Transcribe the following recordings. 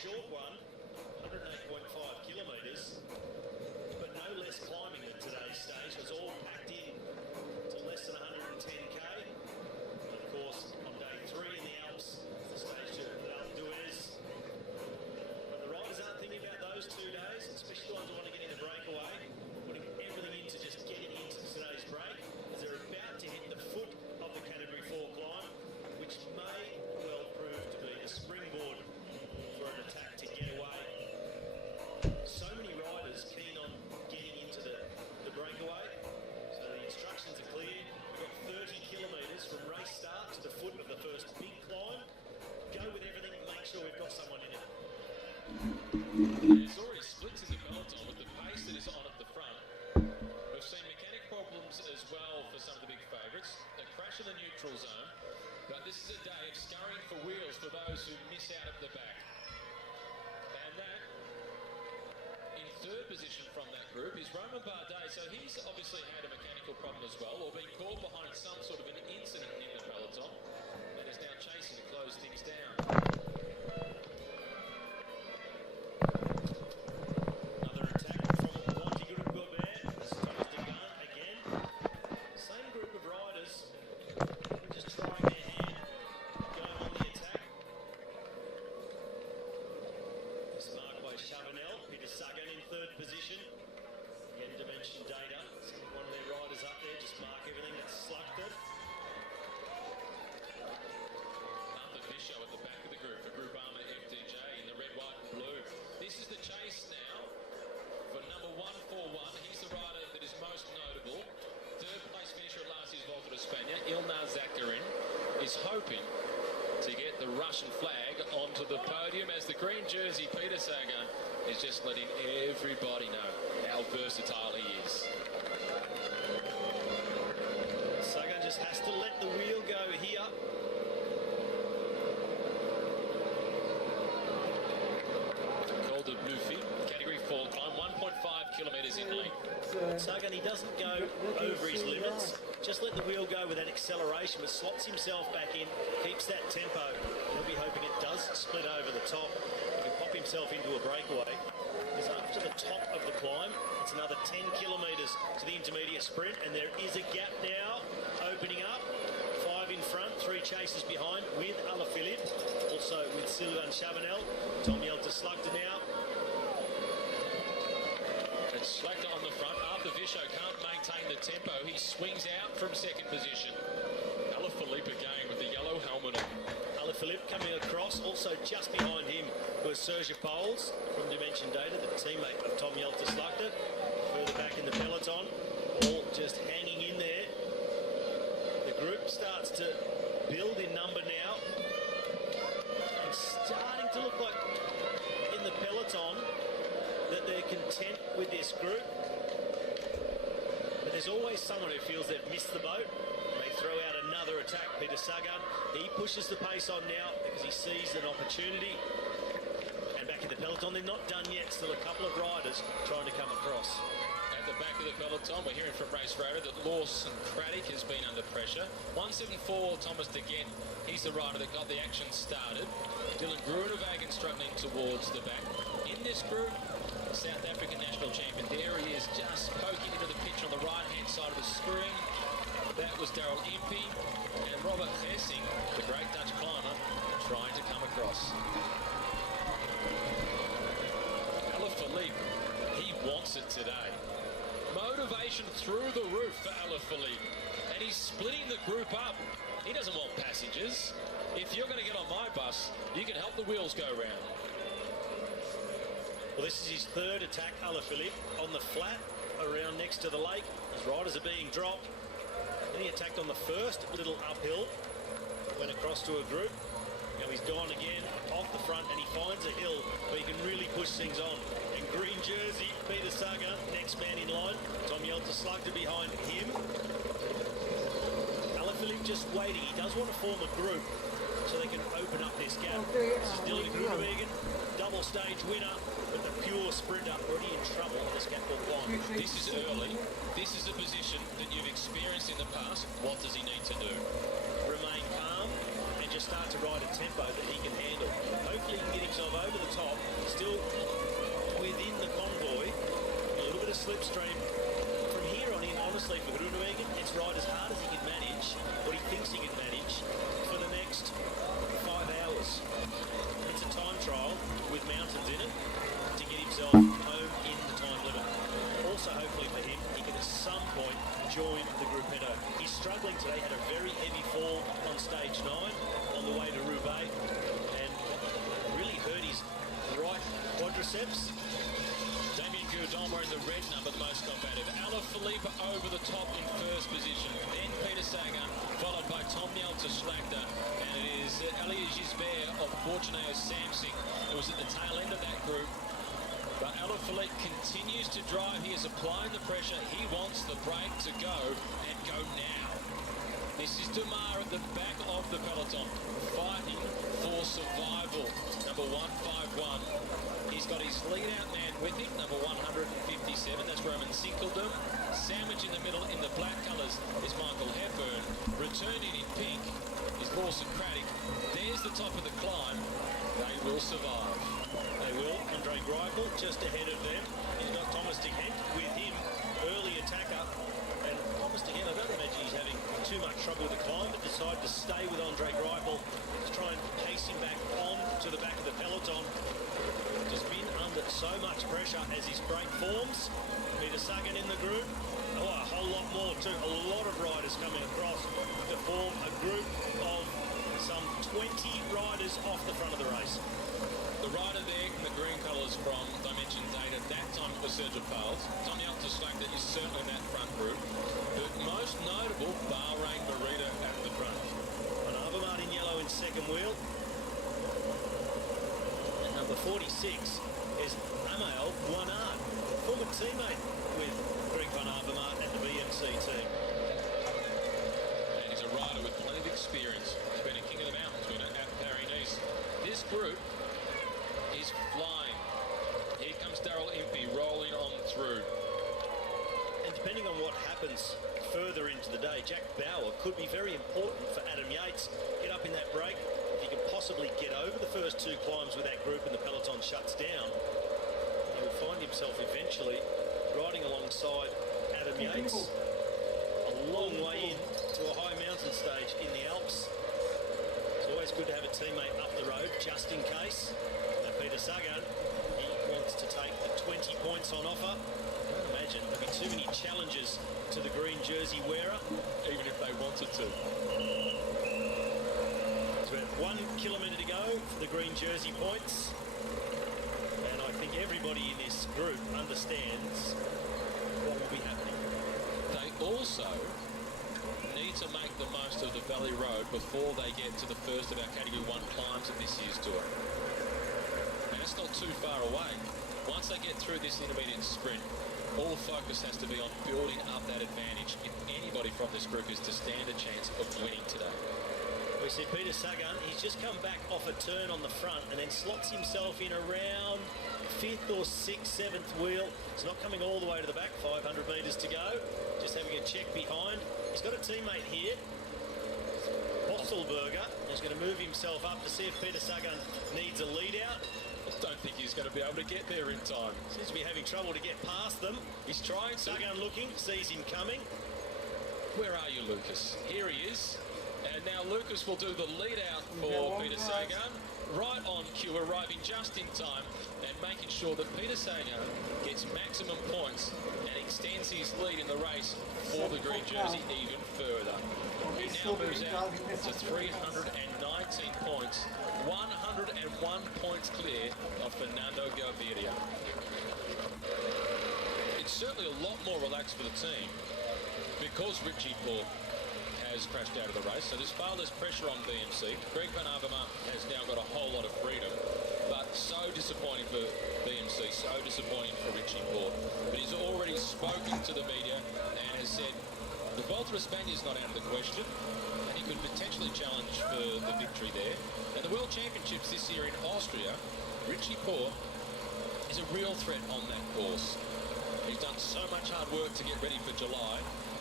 short one, 108.5 kilometres, but no less climbing than today's stage. It was all packed in to less than 110k. And of course, on day 3 in the Alps, the stage to Alpe d'Huez. But the riders aren't thinking about those 2 days, especially the ones who want to get in the breakaway, putting everything into just getting into today's break, as they're about to hit the foot of the Category 4 climb, which may well prove to be a springboard for an attack to get away. So many riders keen on getting into the breakaway, so the instructions are clear. We've got 30 kilometres from race start to the foot of the first big climb. Go with everything and make sure we've got someone in it. There's already splits in the peloton with the pace that is on at the front. We've seen mechanic problems as well for some of the big favourites. A crash in the neutral zone. But this is a day of scurrying for wheels for those who miss out at the back. And that, in third position from that group, is Romain Bardet. So he's obviously had a mechanical problem as well, or been caught behind some sort of an incident in the peloton, and is now chasing to close things down. Another attack from Wanty-Group-Gobert. This is Thomas de Gaan again. Same group of riders, just trying their hand, going on the attack. This marked by Chavanel. Peter Sagan in third position. Again, Dimension Data. One of their riders up there, just mark everything that's selected. Arthur Fischer at the back of the group for Group Armour FDJ in the red, white and blue. This is the chase now for number 141. He's the rider that is most notable. Third place finisher at last year's Volta de España, Ilnaz Zakarin, is hoping to get the Russian flag onto the podium as the green jersey Peter Sagan is just letting everybody know how versatile he is. Sagan just has to let the wheel go here. Called the Bluffy, Category 4 climb, 1.5 kilometres in length. Sagan, he doesn't go over his limits. Just let the wheel go with that acceleration, but slots himself back in, keeps that tempo. He'll be hoping it does split over the top. He can pop himself into a breakaway. Because after the top of the climb, it's another 10 kilometres to the intermediate sprint, and there is a gap now opening up. 5 in front, 3 chasers behind with Alaphilippe, also with Sylvain Chavanel. Tom Jelte-Slagter now. And Slagter on the front. Arthur Fischer can't maintain the tempo. He swings out from second position. Alaphilippe again with the yellow helmet on. Alaphilippe coming across, also just behind him was Serge Pauls from Dimension Data, the teammate of Tom Jelte-Slagter. Further back in the peloton, all just hanging in there. The group starts to build in number now. And starting to look like in the peloton that they're content with this group. But there's always someone who feels they've missed the boat. They throw out another attack. Peter Sagan, he pushes the pace on now because he sees an opportunity. And back in the peloton, they're not done yet. Still a couple of riders trying to come across. At the back of the peloton, we're hearing from Race Radar that Lawson Craddock has been under pressure. 174, Thomas de Gent, he's the rider that got the action started. Dylan Groenewegen struggling towards the back. In this group, South African national champion, there he is, just poking into the pitch on the right-hand side of the screen. That was Daryl Impey, and Robert Geesing, the great Dutch climber, trying to come across. Alaphilippe, he wants it today. Motivation through the roof for Alaphilippe, and he's splitting the group up. He doesn't want passengers. If you're going to get on my bus, you can help the wheels go round. Well, this is his third attack, Alaphilippe, on the flat around next to the lake. His riders are being dropped. Then he attacked on the first little uphill, went across to a group. Now he's gone again off the front, and he finds a hill where he can really push things on. And green jersey, Peter Sagan, next man in line. Tom Jelte-Slagter behind him. Alaphilippe just waiting. He does want to form a group so they can open up this gap. This is Dylan Groenewegen, double stage winner, but the pure sprinter already in trouble on this catwalk climb. This is early. This is a position that you've experienced in the past. What does he need to do? Remain calm and just start to ride a tempo that he can handle. Hopefully hopefully he can get himself over the top, still within the convoy. A little bit of slipstream. From here on in, honestly, for Groenewegen, it's right as hard as he can manage, what he thinks he can manage, for the next 5 hours. It's a time trial with mountains in it to get himself home in the time limit. Also, hopefully for him, he can at some point join the gruppetto. He's struggling today, had a very heavy fall on stage 9 on the way to Roubaix and really hurt his right quadriceps. Damien Goudon wearing the red number, the most combative. Alaphilippe over the top in first position. Then Peter Sagan, followed by Tom Schlachter. And it is Elie Gisbert of Fortunato Samsic who was at the tail end of that group. But Alaphilippe continues to drive. He is applying the pressure. He wants the break to go and go now. This is Demar at the back of the peloton, fighting for survival. Number 151. He's got his lead-out man with him, number 157. That's Roman Sinkeldam. Sandwich in the middle in the black colours is Michael Hepburn. Returning in pink is Borson Craddock. There's the top of the climb. They will survive. They will. Andre Greipel just ahead of them. He's got Thomas de Gendt with him, early attacker. And Thomas de Gendt, I don't imagine he's having too much trouble with the climb, but decided to stay with Andre Greipel to try and pace him back on to the back of the peloton. Just been under so much pressure as his break forms. Peter Sagan in the group. Oh, a whole lot more too. A lot of riders coming across to form a group of some 20 riders off the front of the race. The rider there in the green colours from Dimension Data, that time it was Sergio Pals. Tom Schlachter is certainly in that front group. But most notable, Bahrain Merida at the front. Van Avermaet in yellow in second wheel. And number 46 is Amael Guanard, former teammate with Greg Van Avermaet and the BMC team. And he's a rider with plenty of experience. He's been a king of the mountains winner at Paris-Nice. This group is flying. Here comes Daryl Impey rolling on through. And depending on what happens further into the day, Jack Bauer could be very important for Adam Yates. Get up in that break. If he can possibly get over the first 2 climbs with that group and the peloton shuts down, he will find himself eventually riding alongside Adam Yates a long way in to a high mountain stage in the Alps. It's always good to have a teammate up the road just in case. And Peter Sagan, he wants to take the 20 points on offer. I can't imagine there'll be too many challenges to the green jersey wearer, Even if they wanted to. It's about 1 kilometre to go for the green jersey points. And I think everybody in this group understands what will be happening. They also need to make the most of the Valley Road before they get to the first of our Category 1 climbs of this year's tour. And it's not too far away. Once they get through this intermediate sprint, all focus has to be on building up that advantage if anybody from this group is to stand a chance of winning today. We see Peter Sagan, he's just come back off a turn on the front and then slots himself in around 5th or 6th, 7th wheel. He's not coming all the way to the back, 500 metres to go. Just having a check behind. He's got a teammate here, Bostelberger, who's going to move himself up to see if Peter Sagan needs a lead out. I don't think he's going to be able to get there in time. Seems to be having trouble to get past them. He's trying to. Sagan looking, sees him coming. Where are you, Lucas? Here he is. And now Lucas will do the lead out for Peter Sagan. Right on cue, arriving just in time and making sure that Peter Sagan gets maximum points and extends his lead in the race for the green jersey even further. He now moves out to 319 points, 101 points clear of Fernando Gaviria. It's certainly a lot more relaxed for the team because Richie Porte has crashed out of the race, so there's far less pressure on BMC. Greg Van Avermaet has now got a whole lot of freedom, but so disappointing for BMC, so disappointing for Richie Porte. But he's already spoken to the media and has said the Volta a España is not out of the question, and he could potentially challenge for the victory there. And the World Championships this year in Austria, Richie Porte is a real threat on that course. He's done so much hard work to get ready for July.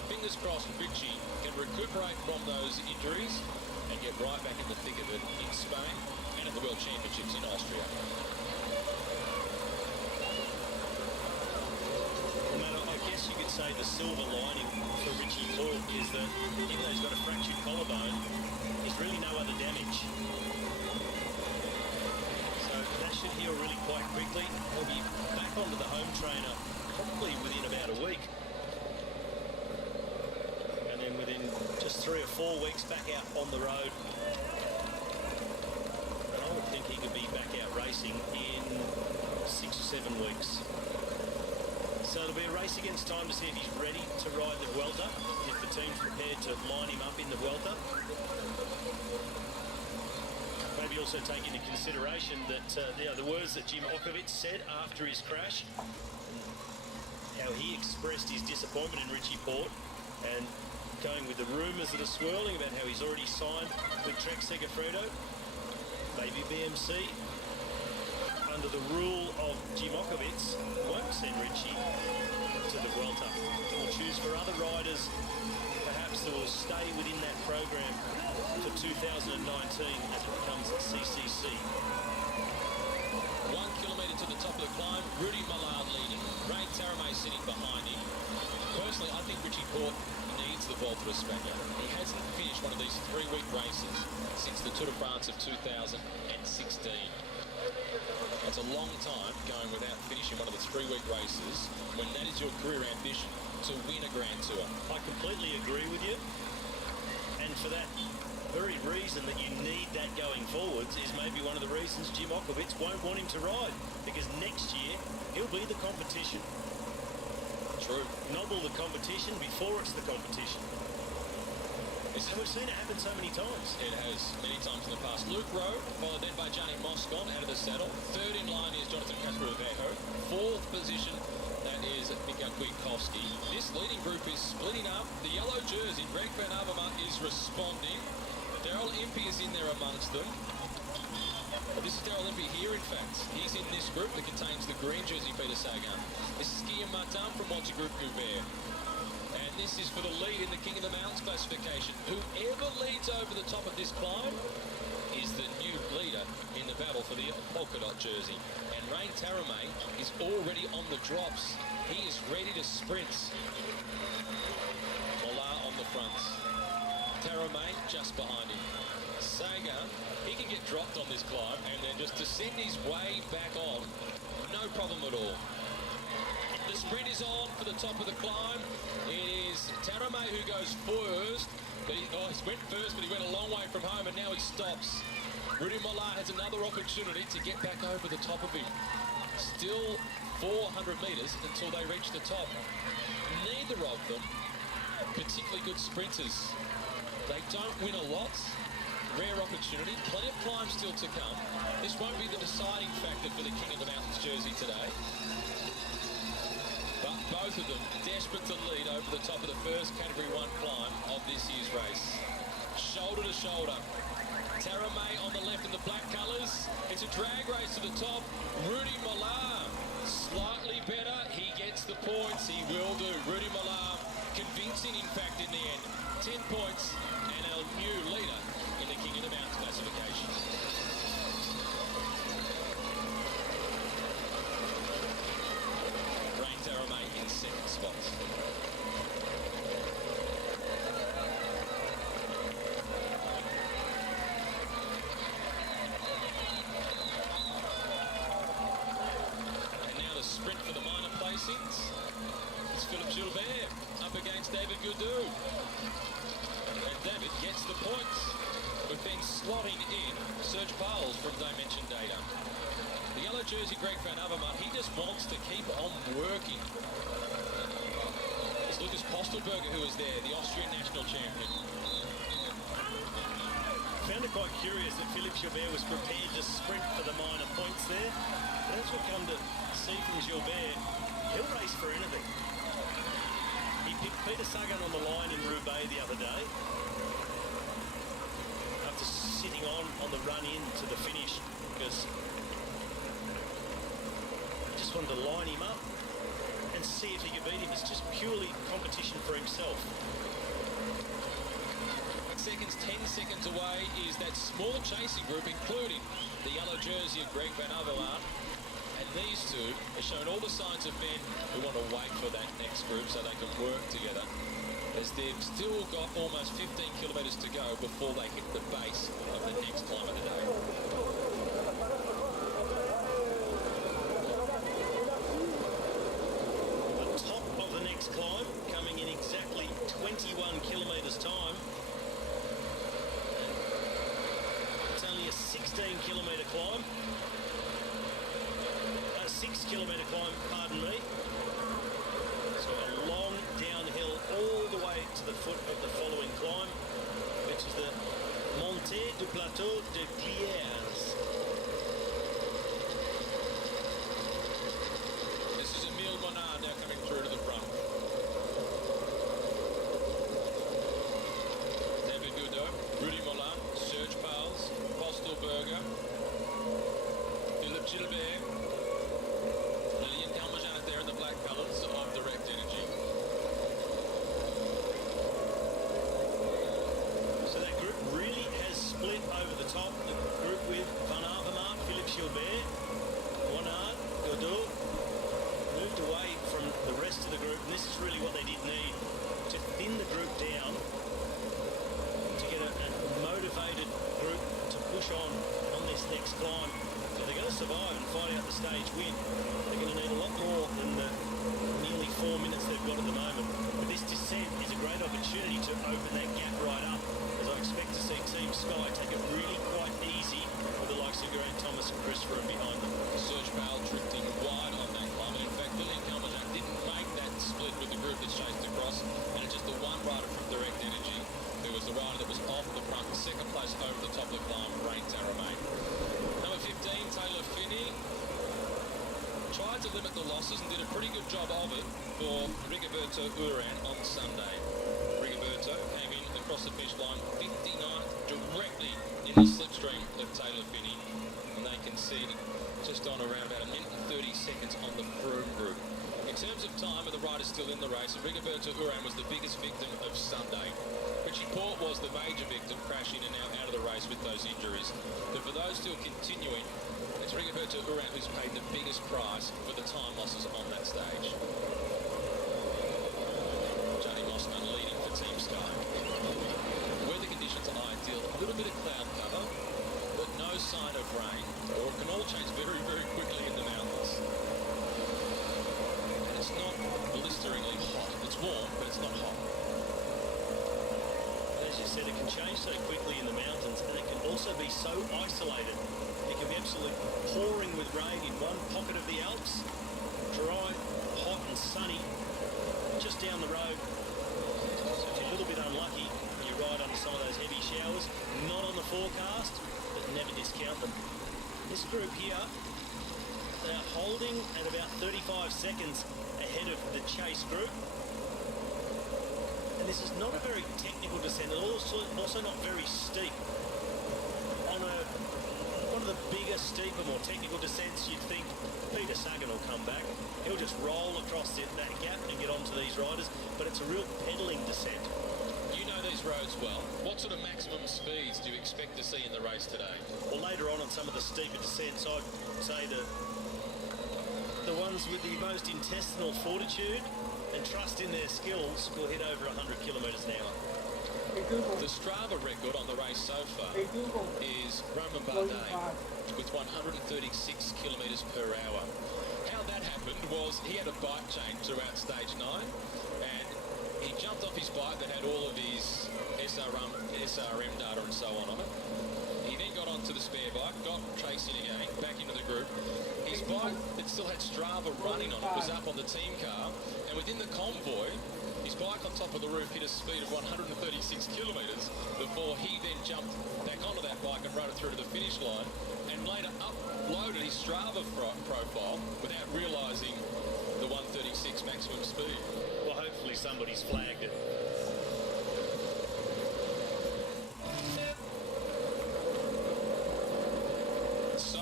fingers crossed Richie can recuperate from those injuries and get right back in the thick of it in Spain and at the World Championships in Austria. Well, Matt, I guess you could say the silver lining for Richie Porte is that even though he's got a fractured collarbone, there's really no other damage. So that should heal really quite quickly. He'll be back onto the home trainer probably within about a week. And then within just 3 or 4 weeks back out on the road. And I would think he could be back out racing in 6 or 7 weeks. So it'll be a race against time to see if he's ready to ride the Vuelta, if the team's prepared to line him up in the Vuelta. Maybe also take into consideration that the words that Jim Okovic said after his crash, how he expressed his disappointment in Richie Porte, and going with the rumours that are swirling about how he's already signed with Trek Segafredo. Maybe BMC, under the rule of Jim Okovic, won't send Richie to the Vuelta. We'll choose for other riders, perhaps, that will stay within that program for 2019 as it becomes CCC. 1 kilometre to the top of the climb, Rudy Millard leading, Ray Taramay sitting behind him. Personally, I think Richie Porte needs the Volta of España. He hasn't finished one of these 3-week races since the Tour de France of 2016. That's a long time going without finishing one of the 3-week races when that is your career ambition, to win a Grand Tour. I completely agree with you. And for that very reason that you need that going forwards is maybe one of the reasons Jim Okovic won't want him to ride, because next year he'll be the competition. True. Nobble the competition before it's the competition. And we've seen it happen so many times. It has, many times in the past. Luke Rowe, followed then by Gianni Moscon out of the saddle. Third in line is Jonathan Castrovejo. Fourth position, that is Mika Kwiatkowski. This leading group is splitting up. The yellow jersey, Greg Van Avermaet, is responding. Daryl Impey is in there amongst them. Well, this is Daryl Impey here, in fact. He's in this group that contains the green jersey, Peter Sagan. This is Guillaume Martin from Multigroup Goubert. And this is for the lead in the King of the Mountains classification. Whoever leads over the top of this climb is the new leader in the battle for the polka dot jersey. And Ray Taramay is already on the drops. He is ready to sprint. Mollard on the front. Taramay just behind him. Sagan, he can get dropped on this climb and then just descend his way back on. No problem at all. The sprint is on for the top of the climb. It is Taramay who goes first. But he went first, but he went a long way from home, and now he stops. Rudy Mollard has another opportunity to get back over the top of him. Still 400 metres until they reach the top. Neither of them particularly good sprinters. They don't win a lot. Rare opportunity. Plenty of climbs still to come. This won't be the deciding factor for the King of the Mountains jersey today. But both of them desperate to lead over the top of the first Category 1 climb of this year's race. Shoulder to shoulder. Taramay on the left in the black colours. It's a drag race to the top. Rudy Mollard slightly better. He gets the points. He will do. Rudy Mollard convincing, in fact, in the end. 10 points and a new leader in the King of the Mountains classification. Ray Taramay in second spot. And now the sprint for the minor placings. It's Philippe Gilbert up against David Gaudu. And David gets the points, but then slotting in Serge Pauls from Dimension Data. The yellow jersey, Greg Van Avermaet, he just wants to keep on working. It's Lucas Postelberger who is there, the Austrian national champion. Found it quite curious that Philippe Gilbert was prepared to sprint for the minor points there. But as we've come to see from Gilbert, he'll race for anything. He picked Peter Sagan on the line in Roubaix the other day after sitting on the run in to the finish because he just wanted to line him up. And and see if he can beat him. It's just purely competition for himself. Seconds, 10 seconds away is that small chasing group, including the yellow jersey of Greg Van Avermaet. And these two have shown all the signs of men who want to wait for that next group so they can work together, as they've still got almost 15 kilometres to go before they hit the base of the next climb of the day. The top of the next climb coming in exactly 21 kilometres time. It's only a 16-kilometre climb. 6-kilometre climb, pardon me. So a long downhill all the way to the foot of the following climb, which is the Montée du Plateau de Glières. This is Emile Monard now coming through to the front. David Goudot, Rudy Mollin, Serge Pals, Postelberger, Philippe Gilbert, of Direct Energy. So that group really has split over the top. The group with Van Avermaet, Philippe Gilbert, Monard, Godot moved away from the rest of the group, and this is really what they did need to thin the group down to get a motivated group to push on this next climb. So they're going to survive and fight out the stage win. They're going to need a lot more than the nearly 4 minutes they've got at the moment. But this descent is a great opportunity to open that gap right up, as I expect to see Team Sky take it really quite easy with the likes of Geraint Thomas and Chris Froome behind them. Serge Pal drifting wide on that climb. And in fact, Lilian Calmejak didn't make that split with the group that chased across, and it's just the one rider from Direct Energy who was the rider that was off the front. Second place over the top of the climb, Rain Taramay. Number 15, Taylor Phinney, tried to limit the losses and did a pretty good job of it for Rigoberto Urán on Sunday. Rigoberto came in across the finish line 59th, directly in the slipstream of Taylor Phinney, and they conceded just on around about 1 minute and 30 seconds on the Froome group. In terms of time, with the riders still in the race, Rigoberto Urán was the biggest victim of Sunday. Richie Porte was the major victim, crashing in and out of the race with those injuries. But for those still continuing, it's Rigoberto Urán who's paid the biggest price for the time losses on that stage. Johnny Mossman leading for Team Sky. Weather conditions are ideal. A little bit of cloud cover, but no sign of rain. Or it can all change very, very quickly in the mountains. And it's not blisteringly hot. It's warm, but it's not hot. As you said, it can change so quickly in the mountains, and it can also be so isolated. It can be absolutely pouring with rain in one pocket of the Alps, dry, hot and sunny just down the road. So if you're a little bit unlucky, you ride under some of those heavy showers. Not on the forecast, but never discount them. This group here, they are holding at about 35 seconds ahead of the chase group. And this is not a very technical descent, also not very steep. On one of the bigger, steeper, more technical descents, you'd think Peter Sagan will come back. He'll just roll across that gap and get onto these riders, but it's a real pedaling descent. You know these roads well. What sort of maximum speeds do you expect to see in the race today? Well, later on some of the steeper descents, I'd say the ones with the most intestinal fortitude and trust in their skills will hit over 100 kilometres an hour. The Strava record on the race so far is Romain Bardet with 136 kilometres per hour. How that happened was he had a bike change throughout stage 9, and he jumped off his bike that had all of his SRM data and so on it. He then got onto the spare bike, got tracing again, back into the group. His bike that still had Strava running on it was up on the team car, and within the convoy, his bike on top of the roof hit a speed of 136 kilometres before he then jumped back onto that bike and rode it through to the finish line, and later uploaded his Strava profile without realising the 136 maximum speed. Well, hopefully somebody's flagged it. So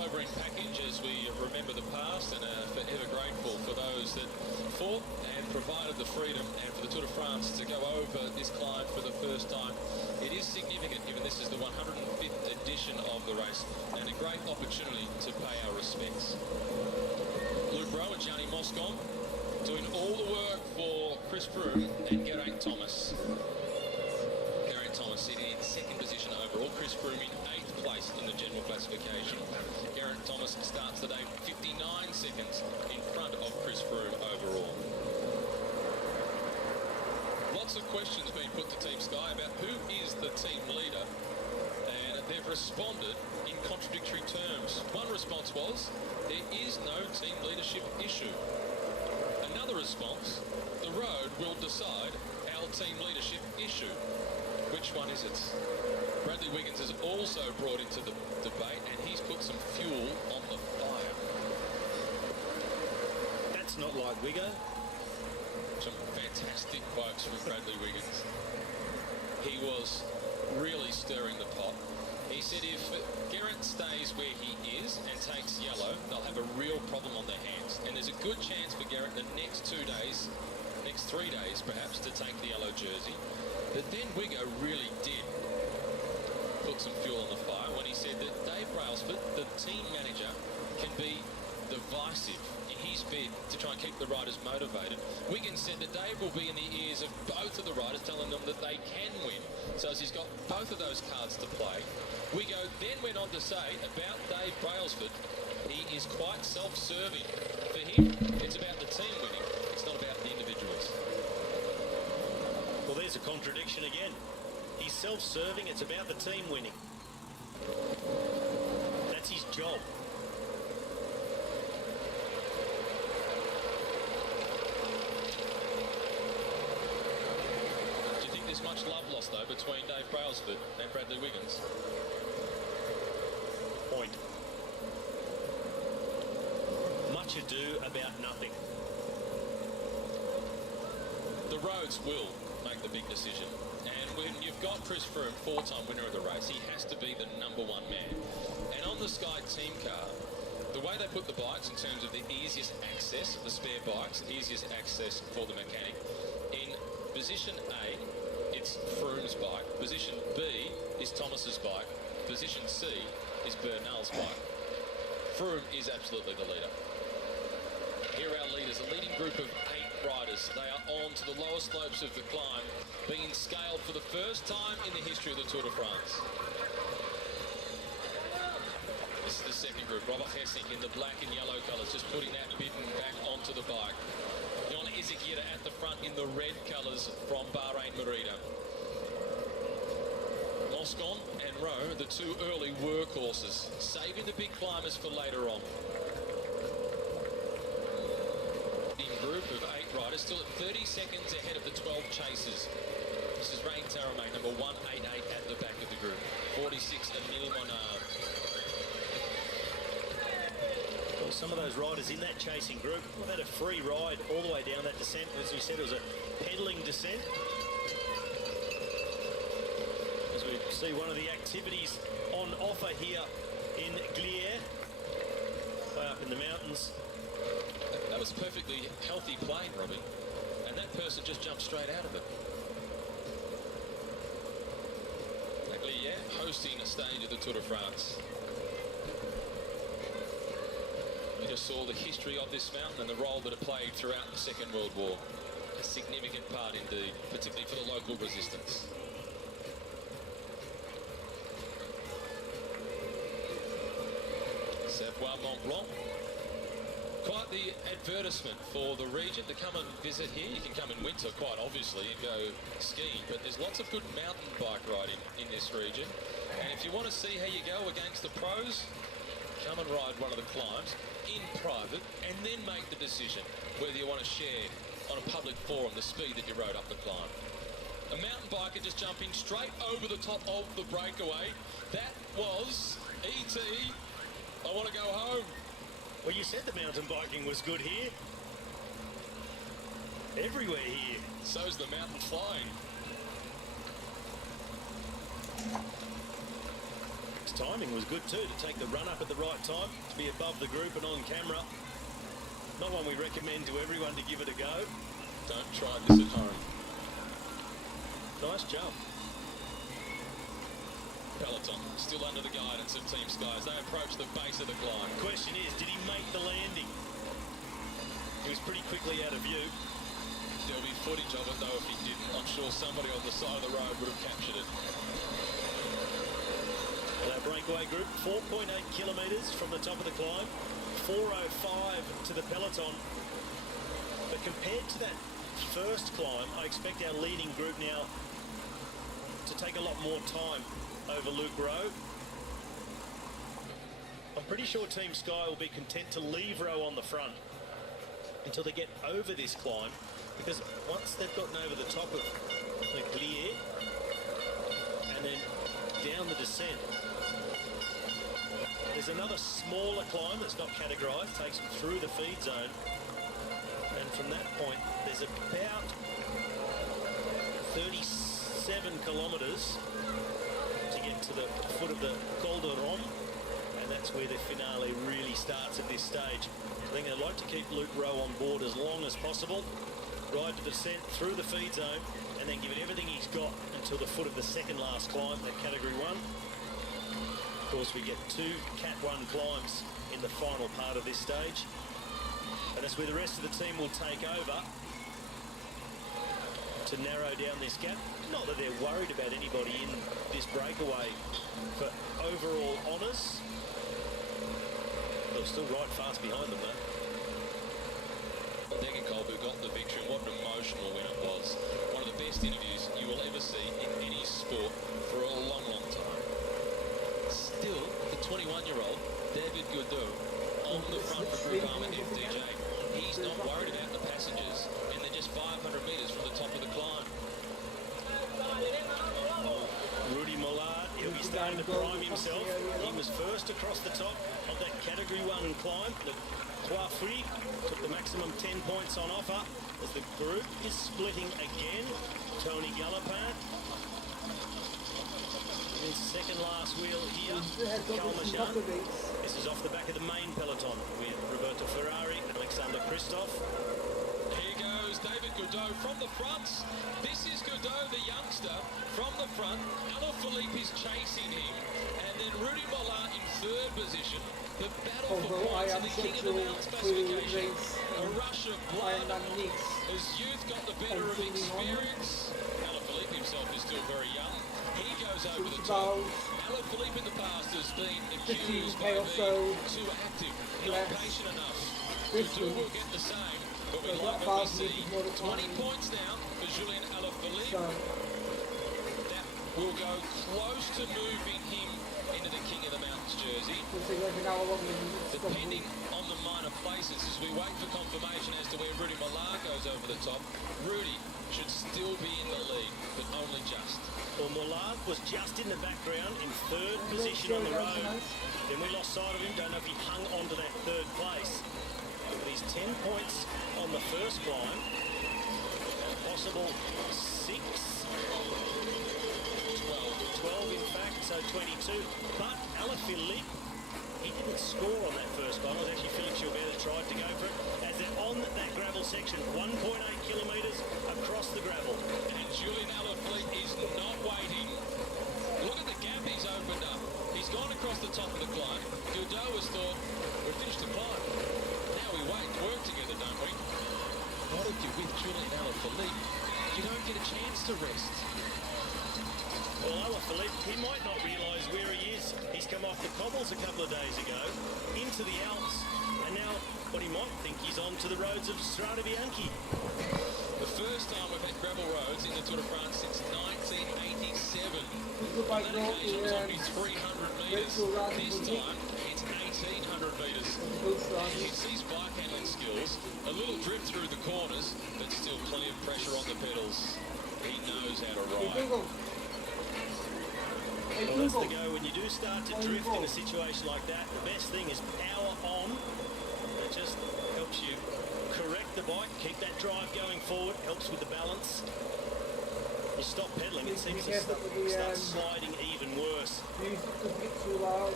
sobering package as we remember the past and are forever grateful for those that fought and provided the freedom, and for the Tour de France to go over this climb for the first time. It is significant given this is the 105th edition of the race and a great opportunity to pay our respects. Luke Rowe and Gianni Moscon doing all the work for Chris Froome and Geraint Thomas. Geraint Thomas sitting in second position overall, Chris Froome in 8th place in the general classification. Geraint Thomas starts the day 59 seconds in front of Chris Froome overall. Lots of questions being put to Team Sky about who is the team leader, and they've responded in contradictory terms. One response was, there is no team leadership issue. Another response, the road will decide our team leadership issue. Which one is it? Bradley Wiggins is also brought into the debate, and he's put some fuel on the fire. That's not like Wiggo. Some fantastic quotes from Bradley Wiggins. He was really stirring the pot. He said if Geraint stays where he is and takes yellow, they'll have a real problem on their hands. And there's a good chance for Geraint the next 2 days, next 3 days perhaps, to take the yellow jersey. But then Wiggo really did put some fuel on the fire when he said that Dave Brailsford, the team manager, can be divisive in his bid to try and keep the riders motivated. Wiggins said that Dave will be in the ears of both of the riders, telling them that they can win. So as he's got both of those cards to play. Wiggo then went on to say about Dave Brailsford, he is quite self-serving. For him, it's about the team winning, it's not about the individuals. Well, there's a contradiction again. He's self-serving, it's about the team winning. That's his job. Do you think there's much love lost, though, between Dave Brailsford and Bradley Wiggins? Point. Much ado about nothing. The roads will make the big decision. And when you've got Chris Froome, 4-time winner of the race, he has to be the #1 man. And on the Sky team car, the way they put the bikes in terms of the easiest access, the spare bikes, easiest access for the mechanic, in position A, it's Froome's bike. Position B is Thomas's bike. Position C is Bernal's bike. Froome is absolutely the leader. Here are our leaders, a leading group of 8 riders. They are on to the lower slopes of the climb, being scaled for the first time in the history of the Tour de France. This is the second group. Robert Hessink in the black and yellow colours, just putting that bitten back onto the bike. Jon Izagirre at the front in the red colours from Bahrain Merida. Moscon and Rowe, the 2 early workhorses, saving the big climbers for later on. Group of 8 riders, still at 30 seconds ahead of the 12 chasers. This is Rein Taramay, number 188 at the back of the group. 46, Emile Monard. Well, some of those riders in that chasing group have had a free ride all the way down that descent. As we said, it was a pedalling descent. As we see one of the activities on offer here in Glières, way up in the mountains. That was a perfectly healthy plane, Robbie, and that person just jumped straight out of it. Glières hosting a stage of the Tour de France. You just saw the history of this mountain and the role that it played throughout the Second World War. A significant part indeed, particularly for the local resistance. Savoie Mont Blanc. Quite the advertisement for the region to come and visit here. You can come in winter, quite obviously, and go skiing, but there's lots of good mountain bike riding in this region. And if you want to see how you go against the pros, come and ride one of the climbs in private and then make the decision whether you want to share on a public forum the speed that you rode up the climb. A mountain biker just jumping straight over the top of the breakaway. That was E.T. I want to go home. Well, you said the mountain biking was good here. Everywhere here. So's the mountain flying. It's timing was good too, to take the run up at the right time, to be above the group and on camera. Not one we recommend to everyone to give it a go. Don't try this at home. Nice jump. Peloton still under the guidance of Team Sky as they approach the base of the climb. Question is, did he make the landing? He was pretty quickly out of view. There'll be footage of it though if he didn't. I'm sure somebody on the side of the road would have captured it. Well, our breakaway group, 4.8 kilometres from the top of the climb, 4:05 to the peloton. But compared to that first climb, I expect our leading group now to take a lot more time over Luke Rowe. I'm pretty sure Team Sky will be content to leave Rowe on the front until they get over this climb, because once they've gotten over the top of the Glier and then down the descent, there's another smaller climb that's not categorised, takes them through the feed zone, and from that point there's about 37 kilometres to get to the foot of the Col de Rome, and that's where the finale really starts at this stage. I think they'd like to keep Luke Rowe on board as long as possible, ride the descent through the feed zone, and then give it everything he's got until the foot of the second last climb at Category 1. Of course, we get 2 Cat 1 climbs in the final part of this stage, and that's where the rest of the team will take over to narrow down this gap. Not that they're worried about anybody in this breakaway for overall honours. They're still right fast behind them though. Degenkolb, who got the victory, and what an emotional win it was. One of the best interviews you will ever see in any sport for a long, long time. Still, the 21-year-old, David Godot, on the front for Groupama FDJ. He's not worried about the passengers, and they're just 500 metres from the top of the climb. Rudy Mollard, he'll be starting to prime himself. He was first across the top of that Category 1 climb. The Trois Fruits took the maximum 10 points on offer as the group is splitting again. Tony Gallopin in second last wheel here. Kalmashan. This is off the back of the main peloton with Roberto Ferrari and Alexander Kristoff. Here goes David Godot from the front. This is Godot, the youngster, from the front. Alaphilippe is chasing him. And then Rudy Mollard in third position. The battle for points in the King of the Mountain specification. A rush of blood as youth got the better of experience. Alaphilippe himself is still very young. He goes over the top. Alaphilippe in the past has been accused by being too active, not patient enough. Godot will get the same, but we like what we see. 20 points now for Julien Alaphilippe. That will go close to moving him into the King of the Mountains jersey. Depending on the minor places, as we wait for confirmation as to where Rudy Mollard goes over the top, Rudy should still be in the lead, but only just. Well, Mollard was just in the background in third position on the road. Then we lost sight of him. Don't know if he hung on to that third place. But he's 10 points on the first climb. A possible 6. 12 in fact, so 22. But Alaphilippe, he didn't score on that first climb. It was actually Felix Gilbert tried to go for it. As they're on that gravel section, 1.8 kilometres across the gravel. And Julien Alaphilippe is not waiting. Look at the gap he's opened up. He's gone across the top of the climb. Godot has thought, we've finished the climb. Now we wait and work together, don't we? What if you're with Julien Alaphilippe? You don't get a chance to rest. Well, Alaphilippe, he might not realise where he is. He's come off the cobbles a couple of days ago, into the Alps, and now what he might think he's on to the roads of Strade Bianche. The first time we've had gravel roads in the Tour de France since 1987. On that occasion, it was only 300 metres. This time, it's 1,800 metres. He sees bike handling skills, a little drift through the corners, but still plenty of pressure on the pedals. He knows how to ride. Well, that's the go. When you do start to drift in a situation like that, the best thing is power on. It just helps you correct the bike, keep that drive going forward, helps with the balance. You stop pedaling, it seems to start sliding even worse.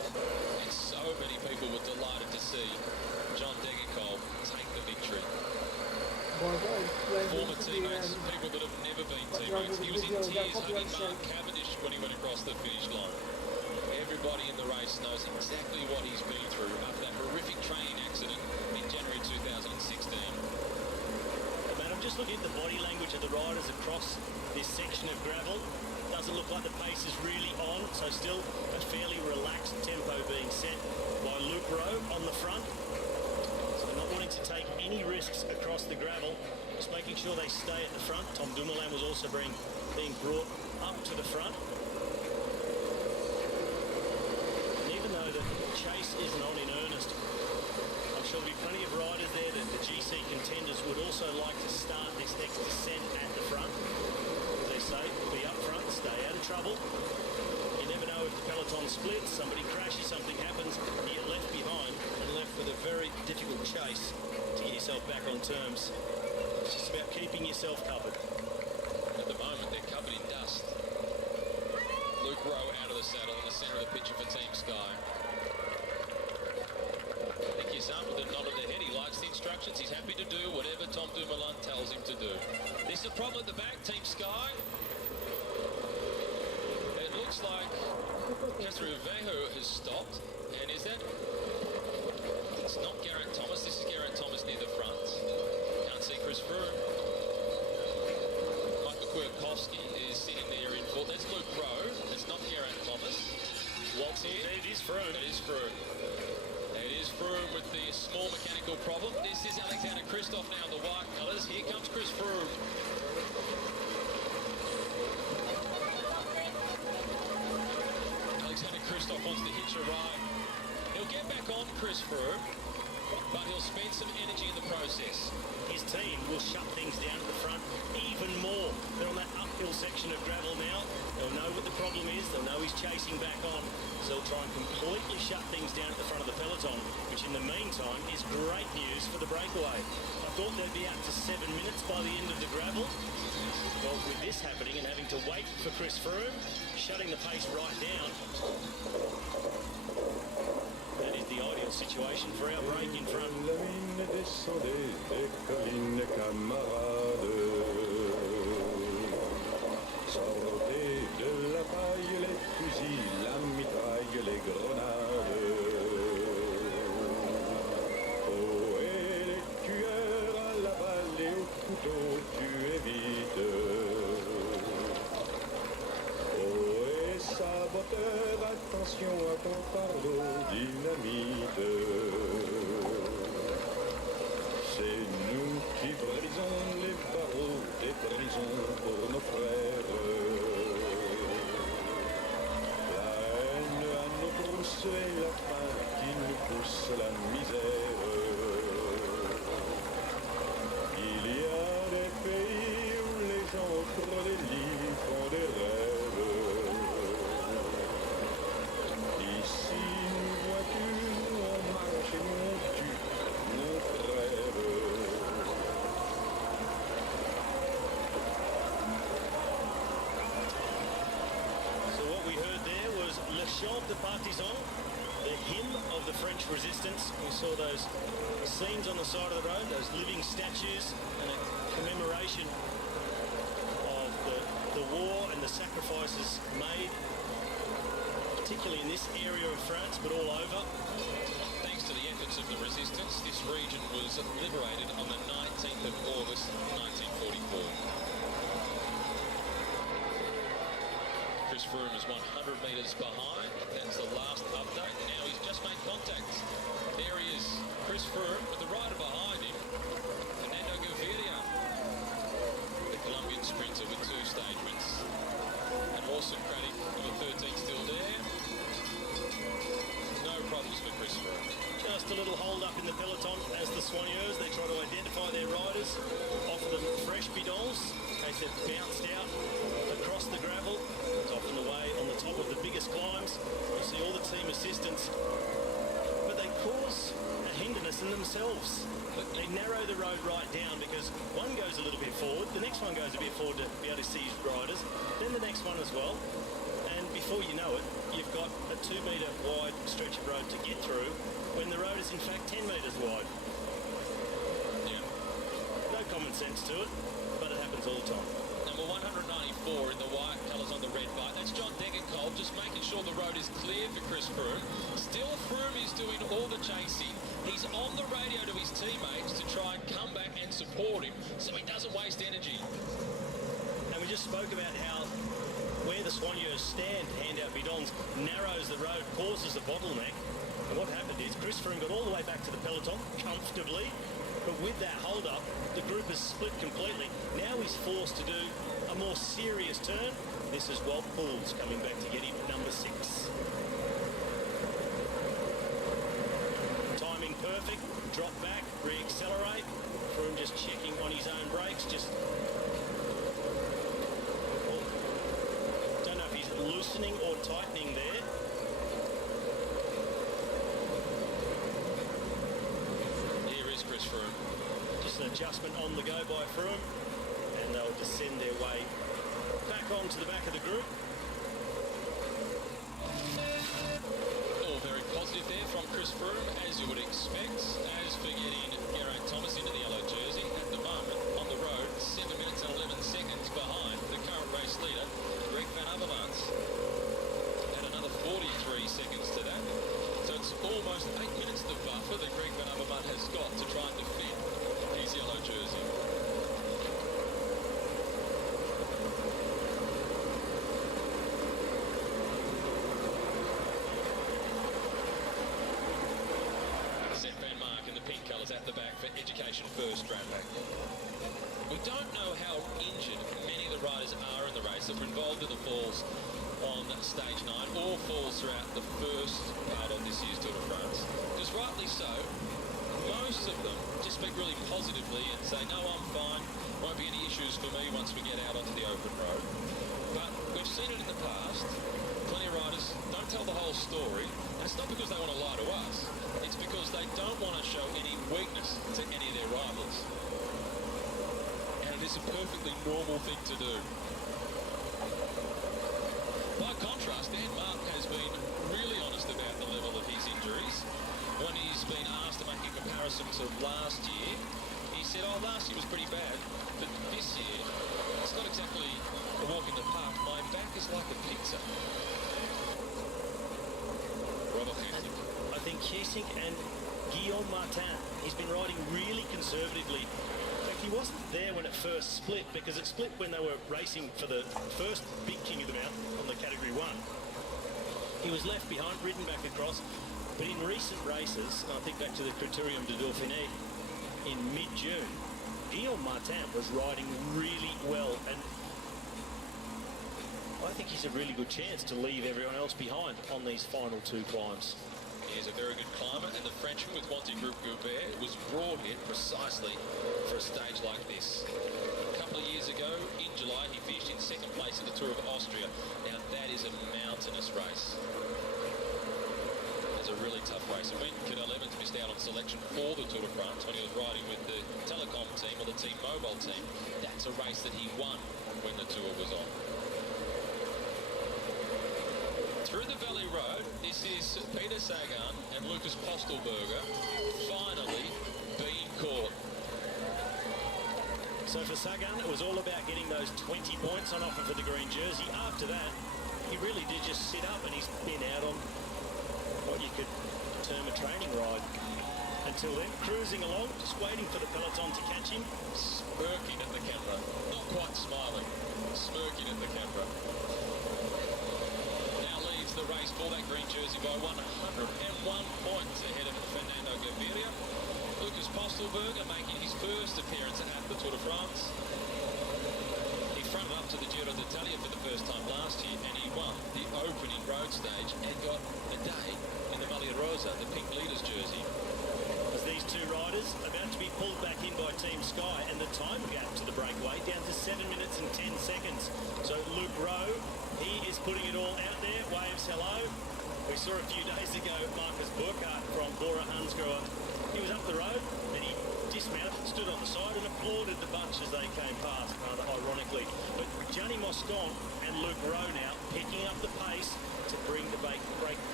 And so many people were delighted to see John Degenkolb take the victory. Former teammates, people that have never been teammates. He was in tears hugging Mark Cavendish when he went across the finish line. Everybody in the race knows exactly what he's been through after that horrific training accident in January 2016. Man, I'm just looking at the body language of the riders across this section of gravel. Doesn't look like the pace is really on, so still a fairly relaxed tempo being set by Luke Rowe on the front. So not wanting to take any risks across the gravel, just making sure they stay at the front. Tom Dumoulin was also being brought up to the front. And even though the chase isn't on in earnest, I'm sure there'll be plenty of riders there that the GC contenders would also like to start this next descent at the front. As they say, be up front, stay out of trouble. You never know if the peloton splits, somebody crashes, something happens, you get left behind and left with a very difficult chase to get yourself back on terms. It's just about keeping yourself covered. At the moment, they're covered in dust. Luke Rowe out of the saddle in the centre of the picture for Team Sky. Nicky Hunt with a nod of the head. He likes the instructions. He's happy to do whatever Tom Dumoulin tells him to do. There's a problem at the back, Team Sky. It looks like Castrovejo has stopped. And is that... It's not Geraint Thomas. This is Geraint Thomas near the front. Can't see Chris Froome. Michael Kwiatkowski is sitting there in fourth. That's Luke Rowe. That's not Geraint Thomas. Waltz here. It is Froome. It is Froome. It is Froome with the small mechanical problem. This is Alexander Kristoff now in the white colours. Here comes Chris Froome. Alexander Kristoff wants to hitch a ride. He'll get back on Chris Froome, but he'll spend some energy in the process. His team will shut things down at the front even more. They're on that uphill section of gravel now. They'll know what the problem is. They'll know he's chasing back on. So they'll try and completely shut things down at the front of the peloton, which in the meantime is great news for the breakaway. I thought they'd be out to 7 minutes by the end of the gravel. Well, with this happening and having to wait for Chris Froome, shutting the pace right down, that is the ideal situation for our break in front. La mine descendait des collines, camarades. Sortez de la paille les fusils, la mitraille, les grenades. Oh, et les tueurs à la balle et au couteau, tuez vite. Oh, et saboteur, attention à ton fardeau, dynamite. C'est nous qui brisons les barreaux des prisons pour nos frères. La haine à nos trousses et la faim qui nous pousse la misère. Il y a des pays où les gens offrent des lits, font des rêves. Ici, nous vois-tu, nous on marche et nous on tue nos frères. So what we heard there was Le Chant de Partisan, the hymn of the French resistance. We saw those scenes on the side of the road, those living statues, and a commemoration of the war and the sacrifices made, particularly in this area of France, but all over. Thanks to the efforts of the resistance, this region was liberated on the 19th of August 1944. Chris Froome is 100 metres behind. That's the last update. Now he's just made contact. There he is, Chris Froome, with the rider behind him, Fernando Gaviria, the Colombian sprinter with 2 stage wins. And Orson Craddock, number 13, still there. No problems for Chris Froome. Just a little hold up in the peloton as the soigneurs, they try to identify their riders, offer them fresh bidons in case they've bounced out across the gravel. It's often the way on the top of the biggest climbs. You see all the team assistants, but they cause a hindrance in themselves. They narrow the road right down because one goes a little bit forward, the next one goes a bit forward to be able to see his riders, then the next one as well. And before you know it, you've got a 2-metre wide stretch of road to get through when the road is in fact 10 metres wide. Yeah. No common sense to it, but it happens all the time. Number 194 in the white colours on the red bike. That's John Degenkolb, just making sure the road is clear for Chris Froome. Still, Froome is doing all the chasing. He's on the radio to his teammates to try and come back and support him so he doesn't waste energy. And we just spoke about how where the soigneurs stand to hand out bidons narrows the road, causes a bottleneck. And what happened is Chris Froome got all the way back to the peloton comfortably, but with that hold-up, the group is split completely. Now he's forced to do a more serious turn. This is Walt Pools coming back to get him number 6. Timing perfect, drop back, re-accelerate. Froome just checking on his own brakes, just... Well, don't know if he's loosening or tightening there. Chris Froome. Just an adjustment on the go by Froome, and they'll descend their way back onto the back of the group. All very positive there from Chris Froome, as you would expect. As for getting Geraint Thomas into the yellow jersey, at the moment, on the road, 7 minutes and 11 seconds behind the current race leader, Greg Van Avermaet. And another 43 seconds to that. So it's almost 8 minutes the buffer that Greg Van Avermaet has got to try and defend his yellow jersey. Seth Van Mark in the pink colours at the back for Education First Straight-back. We don't know how injured many of the riders are in the race that were involved in the falls on stage 9 or falls throughout the first part of this year's Tour de France. Because rightly so, most of them just speak really positively and say, no, I'm fine, won't be any issues for me once we get out onto the open road. But we've seen it in the past. Plenty of riders don't tell the whole story, and it's not because they want to lie to us, it's because they don't want to show any weakness to any of their rivals. And it is a perfectly normal thing to do. By contrast, Dan Martin has been really honest about the level of his injuries. When he's been asked to make a comparison to last year, he said, oh, last year was pretty bad, but this year, it's not exactly a walk in the park. My back is like a pizza. Robert Hansing. I think Kiesink and Guillaume Martin, he's been riding really conservatively. In fact, he wasn't there when it first split, because it split when they were racing for the first big King of the Mountain on the Category 1. He was left behind, ridden back across, but in recent races, I think back to the Critérium de Dauphiné in mid-June, Guillaume Martin was riding really well, and I think he's a really good chance to leave everyone else behind on these final 2 climbs. He is a very good climber, and the Frenchman with Wanty Group Goubert was brought here precisely for a stage like this. A couple of years ago, in July, he finished in 2nd place in the Tour of Austria. Now, that is a mountainous race. It's a really tough race. And when Cadel Evans missed out on selection for the Tour de France, when he was riding with the Telecom team or the Team Mobile team, that's a race that he won when the Tour was on. Through the Valley Road, this is Peter Sagan and Lucas Postelberger finally being caught. So for Sagan, it was all about getting those 20 points on offer for the green jersey. After that, he really did just sit up, and he's been out on what you could term a training ride. Until then, cruising along, just waiting for the peloton to catch him. Smirking at the camera. Not quite smiling, smirking at the camera. The race for that green jersey by 101 points ahead of Fernando Gaviria. Lucas Postelberger making his first appearance at the Tour de France. He fronted up to the Giro d'Italia for the first time last year, and he won the opening road stage and got a day in the Maglia Rosa, the pink leaders jersey. As these 2 riders about to be pulled back in by Team Sky, and the time gap to the breakaway down to 7 minutes and 10 seconds. So Luke Rowe, he is putting it all out there, waves hello. We saw a few days ago Marcus Burkhardt from Bora Hansgrohe. He was up the road and he dismounted, stood on the side and applauded the bunch as they came past, rather ironically. But Gianni Moscon and Luke Rowe now picking up the pace to bring the break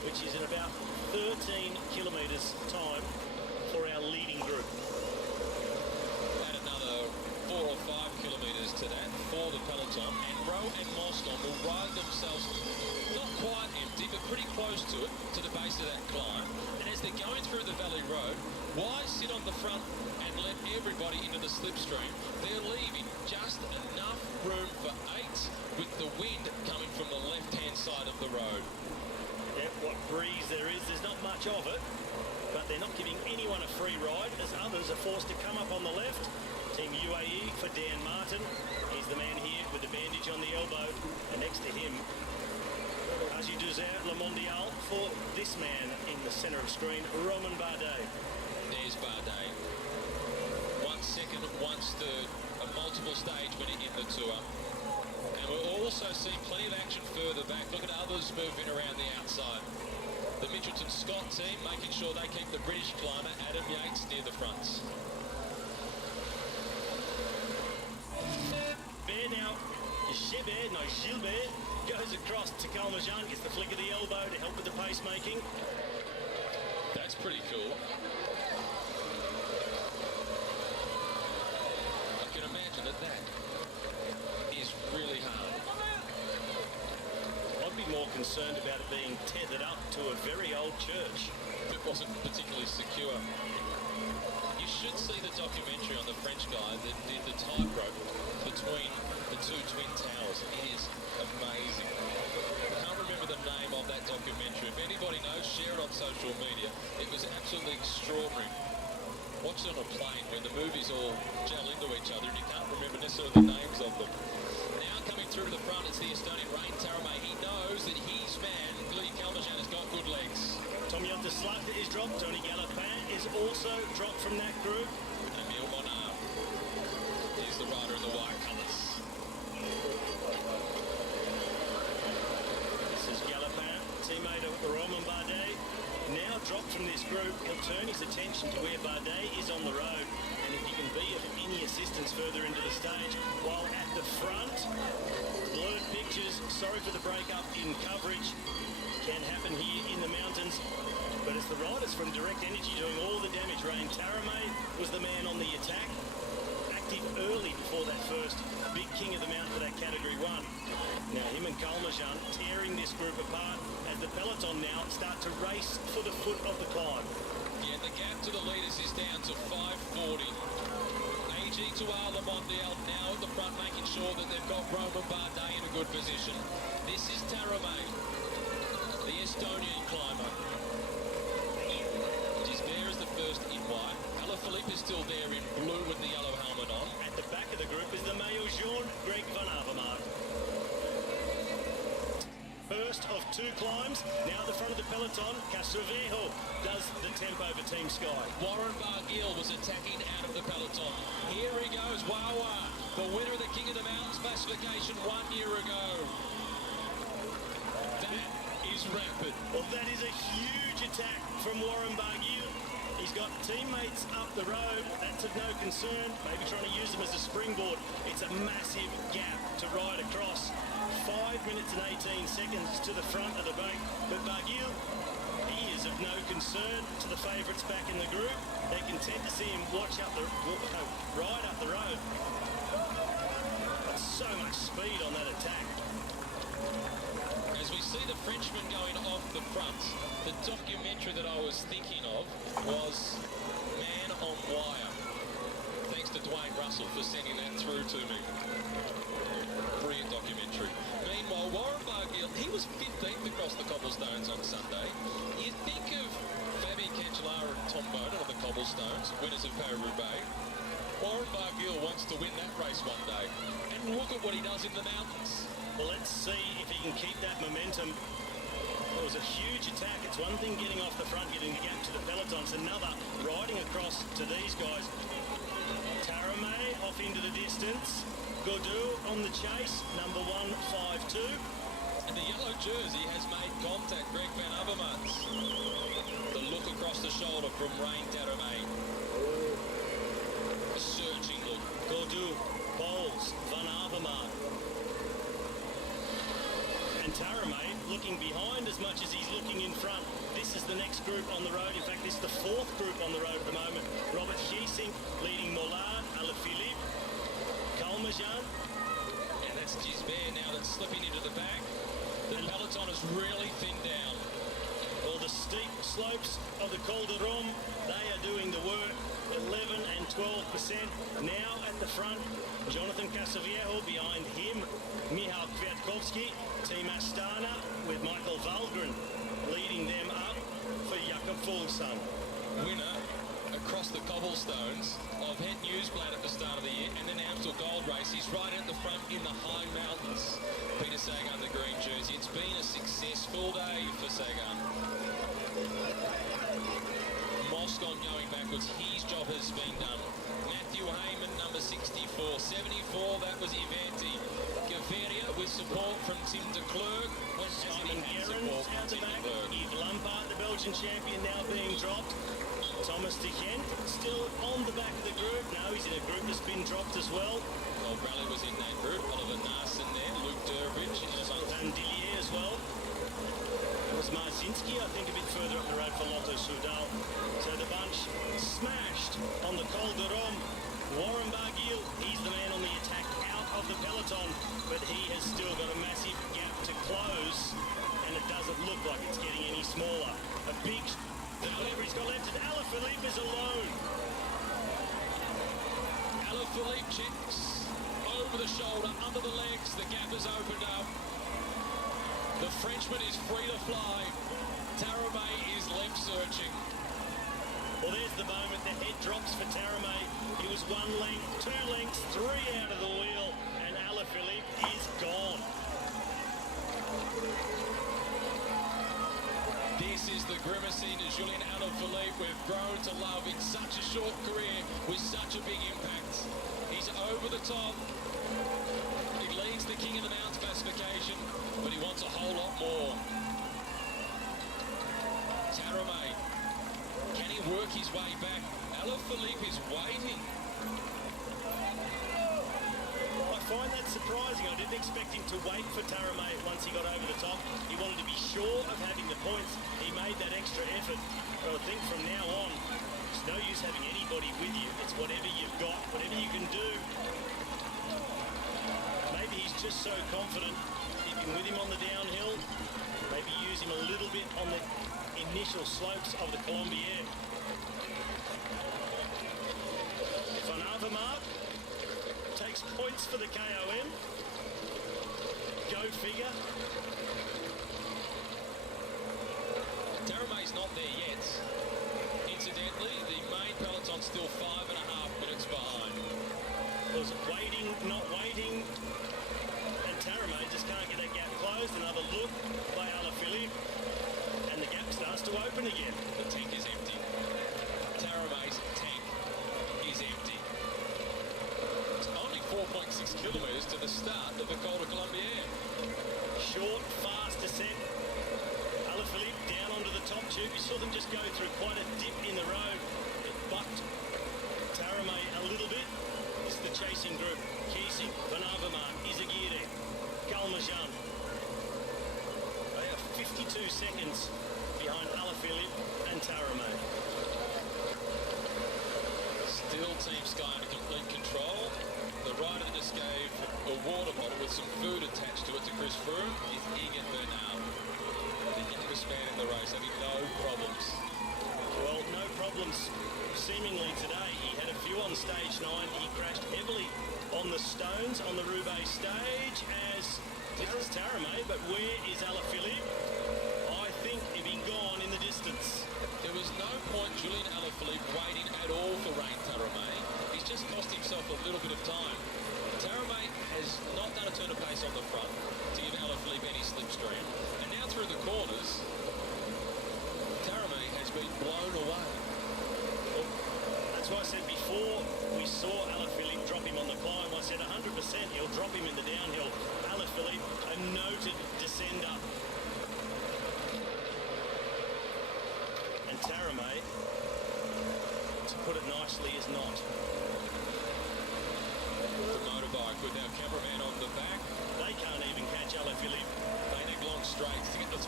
which is in about 13 kilometres time for our leading group. Add another 4 or 5 kilometres to that for the peloton, and Rowe and Moscon will ride themselves not quite empty, but pretty close to it, to the base of that climb. And as they're going through the valley road, why sit on the front and let everybody into the slipstream? They're leaving just enough room for 8 with the wind coming from the left-hand side of the road. Yeah, what breeze there is, there's not much of it, but they're not giving anyone a free ride as others are forced to come up on the left. Team UAE for Dan Martin. He's the man here with the bandage on the elbow, and next to him, Asie Duzert Le Mondial for this man in the centre of screen, Romain Bardet. There's Bardet. 1 second, 1 third, a multiple stage winner in the tour. And we're also seeing plenty of action further back. Look at others moving around the outside. The Mitchelton Scott team making sure they keep the British climber Adam Yates near the fronts. Bear now, Gilbert goes across to Kalmajan, gets the flick of the elbow to help with the pacemaking. That's pretty cool. I can imagine that is really hard. I'd be more concerned about it being tethered up to a very old church. It wasn't particularly secure. You should see the documentary on the French guy that did the tightrope between the 2 twin towers. It is amazing. I can't remember the name of that documentary. If anybody knows, share it on social media. It was absolutely extraordinary. Watch it on a plane when the movies all gel into each other and you can't remember necessarily the names of them. Now coming through to the front, it's the Estonian Rain Taramay. He knows that his man, Lee Kalmajan, has got good legs. Tom Slugter is dropped. Tony Galopin is also dropped from that group. Emile Monard is the rider in the white colours. This is Galopin, teammate of Romain Bardet. Now dropped from this group, he'll turn his attention to where Bardet is on the road, and if he can be of any assistance further into the stage, while at the front, blurred pictures, sorry for the break-up in coverage, can happen here in the mountains, but it's the riders from Direct Energy doing all the damage. Rain Taramay was the man on the attack, active early before that first big king of the mountain for that Category 1. Now him and Kalmajan tearing this group apart as the peloton now start to race for the foot of the climb. Yeah, the gap to the leaders is down to 5:40. AG to Le Mondial now at the front, making sure that they've got Romain Bardet in a good position. This is Taramay, the Estonian climber. He's there as the first in white. Alaphilippe is still there in blue with the yellow helmet on. At the back of the group is the maillot jaune, Greg van Avermaet. First of 2 climbs, now the front of the peloton, Castrovejo does the tempo for Team Sky. Warren Barguil was attacking out of the peloton. Here he goes, Wawa, the winner of the King of the Mountains classification 1 year ago. That is rapid. Well, that is a huge attack from Warren Barguil. He's got teammates up the road. That's of no concern. Maybe trying to use them as a springboard. It's a massive gap to ride across. 5 minutes and 18 seconds to the front of the bank. But Barguil, he is of no concern to the favourites back in the group. They're content to see him ride up the road. That's so much speed on that attack. As we see the Frenchman going off the front, the documentary that I was thinking of was Man on Wire. Thanks to Dwayne Russell for sending that through to me. Brilliant documentary. Meanwhile, Warren Barguil, he was 15th across the cobblestones on Sunday. You think of Fabien Cancellara and Tom Bowden on the cobblestones, winners of Paris-Roubaix. Warren Barguil wants to win that race one day. And look at what he does in the mountains. Well, let's see if he can keep that momentum. It was a huge attack. It's one thing getting off the front, getting the gap to the peloton. It's another riding across to these guys. Taramay off into the distance. Godou on the chase, number 152. And the yellow jersey has made contact, Greg van Avermaet. The look across the shoulder from Rain Taramay. A searching look. Godou, Bowles, van Avermaet. And Taramay looking behind as much as he's looking in front. This is the next group on the road. In fact, this is the fourth group on the road at the moment. Robert Giesing leading Mollard, Alaphilippe, Kalmajan. And that's Gisbert now that's slipping into the back. The peloton is really thinned down. Well, the steep slopes of the Col de Rome, they are doing the work. 11 and 12%. Now at the front, Jonathan Casaviejo, behind him, Michał Kwiatkowski, Team Astana with Michael Valgren leading them up for Jakob Fuglsang. Winner across the cobblestones of Het Nieuwsblad at the start of the year, and then Amstel Gold Race. He's right at the front in the high mountains. Peter Sagan, the green jersey. It's been a successful day for Sagan. Moscon going backwards. His job has been done. Matthew Heyman, number 64. 74, that was Ivanti. Gaviria with support from Tim de Klerk. Simon Gerrans out the back. Yves Lampaert, the Belgian champion, now being dropped. Thomas de Gent still on the back of the group. No, he's in a group that's been dropped as well. Well, Raleigh was in that group. Oliver Nassen there. Luke Durbridge. Van Dillier as well. It was Marzinski, I think, a bit further up the road for Lotto Soudal. So the bunch smashed on the Col de Rome. Warren Barguil, he's the man on the attack out of the peloton, but he has still got a massive gap to close, and it doesn't look like it's getting any smaller. A big... Whatever he's got left, and Alaphilippe is alone. Alaphilippe checks over the shoulder, under the legs. The gap has opened up. The Frenchman is free to fly. Taramay is left searching. Well, there's the moment. The head drops for Taramay. He was 1 length, 2 lengths, 3 out of the wheel, and Alaphilippe is gone. This is the grimacing to Julien Alaphilippe we've grown to love in such a short career with such a big impact. He's over the top. He leads the King of the Mountains classification, but he wants a whole lot more. Taramay, can he work his way back? Alaphilippe is waiting. I find that surprising. I didn't expect him to wait for Taramay once he got over the top. He wanted to be sure of having the points. He made that extra effort. But I think from now on, it's no use having anybody with you. It's whatever you've got, whatever you can do. Maybe he's just so confident. Keeping with him on the downhill. Maybe use him a little bit on the initial slopes of the Colombier. Van Avermaet takes points for the KOM. Go figure. Taramay's not there yet. Incidentally, the main peloton's still 5.5 minutes behind. Was waiting, not waiting. And Taramay just can't get that gap closed. Another look by Alaphilippe. And the gap starts to open again. The tank is empty. Taramay's tank is empty. It's only 4.6 kilometres to the start of the Col de Colombier. Short, fast descent. Alaphilippe down onto the top tube. You saw them just go through quite a dip in the road. It bucked Taramay a little bit. This is the chasing group. Kiesing, Van Avermaet, Izagirre, Kalmajan. They are 52 seconds behind Alaphilippe and Taramay. Still Team Sky under complete control. The rider that just gave a water bottle with some food attached to it to Chris Froome is Egan Bernal, the youngest man in the race, having no problems. Well, no problems seemingly today. He had a few on stage 9. He crashed heavily on the stones on the Roubaix stage as this is Taramay, but where is Alaphilippe? I think he'd be gone in the distance. There was no point Julien Alaphilippe waiting at all for Rein Taramay. He's just cost himself a little bit of time. Taramay has not done a turn of pace on the front to give Alaphilippe any slipstream. And now through the corners, Taramay has been blown away. Well, that's why I said before we saw Alaphilippe drop him on the climb, I said 100% he'll drop him in the downhill. Alaphilippe, a noted descender. And Taramay, to put it nicely, is not. The motorbike with our cameraman on the back. They can't even catch Alaphilippe. They need long straights to get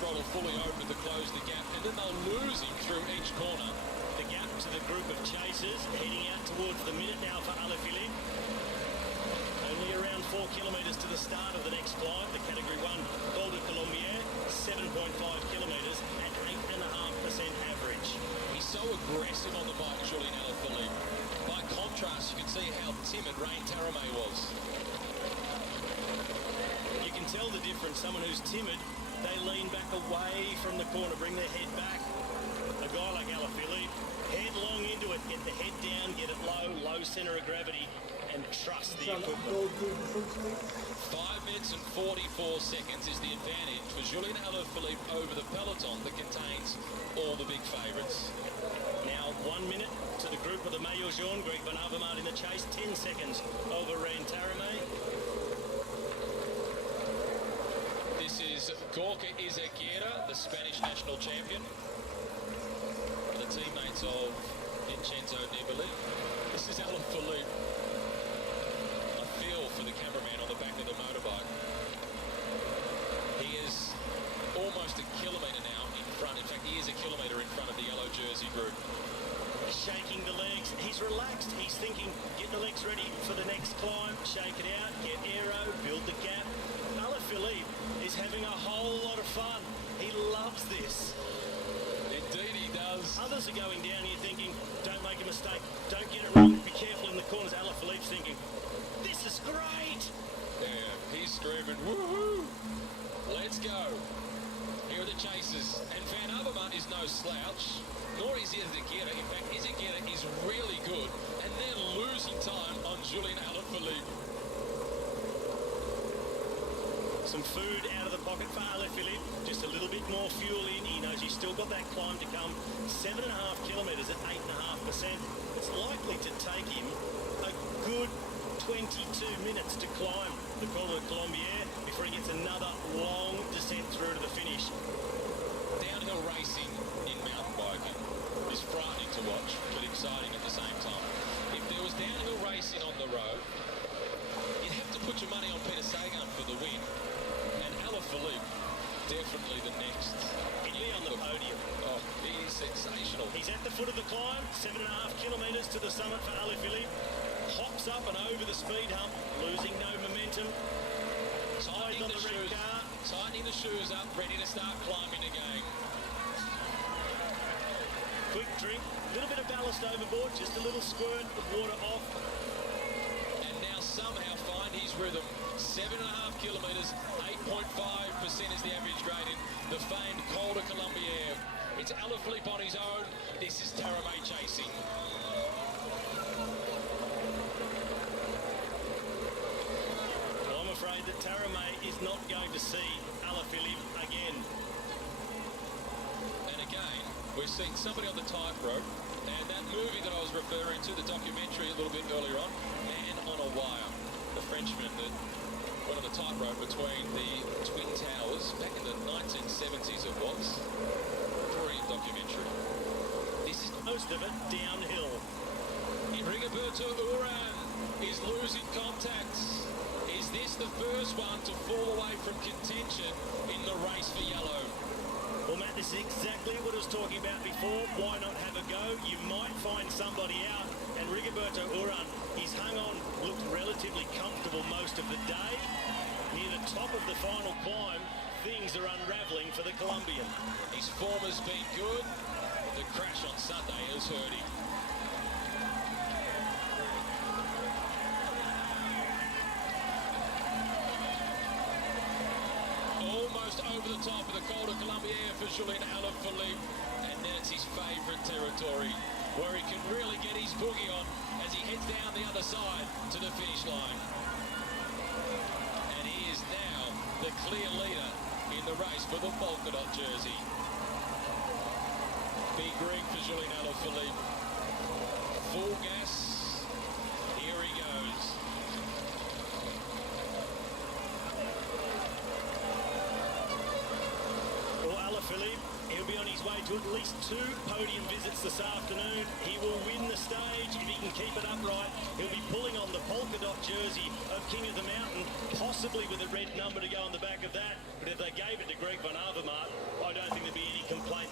fully open to close the gap, and then they'll lose him through each corner. The gap to the group of chasers heading out towards the minute now for Alaphilippe. Only around 4 kilometres to the start of the next climb. The Category 1 Col de Colombier, 7.5 kilometres at 8.5% average. He's so aggressive on the bike, Julien Alaphilippe. By contrast, you can see how timid Rain Taramay was. You can tell the difference. Someone who's timid, they lean back away from the corner, bring their head back. A guy like Alaphilippe, headlong into it, get the head down, get it low centre of gravity, and trust the equipment. 5 minutes and 44 seconds is the advantage for Julien Alaphilippe over the peloton that contains all the big favourites. Now 1 minute to the group of the Maillot Jaune, Greg Van Avermaet in the chase, 10 seconds over Rain Taramay. This is Gorka Izagirre, the Spanish national champion. The teammates of Vincenzo Nibali. This is Alaphilippe. I feel for the cameraman on the back of the motorbike. He is almost a kilometre now in front. In fact, he is a kilometre in front of the yellow jersey group. Shaking the legs. He's relaxed. He's thinking, get the legs ready for the next climb. Shake it out, get aero, build the gap. Alaphilippe is having a whole lot of fun. He loves this. Indeed he does. Others are going down here thinking, don't make a mistake, don't get it wrong, be careful in the corners. Alaphilippe's thinking, this is great. Yeah, he's screaming, woohoo! Let's go. Here are the chasers. And Van Avermaet is no slouch, nor is Izagirre. In fact, Izagirre is really good, and they're losing time on Julien Alaphilippe. Some food out of the pocket for Alaphilippe, just a little bit more fuel in. He knows he's still got that climb to come. 7.5 kilometres at 8.5%. It's likely to take him a good 22 minutes to climb the Col de Colombier before he gets another long descent through to the finish. Downhill racing in mountain biking is frightening to watch, but exciting at the same time. If there was downhill racing on the road, you'd have to put your money on Peter Sagan for the win. And Alaphilippe, definitely the next. Italy on the podium. Oh, he is sensational. He's at the foot of the climb, 7.5 kilometres to the summit for Alaphilippe. Hops up and over the speed hump, losing no momentum. Tightening the shoes, tightening the shoes up, ready to start climbing again. Quick drink, a little bit of ballast overboard, just a little squirt of water off. And now somehow find his rhythm. 7.5 kilometres, 8.5% is the average grade in the famed Col de Colombier. It's Alaphilippe on his own. This is Taramay chasing. Well, I'm afraid that Taramay is not going to see Alaphilippe again. And again, we're seeing somebody on the tightrope, and that movie that I was referring to, the documentary a little bit earlier on, Man on a Wire, the Frenchman that went on the tightrope between the Twin Towers back in the 1970s it was. Brilliant documentary. This is most of it downhill. Rigoberto Urán is losing contacts. Is this the first one to fall away from contention in the race for yellow? Well, Matt, this is exactly what I was talking about before. Why not have a go? You might find somebody out. And Rigoberto Urán, he's hung on, looked relatively comfortable most of the day. Near the top of the final climb, things are unravelling for the Colombian. His form has been good. The crash on Sunday has hurt him. Almost over the top of the Col de Colombier for Julien Alaphilippe, and then it's his favourite territory, where he can really get his boogie on as he heads down the other side to the finish line. And he is now the clear leader in the race for the polka dot jersey. Big ring for Julien Alaphilippe. Full gas. Here he goes. Well, Alaphilippe, he'll be on his way to at least 2 podium visits this afternoon. He will win the stage if he can keep it upright. He'll be pulling on the polka dot jersey of King of the Mountain, possibly with a red number to go on the back of that. But if they gave it to Greg Van Avermaet, I don't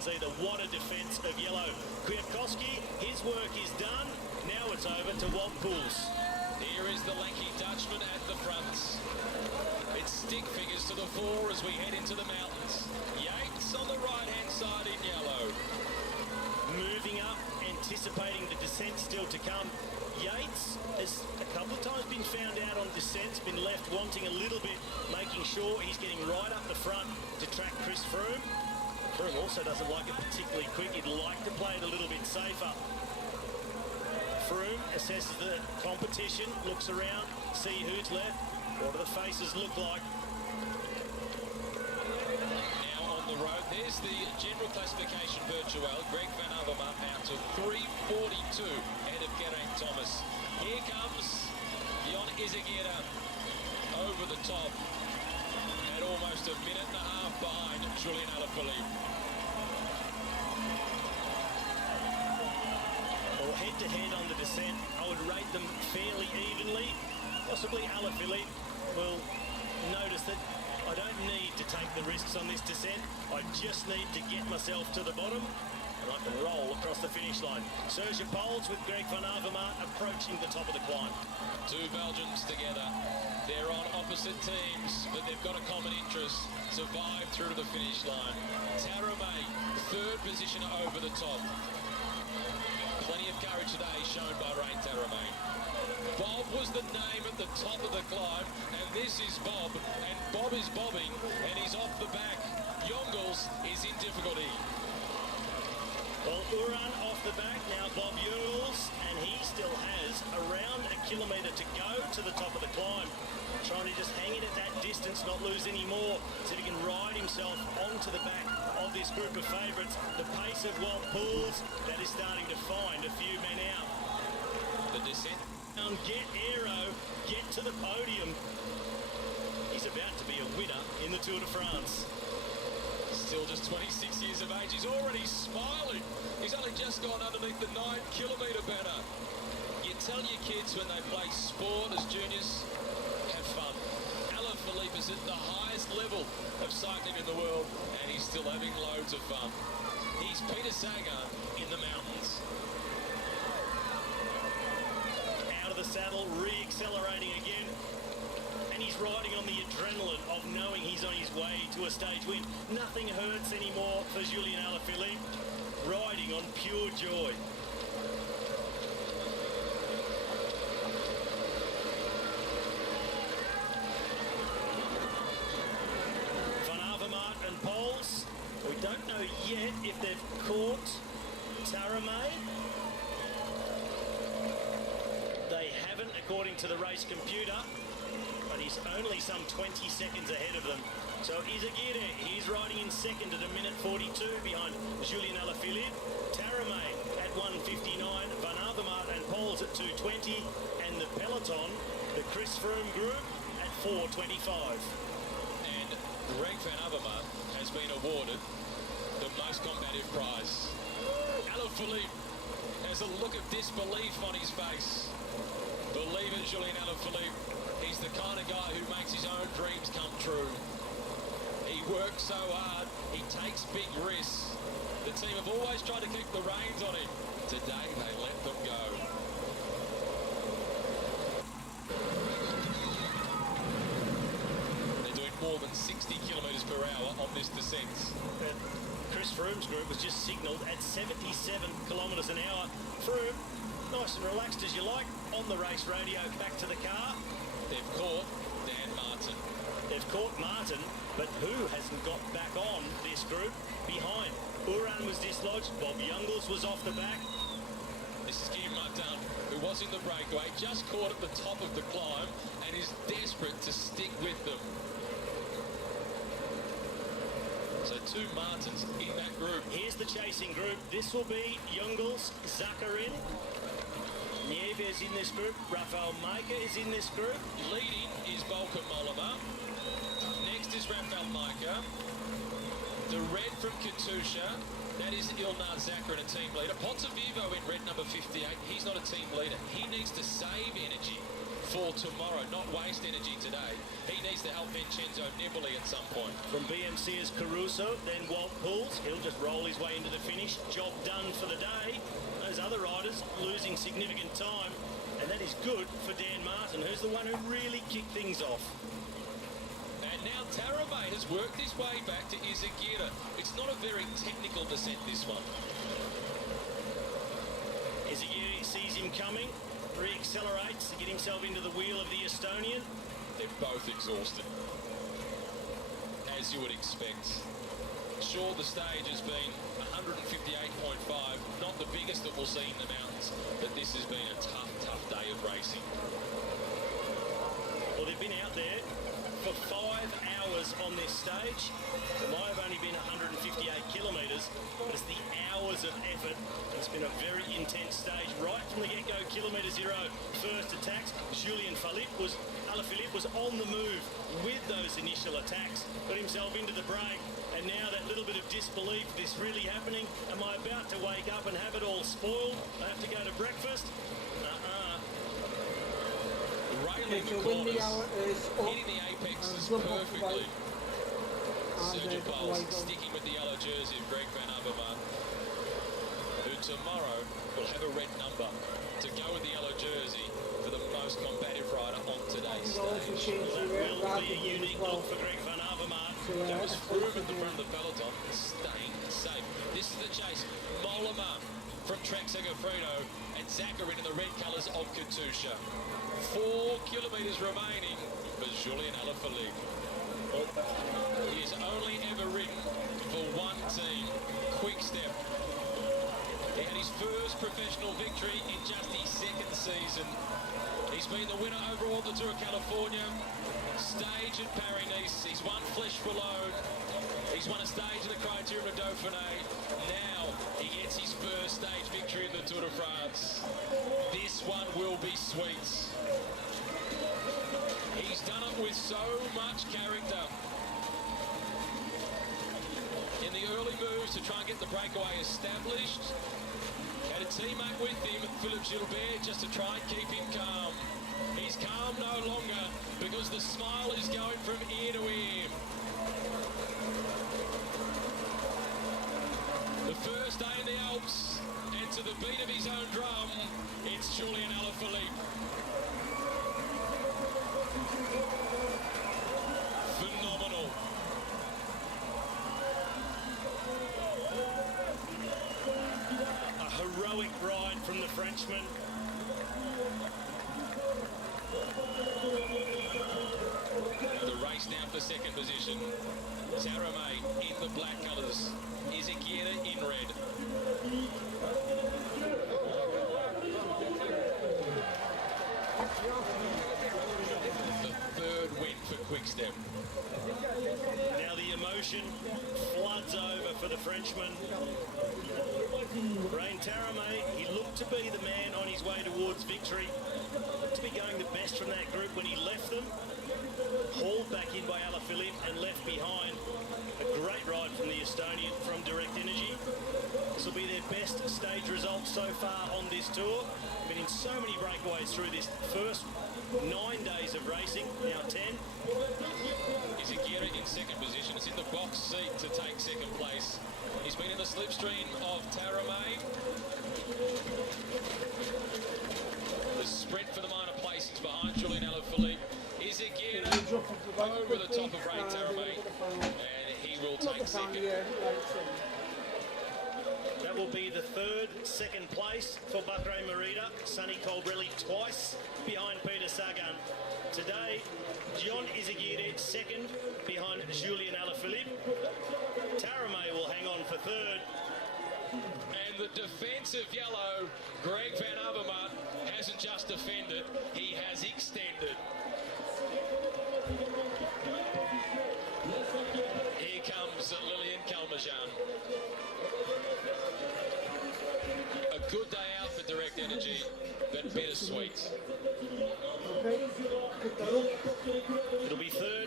fans either. What a defence of yellow. Kwiatkowski, his work is done. Now it's over to Walt Pools. Here is the lanky Dutchman at the front. It's stick figures to the fore as we head into the mountains. Yates on the right-hand side in yellow. Moving up, anticipating the descent still to come. Yates has a couple of times been found out on descents, been left wanting a little bit, making sure he's getting right up the front to track Chris Froome. Froome also doesn't like it particularly quick. He'd like to play it a little bit safer. Froome assesses the competition, looks around, see who's left. What do the faces look like? Now on the road, there's the general classification virtual. Greg Van Avermaet out to 3:42 ahead of Geraint Thomas. Here comes Jon Izagirre over the top at almost a minute and a half behind Julian Alaphilippe. Well, head-to-head on the descent, I would rate them fairly evenly. Possibly Alaphilippe will notice that I don't need to take the risks on this descent. I just need to get myself to the bottom and I can roll across the finish line. Serge Pauls with Greg Van Avermaet approaching the top of the climb. Two Belgians together. They're on opposite teams, but they've got a common interest. Survive through to the finish line. Taramay, third position over the top. Plenty of courage today shown by Rein Taramay. Bob was the name at the top of the climb, and this is Bob, and Bob is bobbing, and he's off the back. Jongels is in difficulty. Well, Uran off the back, now Bob Jongels, and he still has around a kilometre to go to the top of the climb. Trying to just hang it at that distance, not lose any more, so he can ride himself onto the back of this group of favourites. The pace of Walt Pools, that is starting to find a few men out. The descent. Get Aero, get to the podium. He's about to be a winner in the Tour de France. Still just 26 years of age. He's already smiling. He's only just gone underneath the 9-kilometre banner. You tell your kids when they play sport as juniors, have fun. Alaphilippe is at the highest level of cycling in the world, and he's still having loads of fun. He's Peter Sagan in the mountains. Out of the saddle, re-accelerating again. And he's riding on the adrenaline of knowing he's on his way to a stage win. Nothing hurts anymore for Julian Alaphilippe. Riding on pure joy. Van Avermaet and Pauls. We don't know yet if they've caught Taramay. They haven't, according to the race computer, but he's only some 20 seconds ahead of them. So Izagirre, he's riding in second at a minute 42 behind Julian Alaphilippe. Taramay at 1:59, Van Avermaet and Pauls at 2:20, and the peloton, the Chris Froome group, at 4:25. And Greg Van Avermaet has been awarded the most combative prize. Alaphilippe has a look of disbelief on his face. Believe it, Julian Alaphilippe. He's the kind of guy who makes his own dreams come true. He works so hard. He takes big risks. The team have always tried to keep the reins on him. Today, they let them go. They're doing more than 60 kilometres per hour on this descent. Chris Froome's group was just signalled at 77 kilometres an hour. Froome, nice and relaxed as you like, on the race radio back to the car. They've caught Dan Martin. They've caught Martin, but who hasn't got back on this group behind? Uran was dislodged, Bob Jongels was off the back. This is Guillaume Martin, who was in the breakaway, just caught at the top of the climb and is desperate to stick with them. So two Martins in that group. Here's the chasing group. This will be Jongels, Zakarin. Nieve is in this group. Rafael Maika is in this group. Leading is Volker Mollema. Next is Rafael Maika. The red from Katusha, that is Ilnar Zakarin, a team leader. Pontevivo in red number 58, he's not a team leader. He needs to save energy for tomorrow, not waste energy today. He needs to help Vincenzo Nibali at some point. From BMC's Caruso, then Walt Pools. He'll just roll his way into the finish. Job done for the day. Those other riders losing significant time. And that is good for Dan Martin, who's the one who really kicked things off. And now Taramay has worked his way back to Izagirre. It's not a very technical descent, this one. Izagirre sees him coming, re-accelerates to get himself into the wheel of the Estonian. They're both exhausted, as you would expect. Sure, the stage has been 158.5, not the biggest that we'll see in the mountains, but this has been a tough, tough day of racing. Well, they've been out there for 5 hours on this stage. It might have only been 158 kilometres, but it's the hours of effort. It's been a very intense stage right from the get-go. Kilometre zero, first attacks. Julien Alaphilippe was on the move with those initial attacks. Got himself into the break, and now that little bit of disbelief, this really happening? Am I about to wake up and have it all spoiled? I have to go to breakfast? Railing the corners, hitting the apexes perfectly. Sergio Bowles sticking with the yellow jersey of Greg Van Avermaet, who tomorrow will have a red number to go with the yellow jersey for the most combative rider on today's stage. That will be a unique look for Greg Van Avermaet. That was Froome at the front of the peloton, staying safe. This is the chase. Mollema from Trek Segafredo and Zakarin in the red colours of Katusha. 4 kilometres remaining for Julien Alaphilippe. He has only ever ridden for one team, Quick Step. He had his first professional victory in just his second season. He's been the winner overall of the Tour of California, stage at Paris-Nice. He's won Flèche Wallonne. He's won a stage in the Criterium of Dauphiné. Now he gets his first stage victory in the Tour de France. This one will be sweet. He's done it with so much character. In the early moves to try and get the breakaway established. Had a teammate with him, Philippe Gilbert, just to try and keep him calm. He's calm no longer because the smile is going from ear to ear. The first day in the Alps, and to the beat of his own drum, it's Julien Alaphilippe. Phenomenal. A heroic ride from the Frenchman. The race now for second position. Taramay in the black colours. Izagirre in red. The third win for Quick Step. Now the emotion floods over for the Frenchman. Rain Taramay, he looked to be the man on his way towards victory. Looked to be going the best from that group when he left them. Hauled back in by Alaphilippe and left behind. A great ride from the Estonian from Direct Energy. This will be their best stage result so far on this tour. Been in so many breakaways through this first 9 days of racing, now 10. Izagirre in second position. It's in the box seat to take second place. He's been in the slipstream of Taramay. The sprint for the minor places behind Julien Alaphilippe. Izagirre over the top of Ray Taramay, and he will take second. That will be the second place for Bahrain Merida. Sonny Colbrelli twice behind Peter Sagan. Today, John Izagirre second behind Julien Alaphilippe. Taramay will hang on for third. And the defensive yellow, Greg Van Avermaet, hasn't just defended, he has extended. Here comes Lilian Kalmajan. A good day out for Direct Energy, but bittersweet. It'll be third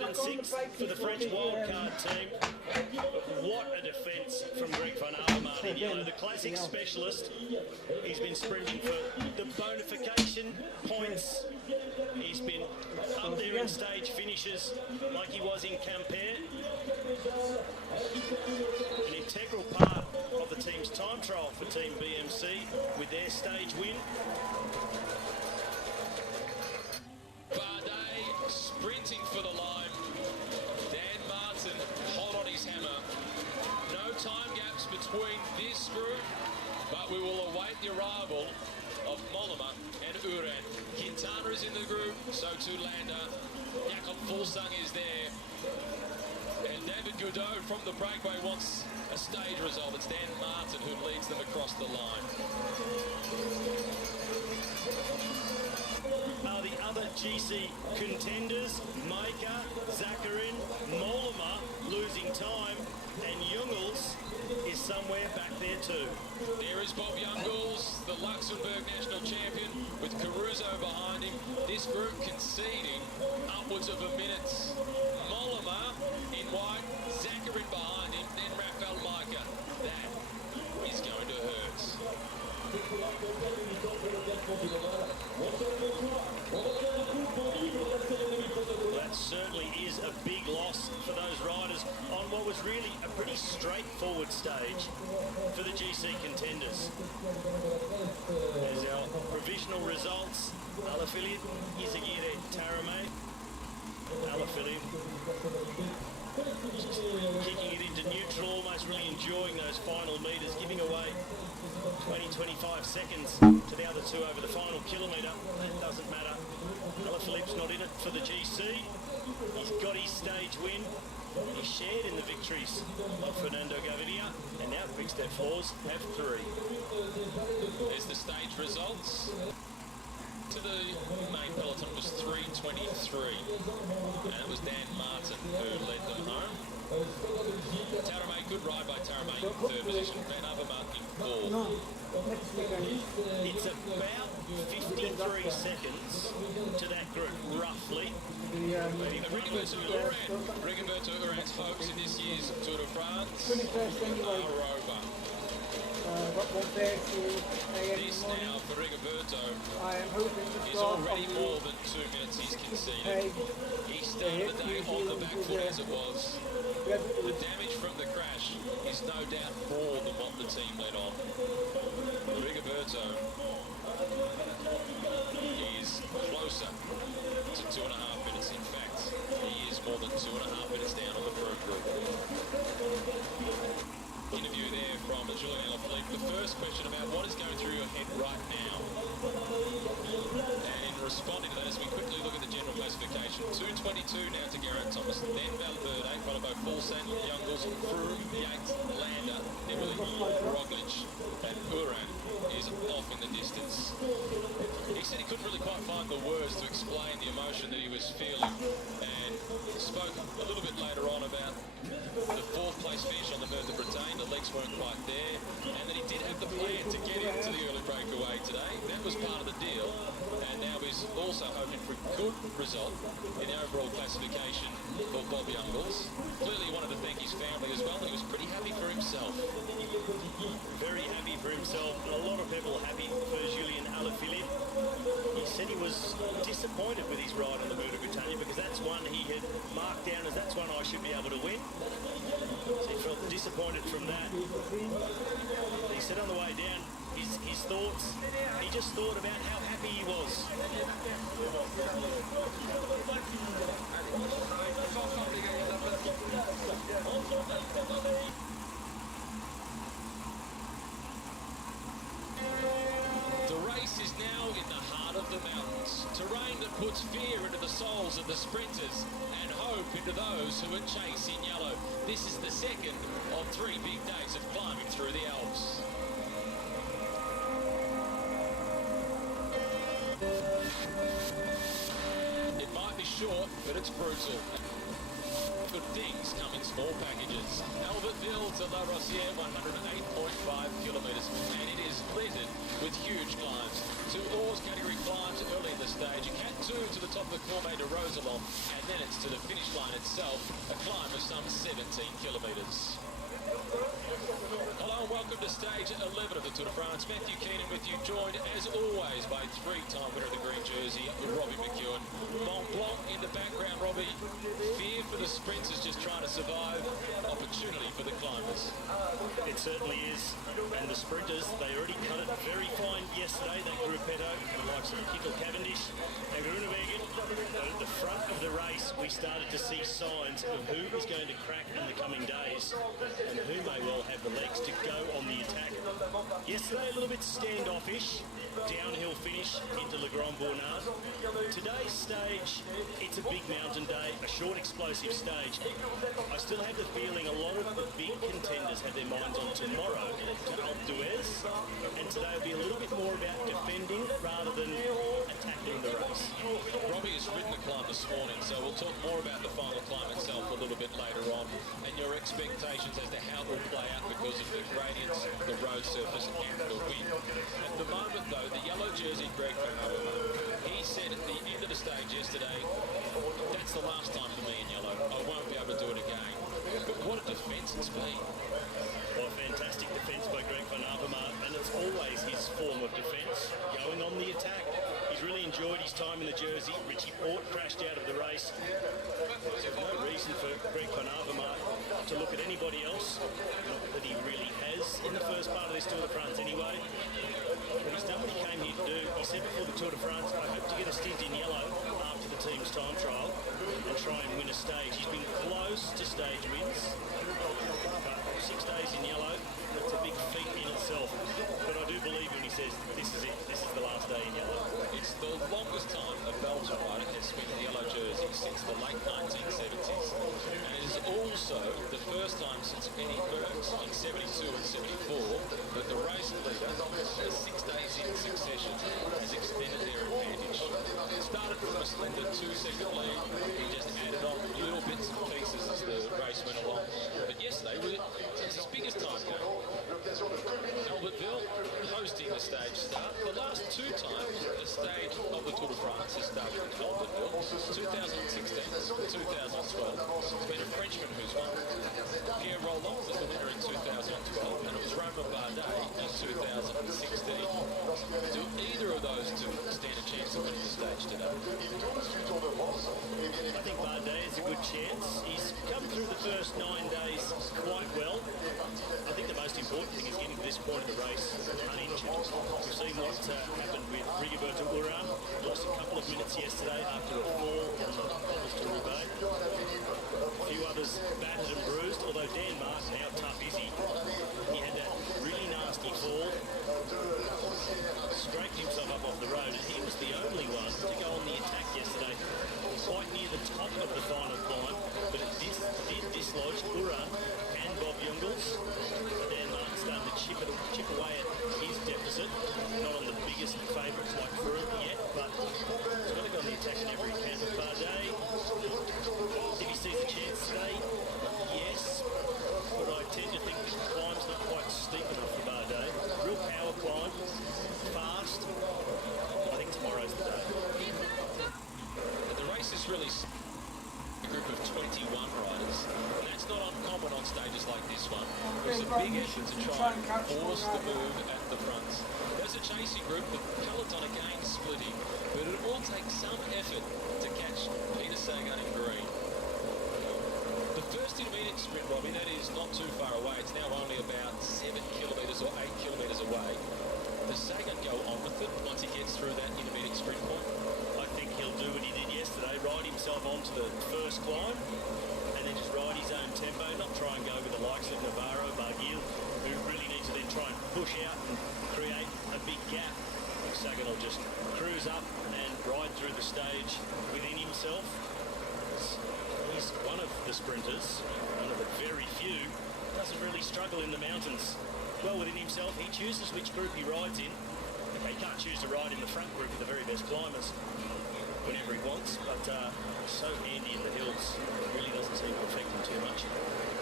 and 6 for the French wildcard team. But what a defence from Greg van Avermaet in yellow. The classic specialist. He's been sprinting for the bonification points. He's been up there in stage finishes like he was in Quimper. An integral part of the team's time trial for Team BMC with their stage win. Bardet sprinting for the line. Dan Martin hot on his hammer. No time gaps between this group, but we will await the arrival of Mollema and Uran. Quintana is in the group, so too Landa. Jakob Fuglsang is there. And David Godot from the breakaway wants a stage result. It's Dan Martin who leads them across the line. The other GC contenders, Maika, Zakarin, Mollema losing time, and Jungels is somewhere back there too. There is Bob Jungels, the Luxembourg national champion, with Caruso behind him. This group conceding upwards of a minute. Mollema in white, Zakarin behind him, then Rafael Maika. That is going to hurt. That certainly is a big loss for those riders on what was really a pretty straightforward stage for the GC contenders. There's our provisional results. Alaphilippe, Izagirre, Taramay. Alaphilippe kicking it into neutral, almost really enjoying those final metres, giving away 20-25 seconds to the other two over the final kilometre. That doesn't matter. Alaphilippe's not in it for the GC. He's got his stage win. He shared in the victories of Fernando Gaviria, and now Quick Step Floors have 3. There's the stage results. To the main peloton was 3:23, and it was Dan Martin who led them home. Taramay, good ride by Taramay in 3rd position, Van Avermaet in 4th. It's about 53 seconds to that group, roughly. Rigoberto Uran's hopes in this year's Tour de France are over. This now for Rigoberto is already more than 2 minutes he's conceded. He started the day on the back foot as it was. The damage from the crash is no doubt more than what the team led on. Rigoberto is closer to 2.5 minutes. In fact, he is more than 2.5 minutes down on the pro group. Interview there from Julien Alaphilippe. The first question about what is going through your head right now. And in responding to that, as we quickly look at the general classification, 2:22 now to Geraint Thomas, then Valverde, followed by Fuglsang, Jungels, Froome, Yates, Landa, then really Roglic, and Uran is off in the distance. He said he couldn't really quite find the words to explain the emotion that he was feeling, and spoke a little bit later on about the 4th place finish on the Mur de Bretagne. The legs weren't quite there, and that he did have the plan to get into the early breakaway today. That was part of the deal, and now he's also hoping for a good result in the overall classification for Bob Jungels. Clearly he wanted to thank his family as well, and he was pretty happy for himself. Very happy for himself, and a lot of people happy for Julien Alaphilippe. He said he was disappointed with his ride on the Mur de Bretagne because that's one he had marked down as that's one I should be able to win. So he felt disappointed from that. He said on the way down his thoughts, he just thought about how happy he was. The race is now in the heart of the mountains, terrain that puts fear into the souls of the sprinters and hope into those who are chasing yellow. This is the second of 3 big days of climbing through the Alps. It might be short, but it's brutal. Good things come in Small packages. Albertville to La Rosière, 108.5 kilometres, and it is littered with huge climbs. 2 oars category climbs early in the stage, a Cat 2 to the top of the Cormet de Roselon, and then it's to the finish line itself, a climb of some 17 kilometres. Hello and welcome to stage 11 of the Tour de France. Matthew Keenan with you, joined as always by 3-time winner of the green jersey, Robbie McEwen. Mont Blanc in the background, Robbie. Fear for the sprinters just trying to survive, opportunity for the climbers. It certainly is. And the sprinters, they already cut it very fine yesterday. That gruppetto, the likes of Kittel Cavendish and Groenewegen. At the front of the race, we started to see signs of who is going to crack in the coming days and who may well have the legs to go on the attack. Yesterday, a little bit standoffish. Downhill finish into Le Grand Bournard. Today's stage, it's a big mountain day, a short explosive stage. I still have the feeling a lot of the big contenders have their minds on tomorrow to Alpe d'Huez, and today will be a little bit more about defending rather than attacking the race. Robbie has ridden the climb this morning, so we'll talk more about the final climb itself a little bit later on, and your expectations as to how it will play out because of the gradients, the road surface and the wind. At the moment though, the yellow jersey Greg Van Avermaet, he said at the end of the stage yesterday, that's the last time for me in yellow. I won't be able to do it again. But what a defence it's been. Well, fantastic defence by Greg Van Avermaet, and it's always his form of defence, going on the attack. He's really enjoyed his time in the jersey. Richie Porte crashed out of the race. There's no reason for Greg Van Avermaet to look at anybody else, not that he really has in the first part of this Tour de France anyway. But he's done what he came here to do. He said before the Tour de France, I hope to get a stint in yellow after the team's time trial and try and win a stage. He's been close to stage wins, but 6 days in yellow, that's a big feat in itself. But I do believe when he says, this is it, this is the last day in yellow. It's the longest time a Belgian rider has spent the yellow jersey since the late 1970s. And it is also the first time since Penny Burks in 72 and 74 that the race leader, 6 days in succession, has extended their advantage. It started from a slender 2-second lead. He just added on little bits and pieces as the race went along. But yesterday, it's his biggest time going. Albertville hosting the stage start. The last 2 times the stage of the Tour de France has started in Albertville, 2016 and 2012. It's been a Frenchman who's won. Pierre Rolland was the winner in 2012, and it was Romain Bardet in 2016. Do either of those two stand a chance of winning the stage today? I think Bardet has a good chance. He's come through the first 9 days quite well. I think the most important thing is getting to this point of the race uninjured. We've seen what happened with Rigoberto Urán. Lost a couple of minutes yesterday after a fall on the cobbles to Roubaix. A few others battered and bruised, although Dan Martin, how tough is he? He had that really nasty fall, scraped himself up off the road, and he was the only one to go on the attack yesterday, quite near the top of the final climb, but it did dislodge Urán and Bob Jungels. Dan Martin starting to chip away at his deficit, not on the biggest favourites like Froome yet, but he's got to go on the attack in every can. Bardet, if he sees a chance today, yes, but I tend to think the climb's not quite steep enough for Bardet. Real power climb, fast. I think tomorrow's the day. But the race is really a group of 21 riders, and that's not uncommon on stages like this one. There's a big effort to try and force the move at the front. There's a chasing group, the peloton again splitting, but it will take some effort to catch Peter Sagan in green. The first intermediate sprint, Robbie, that is not too far away. It's now only about 7 kilometres or 8 kilometres away. Does Sagan go on with it once he gets through that intermediate sprint point? I think he'll do what he did yesterday, ride himself onto the first climb and then just ride his own tempo, not try and go with the likes of Navarro, Barguil, who really need to then try and push out and create a big gap. Sagan will just cruise up and ride through the stage within himself. He's one of the sprinters, one of the very few, doesn't really struggle in the mountains. Well within himself, he chooses which group he rides in. Okay, he can't choose to ride in the front group with the very best climbers whenever he wants, but so handy in the hills, it really doesn't seem to affect him too much.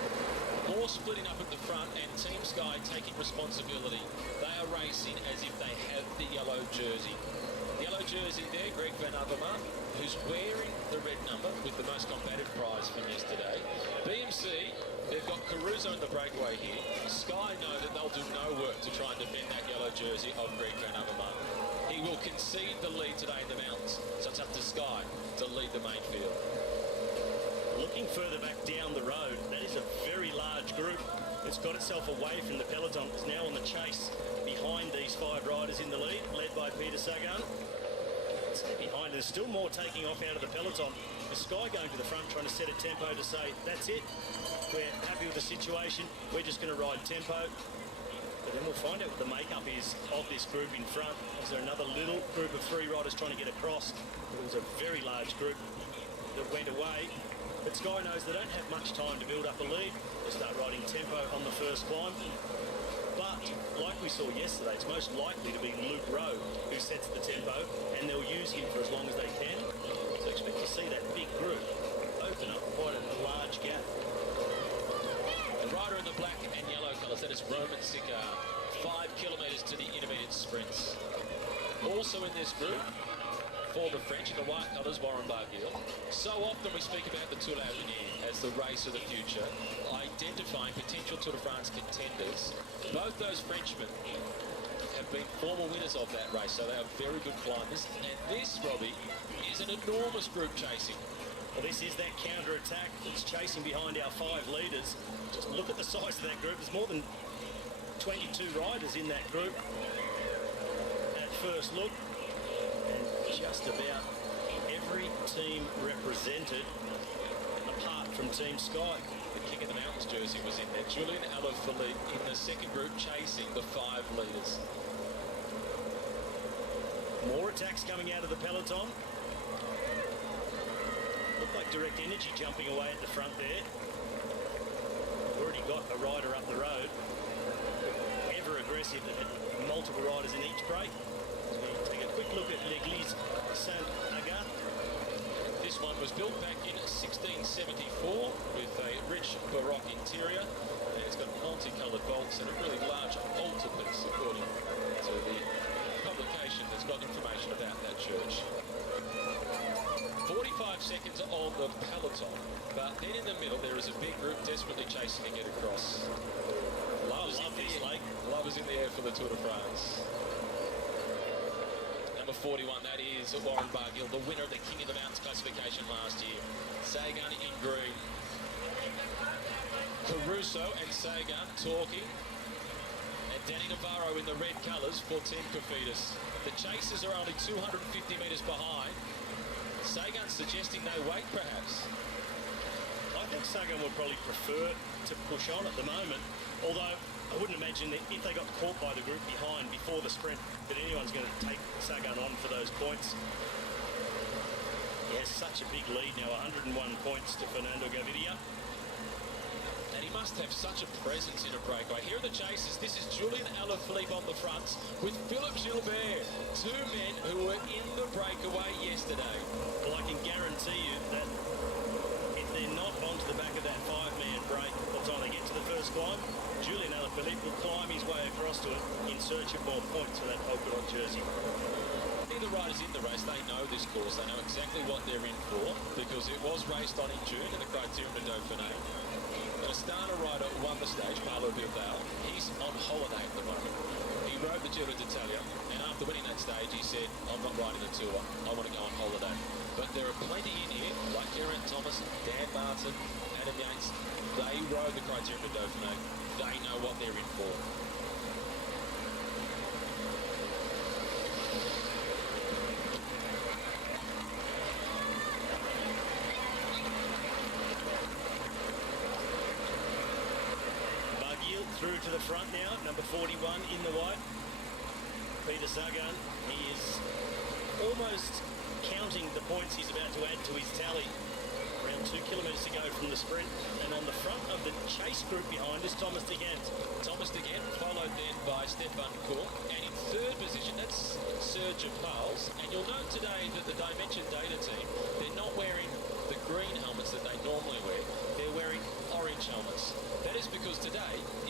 up at the front and Team Sky taking responsibility. They are racing as if they have the yellow jersey. Yellow jersey there, Greg Van Avermaet, who's wearing the red number with the most combative prize from yesterday. BMC, they've got Caruso in the breakaway here. Sky know that they'll do no work to try and defend that yellow jersey of Greg Van Avermaet. He will concede the lead today in the mountains, so it's up to Sky to lead the main field. Looking further back down the road, that is a very large group. It's got itself away from the peloton. It's now on the chase behind these 5 riders in the lead, led by Peter Sagan. Stay behind. There's still more taking off out of the peloton. The Sky going to the front, trying to set a tempo to say, that's it. We're happy with the situation. We're just going to ride tempo. But then we'll find out what the makeup is of this group in front. Is there another little group of 3 riders trying to get across? It was a very large group that went away. But Sky knows they don't have much time to build up a lead. They start riding tempo on the first climb. But, like we saw yesterday, it's most likely to be Luke Rowe who sets the tempo, and they'll use him for as long as they can. So expect to see that big group open up quite a large gap. The rider in the black and yellow colours, that is Roman Sikar. 5 kilometres to the intermediate sprints. Also in this group, for the French, in the white colours, Warren Barguil. So often we speak about the Tour d'Avenir as the race of the future, identifying potential Tour de France contenders. Both those Frenchmen have been former winners of that race, so they are very good climbers. And this, Robbie, is an enormous group chasing. Well, this is that counter-attack that's chasing behind our 5 leaders. Just look at the size of that group. There's more than 22 riders in that group at first look. Just about every team represented, apart from Team Sky. The King of the Mountains jersey was in there. Julian Alaphilippe in the second group chasing the 5 leaders. More attacks coming out of the peloton. Looked like Direct Energy jumping away at the front there. Already got a rider up the road. Ever aggressive, multiple riders in each break. Take a quick look at L'Église Saint-Agathe. This one was built back in 1674 with a rich Baroque interior. And it's got multicoloured bolts and a really large altarpiece, according to the publication that's got information about that church. 45 seconds on the peloton, but then in the middle there is a big group desperately chasing to get across. Love is in the air for the Tour de France. Number 41, that is Warren Barguil, the winner of the King of the Mountains classification last year. Sagan in green. Caruso and Sagan talking. And Danny Navarro in the red colours for Team Cofidis. The chasers are only 250 metres behind. Sagan suggesting they wait, perhaps. I think Sagan would probably prefer to push on at the moment, although I wouldn't imagine that if they got caught by the group behind before the sprint that anyone's going to take Sagan on for those points. He has such a big lead now, 101 points to Fernando Gaviria. And he must have such a presence in a breakaway. Here are the chasers. This is Julian Alaphilippe on the front with Philippe Gilbert. 2 men who were in the breakaway yesterday. Well, I can guarantee you that if they're not onto the back of that 5-man break by the time they get to the first climb, Julian Alaphilippe will climb his way across to it in search of more points for that polka dot jersey. The riders in the race, they know this course. They know exactly what they're in for because it was raced on in June in the Criterium de Dauphiné. An Astana rider won the stage, Paolo Bilbao. He's on holiday at the moment. He rode the Giro d'Italia, and after winning that stage, he said, I'm not riding the Tour. I want to go on holiday. But there are plenty in here, like Geraint Thomas, Dan Martin, Adam Yates. They rode the Criterium de Dauphiné. They know what they're in for. Barguil through to the front now, number 41 in the white. Peter Sagan, he is almost counting the points he's about to add to his tally. Around 2 kilometres to go from the sprint, and on the front of the chase group behind is Thomas de Gendt. Thomas de Gendt followed then by Stefan Koch, and in third position that's Serge Pauls. And you'll note today that the Dimension Data team, they're not wearing the green helmets that they normally wear, they're wearing orange helmets. That is because today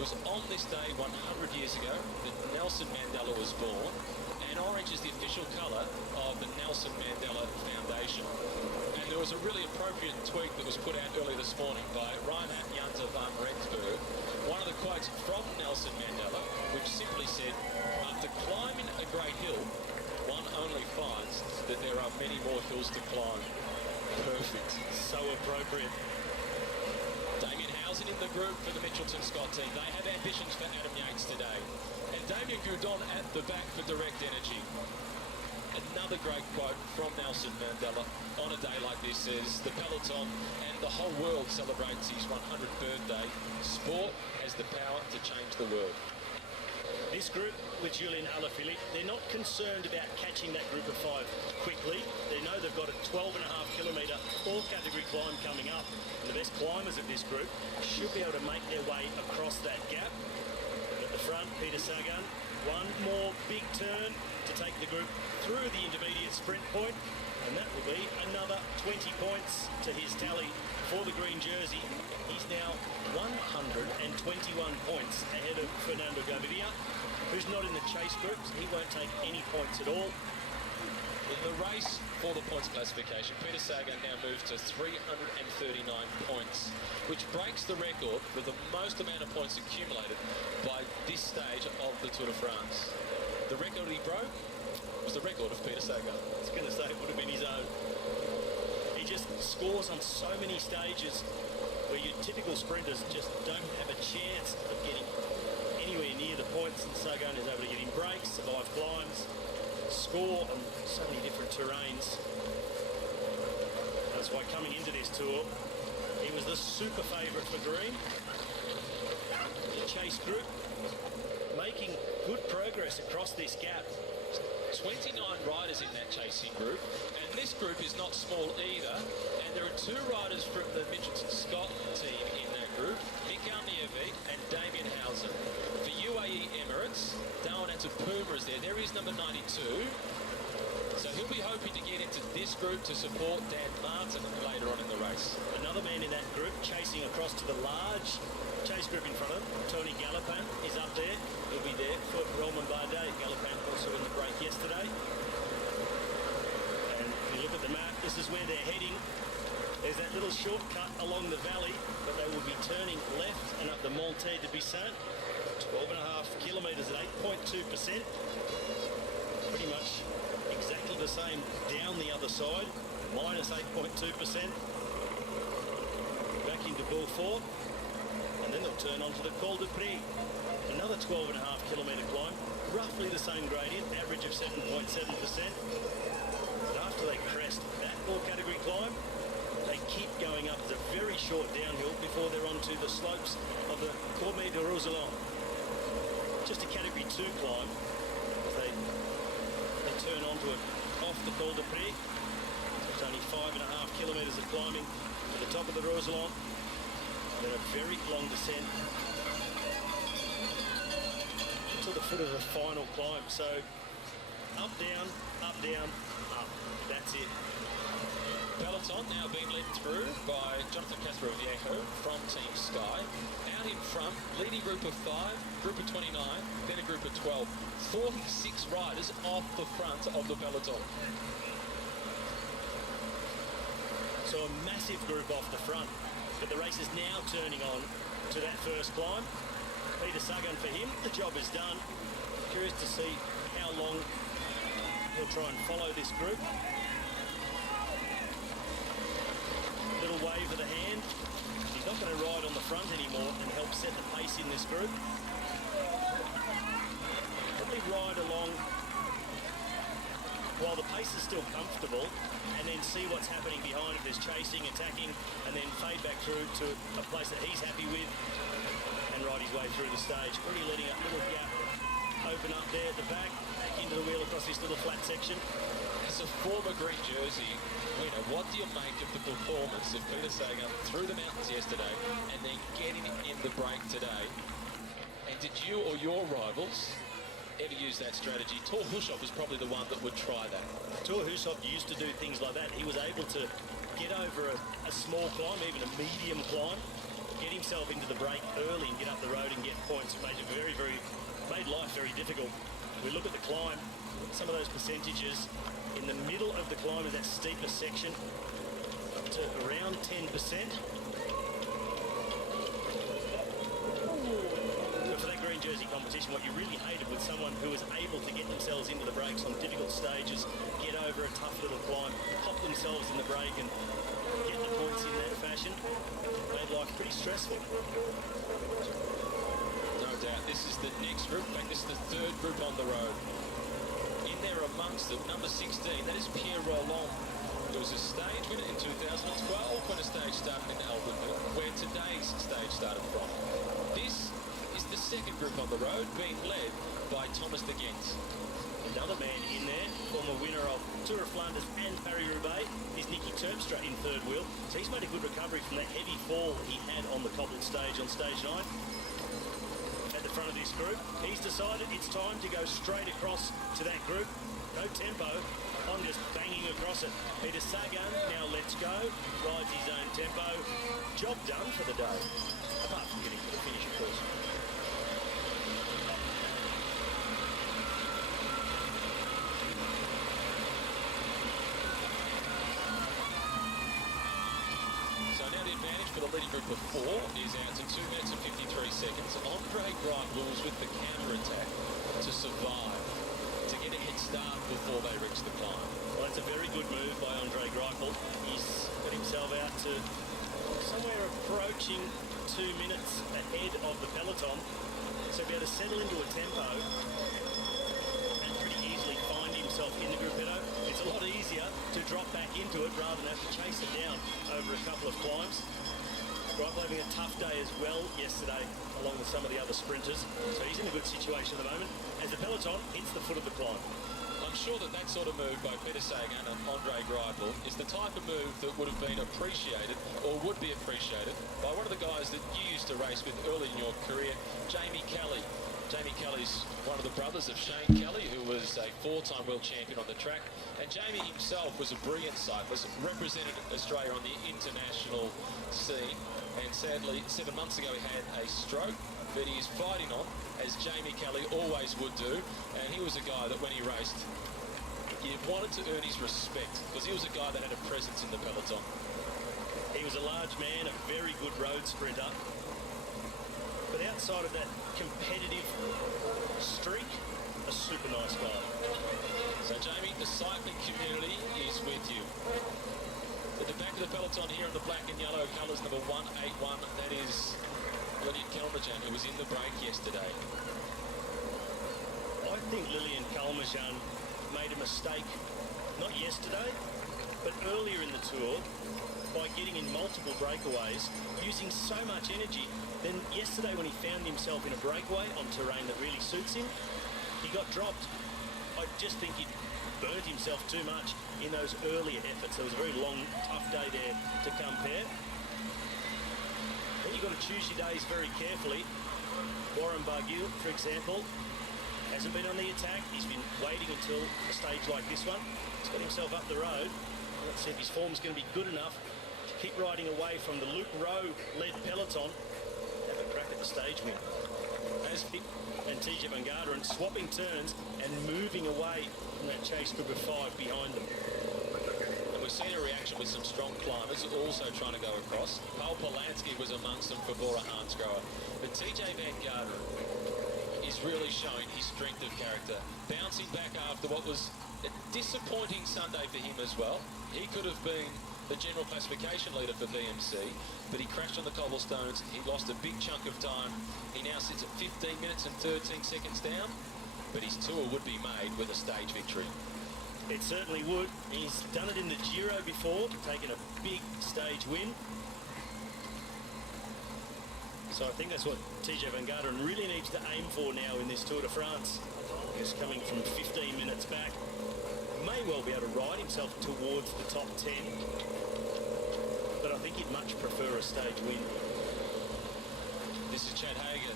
was on this day 100 years ago that Nelson Mandela was born, and orange is the official colour of the Nelson Mandela Foundation. And there was a really appropriate tweet that was put out earlier this morning by Reinhard Janse van Rensburg, one of the quotes from Nelson Mandela, which simply said, after climbing a great hill, one only finds that there are many more hills to climb. Perfect. So appropriate. Damien Housen in the group for the Mitchelton Scott team. They have ambitions for Adam Yates today. And Damien Goudon at the back for direct energy. Another great quote from Nelson Mandela on a day like this says, the peloton and the whole world celebrates his 100th birthday. Sport has the power to change the world. This group with Julien Alaphilippe, they're not concerned about catching that group of 5 quickly. They know they've got a 12.5-kilometre all-category climb coming up. And the best climbers of this group should be able to make their way across that gap. At the front, Peter Sagan, one more big turn to take the group through the intermediate sprint point. And that will be another 20 points to his tally for the green jersey. He's now 121 points ahead of Fernando Gaviria, who's not in the chase groups. He won't take any points at all. In the race for the points classification, Peter Sagan now moves to 339 points, which breaks the record for the most amount of points accumulated by this stage of the Tour de France. The record he broke was the record of Peter Sagan. I was going to say it would have been his own. He just scores on so many stages where your typical sprinters just don't have a chance of getting anywhere near the points, and Sagan is able to get in breaks, survive climbs, score on so many different terrains. That's why coming into this tour, he was the super favourite for green. The chase group making good progress across this gap. 29 riders in that chasing group, and this group is not small either, and there are 2 riders from the Mitchelton Scott team in that group, Mikael Nievit and Damien Housen. For UAE Emirates, Darwin Atapuma is there. There is number 92. So he'll be hoping to get into this group to support Dan Martin later on in the race. Another man in that group chasing across to the large chase group in front of him. Tony Galopin is up there. He'll be there for Romain Bardet. Galopin also in the break yesterday. And if you look at the map, this is where they're heading. There's that little shortcut along the valley, but they will be turning left and up the Monte de Bissaint. 12.5 kilometres at 8.2%. Pretty much exactly the same down the other side, minus 8.2%. Back into Beaufort, and then they'll turn onto the Col de Prix. Another 12.5-kilometre climb, roughly the same gradient, average of 7.7%. But after they crest that all-category climb, they keep going up. It's a very short downhill before they're onto the slopes of the Cormet de Roseland. Just a Category 2 climb. They turn onto it off the Col de Prix. It's only 5.5 kilometres of climbing to the top of the Roseland. Then a very long descent to the foot of the final climb. So up, down, up, down, up. That's it. Peloton now being led through by Jonathan Castroviejo from Team Sky. Out in front, leading group of 5, group of 29, then a group of 12. 46 riders off the front of the peloton. So a massive group off the front. But the race is now turning on to that first climb. Peter Sagan, for him, the job is done. Curious to see how long he'll try and follow this group. Little wave of the hand. He's not going to ride on the front anymore and help set the pace in this group. Probably ride along while the pace is still comfortable, and then see what's happening behind if there's chasing, attacking, and then fade back through to a place that he's happy with and ride his way through the stage. Already letting a little gap open up there at the back into the wheel across this little flat section. As a former green jersey winner, what do you make of the performance of Peter Sagan through the mountains yesterday and then getting in the break today? And did you or your rivals ever use that strategy? Thor Hushovd is probably the one that would try that. Thor Hushovd used to do things like that. He was able to get over a small climb, even a medium climb, get himself into the break early and get up the road and get points. Made life very difficult. We look at the climb, some of those percentages in the middle of the climb is that steeper section up to around 10%. But for that green jersey competition, what you really hated was someone who was able to get themselves into the breaks on difficult stages, get over a tough little climb, pop themselves in the break and get the points in that fashion. Made life pretty stressful. No doubt. This is the next group. In fact, this is the third group on the road. In there amongst them, number 16, that is Pierre Roland. There was a stage winner in 2012 when a stage started in Albertville, where today's stage started from. This is the second group on the road, being led by Thomas de Gent. Another man in there, former winner of Tour of Flanders and Paris-Roubaix, is Nicky Terpstra in third wheel. So he's made a good recovery from that heavy fall he had on the cobbled stage on stage 9. At the front of this group, he's decided it's time to go straight across to that group. No tempo, I'm just banging across it. Peter Sagan now lets go, rides his own tempo. Job done for the day, apart from getting to the finish, of course. So now the advantage for the leading group of 4 is out to 2 minutes and 53 seconds. Andre Greipel was with the counter-attack to survive, to get a head start before they reach the climb. Well, that's a very good move by Andre Greipel. He's got himself out to somewhere approaching 2 minutes ahead of the peloton. So be able to settle into a tempo and pretty easily find himself in the gruppetto. It's a lot easier to drop back into it rather than have to chase it down over a couple of climbs. Greipel having a tough day as well yesterday, along with some of the other sprinters. So he's in a good situation at the moment as the peloton hits the foot of the climb. I'm sure that sort of move by Peter Sagan and Andre Greipel is the type of move that would have been appreciated, or would be appreciated, by one of the guys that you used to race with early in your career, Jamie Kelly. Jamie Kelly's one of the brothers of Shane Kelly, who was a 4-time world champion on the track. And Jamie himself was a brilliant cyclist, represented Australia on the international scene. And sadly, 7 months ago, he had a stroke that he is fighting on, as Jamie Kelly always would do. And he was a guy that when he raced, you wanted to earn his respect, because he was a guy that had a presence in the peloton. He was a large man, a very good road sprinter. But outside of that competitive streak, a super nice guy. So Jamie, the cycling community is with you. At the back of the peloton here in the black and yellow colours, number 181, that is Lilian Kelmerjan, who was in the break yesterday. I think Lilian Kelmerjan made a mistake, not yesterday, but earlier in the Tour, by getting in multiple breakaways, using so much energy. Then yesterday when he found himself in a breakaway on terrain that really suits him, he got dropped. I just think he burnt himself too much in those earlier efforts. It was a very long, tough day there to compare. Then you've got to choose your days very carefully. Warren Barguil, for example, hasn't been on the attack. He's been waiting until a stage like this one. He's got himself up the road. Let's see if his form's going to be good enough to keep riding away from the Luke Rowe-led peloton. Have a crack at the stage win. As Pitt and TJ Van Garderen swapping turns and moving away from that chase group of 5 behind them. And we've seen a reaction with some strong climbers also trying to go across. Paul Polanski was amongst them for Bora Hansgrohe. But TJ Van Garderen is really showing his strength of character. Bouncing back after what was a disappointing Sunday for him as well. He could have been the general classification leader for BMC, but he crashed on the cobblestones. He lost a big chunk of time. He now sits at 15 minutes and 13 seconds down, but his tour would be made with a stage victory. It certainly would. He's done it in the Giro before, taken a big stage win. So I think that's what TJ Van Garderen really needs to aim for now in this Tour de France. He's coming from 15 minutes back. May well be able to ride himself towards the top 10. But I think he'd much prefer a stage win. This is Chad Hager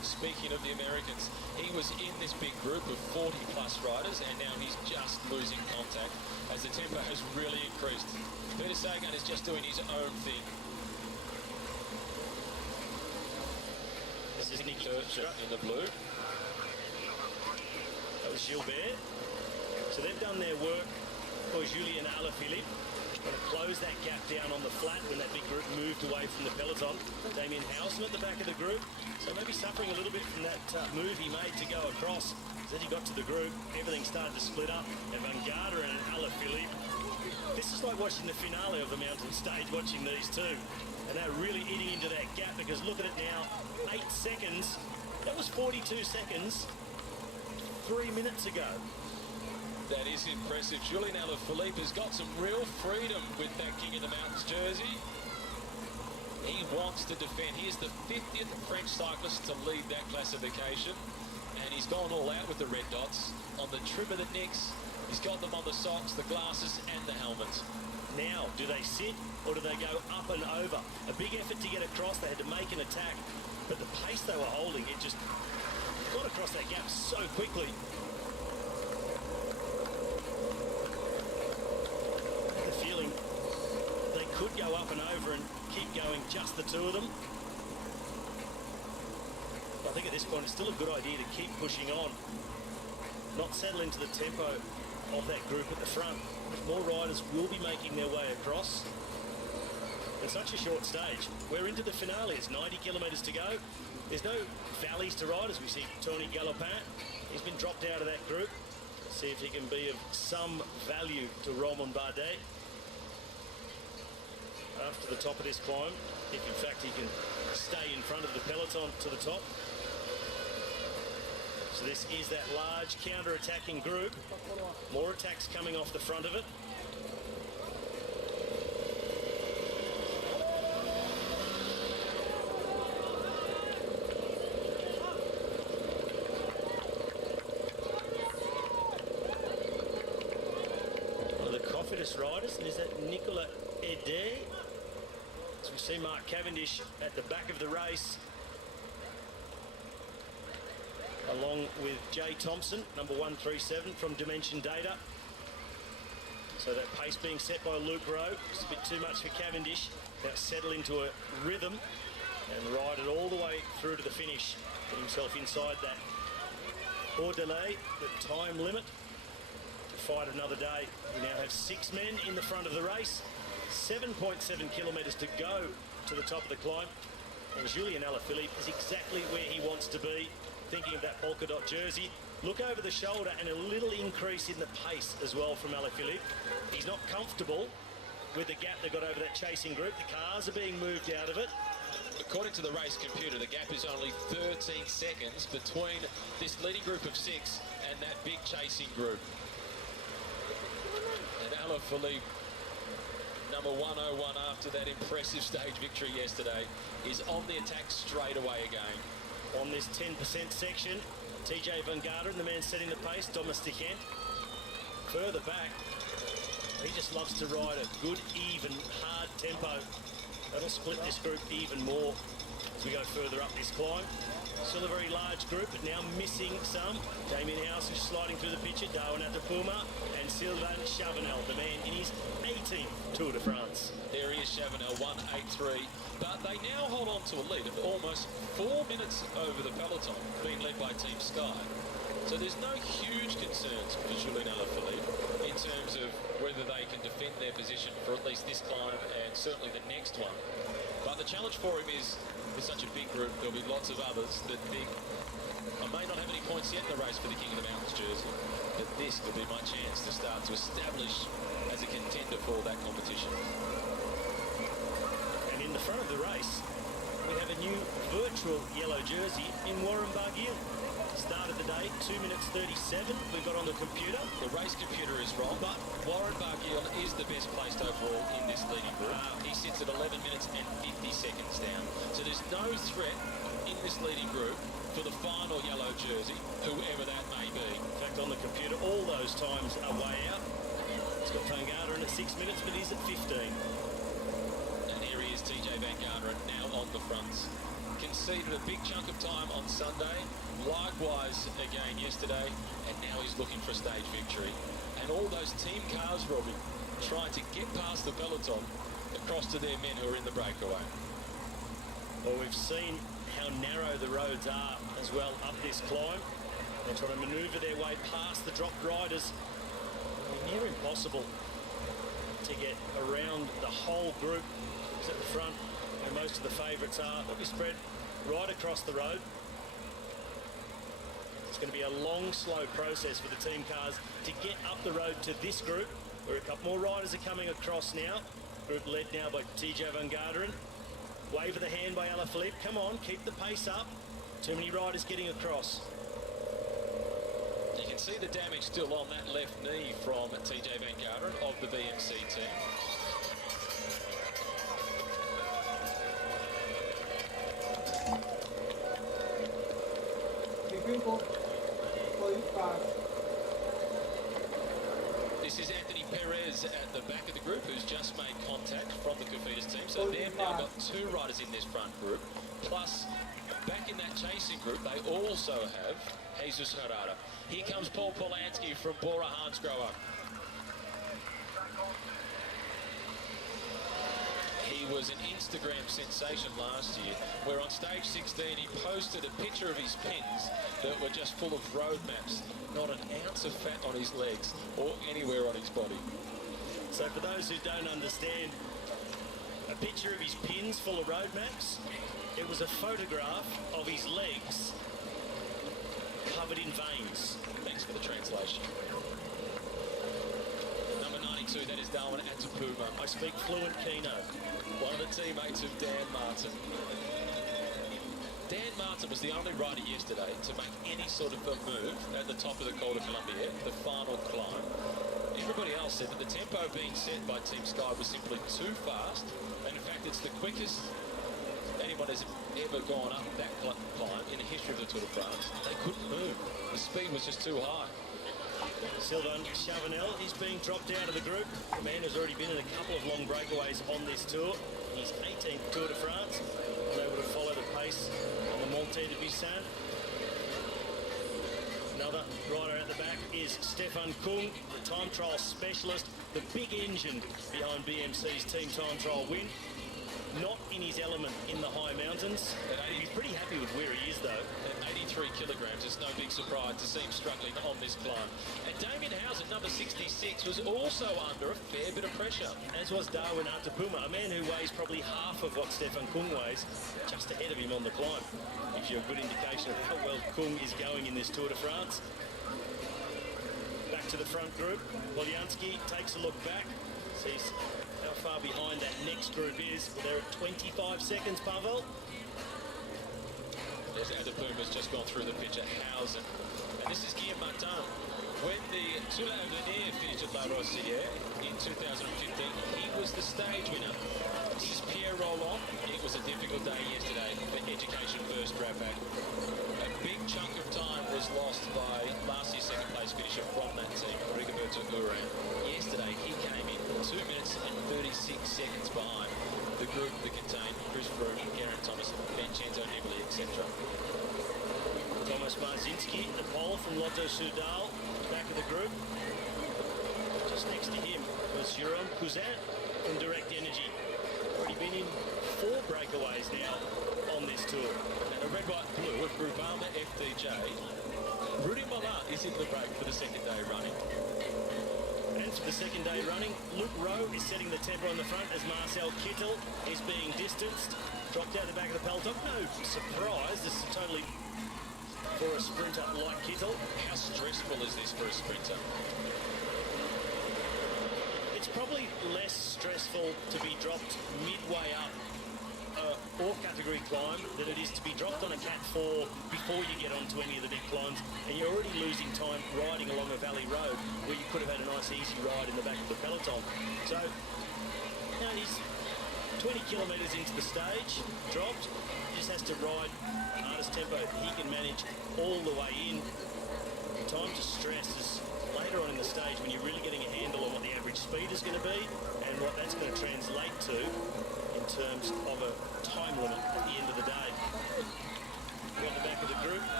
speaking of the Americans, he was in this big group of 40-plus riders, and now he's just losing contact as the tempo has really increased. Peter Sagan is just doing his own thing. This is Nick in the blue. That was Gilbert. So they've done their work for Julien Alaphilippe. Going to close that gap down on the flat when that big group moved away from the peloton. Damien Housen at the back of the group. So maybe suffering a little bit from that move he made to go across. As he got to the group, everything started to split up. And Van Garderen and Alaphilippe. This is like watching the finale of the mountain stage, watching these two. And they're really eating into that gap because look at it now, 8 seconds. That was 42 seconds 3 minutes ago. That is impressive. Julien Alaphilippe has got some real freedom with that King of the Mountains jersey. He wants to defend. He is the 50th French cyclist to lead that classification. And he's gone all out with the red dots. On the trim of the nicks, he's got them on the socks, the glasses, and the helmet. Now, do they sit or do they go up and over? A big effort to get across. They had to make an attack. But the pace they were holding, it just got across that gap so quickly. Could go up and over and keep going, just the two of them. I think at this point it's still a good idea to keep pushing on, not settle into the tempo of that group at the front. More riders will be making their way across. In such a short stage, we're into the finale. It's 90 kilometres to go. There's no valleys to ride as we see Tony Galopin. He's been dropped out of that group. See if he can be of some value to Romain Bardet after the top of this climb, if in fact he can stay in front of the peloton to the top. So this is that large counter-attacking group. More attacks coming off the front of it. One of the Cofidis riders, and is that Nicolas Ede? As we see Mark Cavendish at the back of the race, along with Jay Thompson, number 137 from Dimension Data. So that pace being set by Luke Rowe, it's a bit too much for Cavendish. Now settle into a rhythm and ride it all the way through to the finish. Put himself inside that hors delay, the time limit, to fight another day. We now have 6 men in the front of the race. 7.7 kilometres to go to the top of the climb, and Julien Alaphilippe is exactly where he wants to be, thinking of that polka dot jersey. Look over the shoulder and a little increase in the pace as well from Alaphilippe. He's not comfortable with the gap they got over that chasing group. The cars are being moved out of it. According to the race computer, the gap is only 13 seconds between this leading group of 6 and that big chasing group. And Alaphilippe, number 101 after that impressive stage victory yesterday, is on the attack straight away again. On this 10% section, TJ Van Garderen, the man setting the pace, Thomas Tichent. Further back, he just loves to ride a good, even, hard tempo. That'll split this group even more as we go further up this climb. Still a very large group, but now missing some. Damien House is sliding through the picture, Darwin Atapuma, and Sylvain Chavanel, the man in his 18th Tour de France. There he is, Chavanel, 1:08.3. But they now hold on to a lead of almost 4 minutes over the peloton, being led by Team Sky. So there's no huge concerns for Julien Alaphilippe in terms of whether they can defend their position for at least this climb and certainly the next one. But the challenge for him is, with such a big group, there'll be lots of others that think, I may not have any points yet in the race for the King of the Mountains jersey, but this could be my chance to start to establish as a contender for that competition. And in the front of the race, we have a new virtual yellow jersey in Warren Barguil. Started the day, 2 minutes 37. We've got on the computer. The race computer is wrong, but Warren Barguil is the best placed overall in this leading group. He sits at 11 minutes and 50 seconds down. So there's no threat in this leading group for the final yellow jersey, whoever that may be. In fact, on the computer, all those times are way out. It's got Van Garderen at 6 minutes, but he's at 15. And here he is, TJ Van Garderen, now on the fronts. conceded a big chunk of time on Sunday. Likewise again yesterday, and now he's looking for a stage victory. And all those team cars, Robbie, trying to get past the peloton across to their men who are in the breakaway. Well, we've seen how narrow the roads are as well up this climb. They're trying to manoeuvre their way past the dropped riders. Near impossible to get around the whole group at the front, and most of the favourites are. They'll be spread right across the road. It's going to be a long, slow process for the team cars to get up the road to this group, where a couple more riders are coming across now. Group led now by TJ Van Garderen. Wave of the hand by Alaphilippe. Come on, keep the pace up. Too many riders getting across. You can see the damage still on that left knee from TJ Van Garderen of the BMC team. This is Anthony Perez at the back of the group, who's just made contact from the Cofidis team. So they've now got 2 riders in this front group. Plus, back in that chasing group, they also have Jesus Herrera. Here comes Paul Polanski from Bora Hansgrohe. He was an Instagram sensation last year, where on stage 16 he posted a picture of his pins that were just full of road maps. Not an ounce of fat on his legs or anywhere on his body. So for those who don't understand, a picture of his pins full of road maps, it was a photograph of his legs covered in veins. Thanks for the translation. Number 92, that is Darwin Atapuma. I speak fluent Keno. One of the teammates of Dan Martin. Dan Martin was the only rider yesterday to make any sort of a move at the top of the Col de Columbia, the final climb. Everybody else said that the tempo being set by Team Sky was simply too fast, and in fact it's the quickest anyone has ever gone up that climb in the history of the Tour de France. They couldn't move. The speed was just too high. Sylvain Chavanel, he's being dropped out of the group. The man has already been in a couple of long breakaways on this tour. His 18th Tour de France, unable to follow the pace on the Montée de Bissan. Another rider at the back is Stefan Kung, the time trial specialist, the big engine behind BMC's team time trial win. Not in his element in the high mountains. He'd be pretty happy with where he is, though. At 83 kilograms, it's no big surprise to see him struggling on this climb. And Damien Howson, number 66, was also under a fair bit of pressure. As was Darwin Atapuma, a man who weighs probably half of what Stefan Kung weighs, just ahead of him on the climb. Gives you a good indication of how well Kung is going in this Tour de France. Back to the front group. Polyansky takes a look back, sees how far behind that next group is. They're at 25 seconds, Pavel. Yes, Adapuma's just gone through the picture, Howson. And this is Guillaume Martin. When the Tour d'Avenir finished at La Rosière in 2015, he was the stage winner. This is Pierre Roland. It was a difficult day yesterday for Education First Rapac. A big chunk of time was lost by last year's second place finisher from that team, Rigoberto Urán. Yesterday he came in 2 minutes and 36 seconds behind the group that contained Chris Froome, Geraint Thomas, Vincenzo Nibali, etc. Thomas Marzinski, the pole from Lotto Soudal, back of the group. Just next to him was Jérôme Cousin from Direct Energy. Already been in 4 breakaways now on this tour. And a red, white, blue of Groupama FDJ. Rudy Mollard is in the break for the second day running. And for the second day running, Luke Rowe is setting the tempo on the front as Marcel Kittel is being distanced. Dropped out the back of the peloton. No surprise, this is totally for a sprinter like Kittel. How stressful is this for a sprinter? It's probably less stressful to be dropped midway up or category climb than it is to be dropped on a Cat 4 before you get onto any of the big climbs, and you're already losing time riding along a valley road where you could have had a nice easy ride in the back of the peloton. So now he's 20 kilometres into the stage, dropped. He just has to ride the hardest tempo he can manage all the way in. Time to stress is later on in the stage when you're really getting a handle on what the average speed is going to be and what that's going to translate to in terms of a time limit at the end of the day.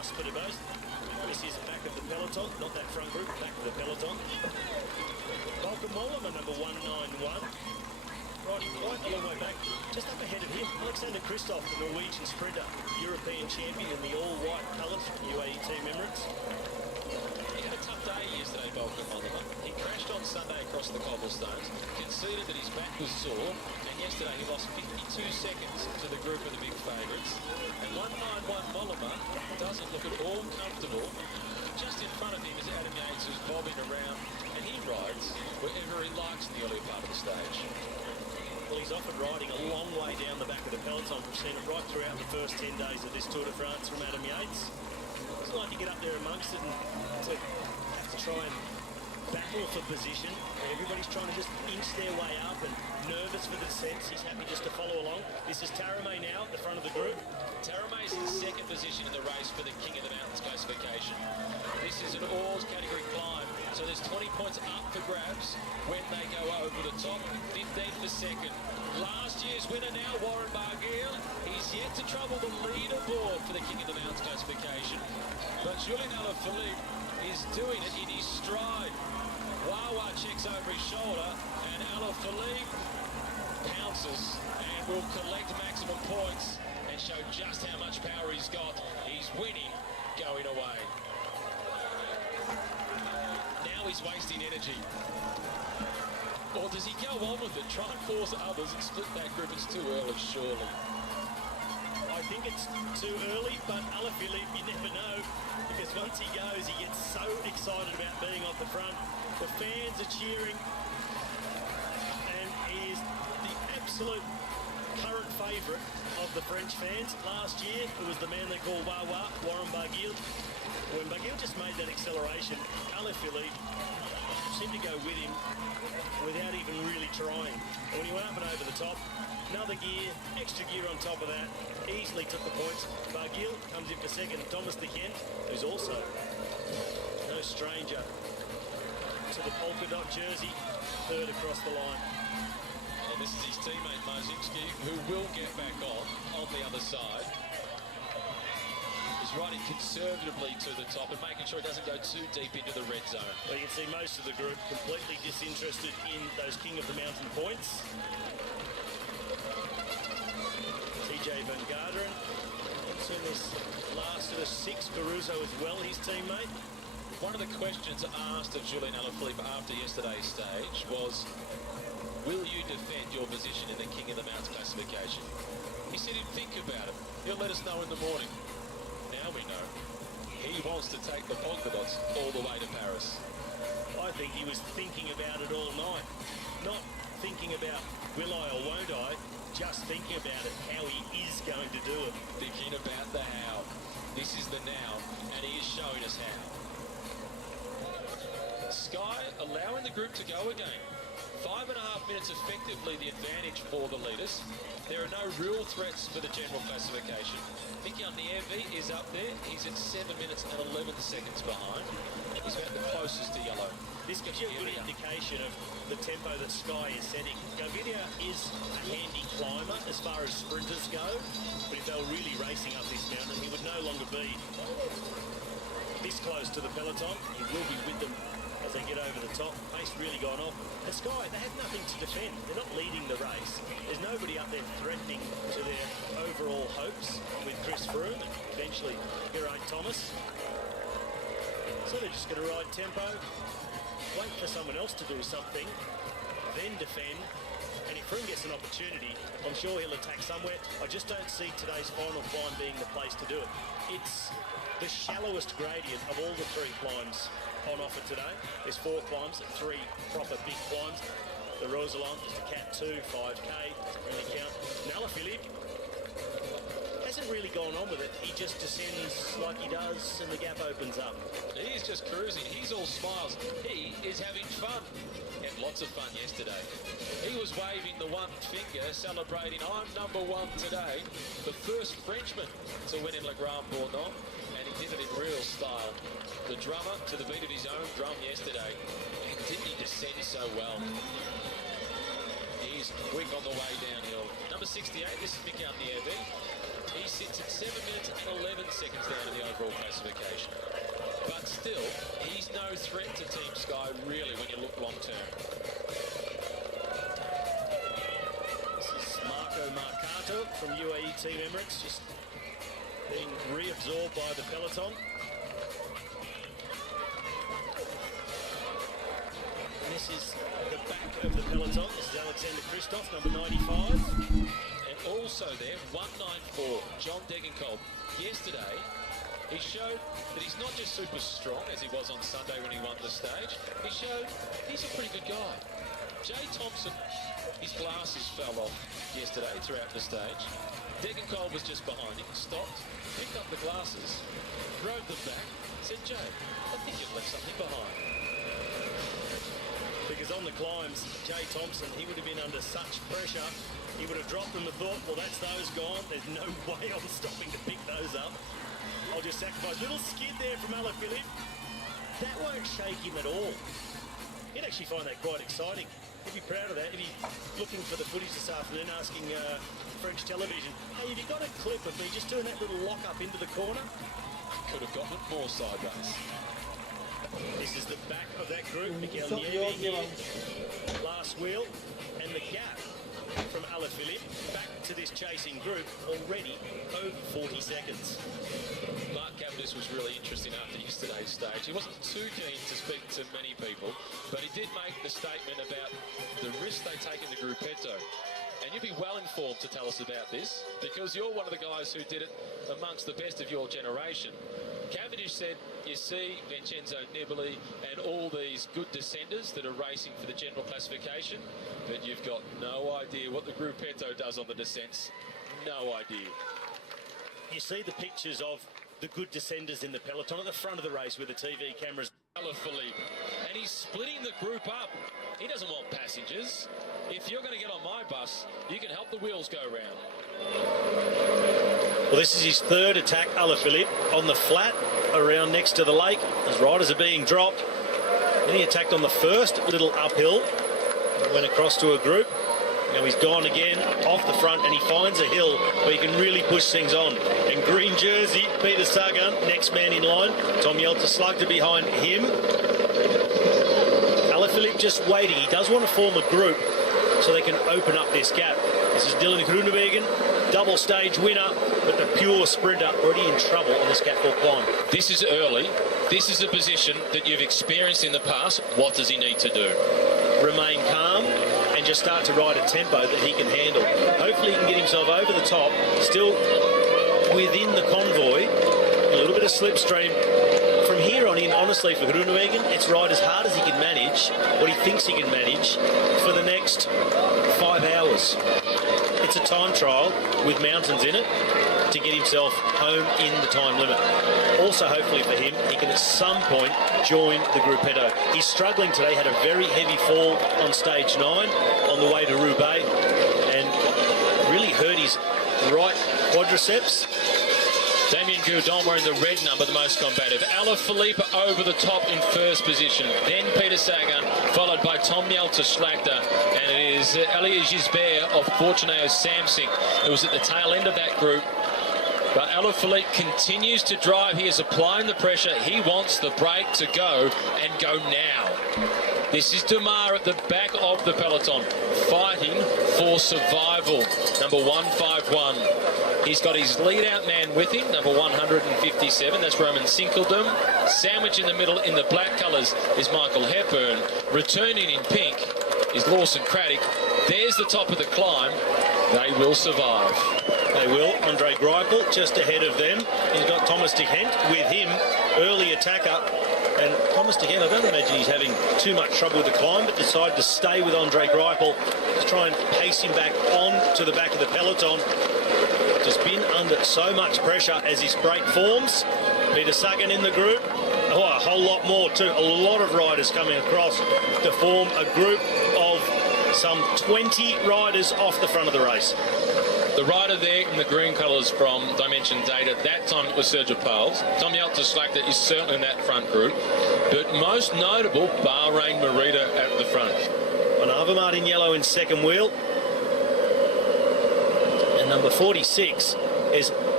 just for the both. This is back of the peloton, not that front group, back of the peloton. Volker Mollema, number 191. Riding quite a long way back, just up ahead of him, Alexander Kristoff, the Norwegian sprinter, European champion in the all-white colours, UAE Team Emirates. He had a tough day yesterday, Volker Mollema. He crashed on Sunday across the cobblestones, conceded that his back was sore, and yesterday he lost 52 seconds to the group of the big favourites. And 191 Mollema doesn't look at all comfortable. Just in front of him is Adam Yates, who's bobbing around, and he rides wherever he likes in the earlier part of the stage. Well, he's often riding a long way down the back of the peloton. We've seen it right throughout the first 10 days of this Tour de France from Adam Yates. Doesn't like to get up there amongst it and to have to try and battle for position. Everybody's trying to just inch their way up and nervous for the descents. He's happy just to follow along. This is Taramay now at the front of the group. Taramay's in second position in the race for the King of the Mountains classification. This is an Oars category climb, so there's 20 points up for grabs when they go over the top. 15 for second. Last year's winner now, Warren Barguil. He's yet to trouble the leaderboard for the King of the Mountains classification. But Julien Alaphilippe is doing it in his stride. Wawa checks over his shoulder, and Alaphilippe pounces and will collect maximum points and show just how much power he's got. He's winning, going away. Now he's wasting energy. Or does he go on with it, try and force others and split that group? It's too early, surely. I think it's too early, but Alaphilippe, you never know, because once he goes, he gets so excited about being off the front. The fans are cheering, and he is the absolute current favourite of the French fans. Last year, it was the man they call Wawa, Warren Barguil. When Barguil just made that acceleration, Alaphilippe seemed to go with him without even really trying. And when he went up and over the top, another gear, extra gear on top of that, easily took the points. Barguil comes in for second. Thomas de Gent, who's also no stranger to the polka dot jersey, third across the line. And this is his teammate Marzinski, who will get back on the other side. He's riding conservatively to the top and making sure he doesn't go too deep into the red zone. Well, you can see most of the group completely disinterested in those King of the Mountain points. TJ Van Garderen, what's in this last of the six? Caruso as well, his teammate. One of the questions asked of Julien Alaphilippe after yesterday's stage was, will you defend your position in the King of the Mountains classification? He said he'd think about it. He'll let us know in the morning. Now we know. He wants to take the polka dots all the way to Paris. I think he was thinking about it all night. Not thinking about will I or won't I, just thinking about it, how he is going to do it. Thinking about the how. This is the now, and he is showing us how. Sky allowing the group to go again. 5.5 minutes effectively the advantage for the leaders. There are no real threats for the general classification. Mikael Niemi is up there. He's at 7 minutes and 11 seconds behind. He's about the closest to yellow. This gives you a good indication of the tempo that Sky is setting. Gaviria is a handy climber as far as sprinters go, but if they were really racing up this mountain, he would no longer be this close to the peloton. He will be with them as they get over the top. Pace really gone off. And Sky, they have nothing to defend. They're not leading the race. There's nobody up there threatening to their overall hopes with Chris Froome and eventually Geraint Thomas. So they're just going to ride tempo, wait for someone else to do something, then defend. And if Froome gets an opportunity, I'm sure he'll attack somewhere. I just don't see today's final climb being the place to do it. It's the shallowest gradient of all the three climbs on offer today. There's 4 climbs, 3 proper big climbs. The Roseland, just a Cat 2, 5K, doesn't really count. And Alaphilippe hasn't really gone on with it. He just descends like he does and the gap opens up. He's just cruising. He's all smiles. He is having fun. He had lots of fun yesterday. He was waving the one finger, celebrating, I'm number 1 today. The first Frenchman to win in Le Grand Bourdon, and he did it in real style. The drummer to the beat of his own drum yesterday. And didn't he descend so well? He's quick on the way downhill. Number 68, this is Mikael Niemi. He He sits at 7 minutes and 11 seconds down in the overall classification. But still, he's no threat to Team Sky, really, when you look long term. This is Marco Marcato from UAE Team Emirates, just being reabsorbed by the peloton. And this is the back of the peloton. This is Alexander Kristoff, number 95. And also there, 194, John Degenkolb. Yesterday, he showed that he's not just super strong as he was on Sunday when he won the stage. He showed he's a pretty good guy. Jay Thompson, his glasses fell off yesterday throughout the stage. Degenkolb was just behind him, stopped, picked up the glasses, drove them back, said, Jay, I think you've left something behind. Because on the climbs, Jay Thompson, he would have been under such pressure, he would have dropped them and thought, well, that's those gone. There's no way I'm stopping to pick those up. I'll just sacrifice. Little skid there from Alaphilippe. That won't shake him at all. He'd actually find that quite exciting. He'd be proud of that. He'd be looking for the footage this afternoon, asking French television, hey, have you got a clip of me just doing that little lock up into the corner? Could have gotten it more sideways. This is the back of that group. Miguel Nieve here, last wheel, and the gap from Alaphilippe back to this chasing group already over 40 seconds. Mark Cavendish was really interesting after yesterday's stage. He wasn't too keen to speak to many people, but he did make the statement about the risk they take in the Gruppetto. And you'd be well informed to tell us about this, because you're one of the guys who did it amongst the best of your generation. Cavendish said, you see Vincenzo Nibali and all these good descenders that are racing for the general classification, but you've got no idea what the Gruppetto does on the descents. No idea. You see the pictures of the good descenders in the peloton at the front of the race with the TV cameras. Alaphilippe, and he's splitting the group up. He doesn't want passengers. If you're going to get on my bus, you can help the wheels go round. Well, this is his third attack, Alaphilippe, on the flat around next to the lake as riders are being dropped. Then he attacked on the first little uphill, went across to a group. Now he's gone again off the front, and he finds a hill where he can really push things on. And green jersey, Peter Sagan, next man in line. Tom Yelter Slugter behind him. Alaphilippe just waiting. He does want to form a group so they can open up this gap. This is Dylan Groenewegen, double stage winner, but the pure sprinter already in trouble on this catwalk climb. This is early. This is a position that you've experienced in the past. What does he need to do? Remain calm and just start to ride a tempo that he can handle. Hopefully he can get himself over the top, still within the convoy, a little bit of slipstream. From here on in, honestly, for Groenewegen, it's ride as hard as he can manage, what he thinks he can manage, for the next 5 hours. It's a time trial with mountains in it to get himself home in the time limit. Also, hopefully for him, he can at some point join the Gruppetto. He's struggling today, had a very heavy fall on stage 9 on the way to Roubaix and really hurt his right quadriceps. Damien Goudon wearing the red number, the most combative. Alaphilippe over the top in first position. Then Peter Sagan, followed by Tom Yelter Schlachter. And it is Elia Gisbert of Fortuneo Samsung who was at the tail end of that group. But Alaphilippe continues to drive. He is applying the pressure. He wants the break to go, and go now. This is Demar at the back of the peloton, fighting for survival. Number 151. He's got his lead-out man with him, number 157. That's Roman Sinkeldam. Sandwich in the middle in the black colours is Michael Hepburn. Returning in pink is Lawson Craddock. There's the top of the climb. They will survive. They will. Andre Greipel just ahead of them. He's got Thomas de Gent with him, early attacker. And Thomas de Gent, I don't imagine he's having too much trouble with the climb, but decided to stay with Andre Greipel to try and pace him back on to the back of the peloton. Just been under so much pressure as his break forms. Peter Sagan in the group. Oh, a whole lot more too. A lot of riders coming across to form a group of some 20 riders off the front of the race. The rider there in the green colours from Dimension Data, that time it was Sergio Pals. Tom Yelter Schlachter is certainly in that front group. But most notable, Bahrain Merida at the front. Van Avermaet in yellow in second wheel. And number 46 is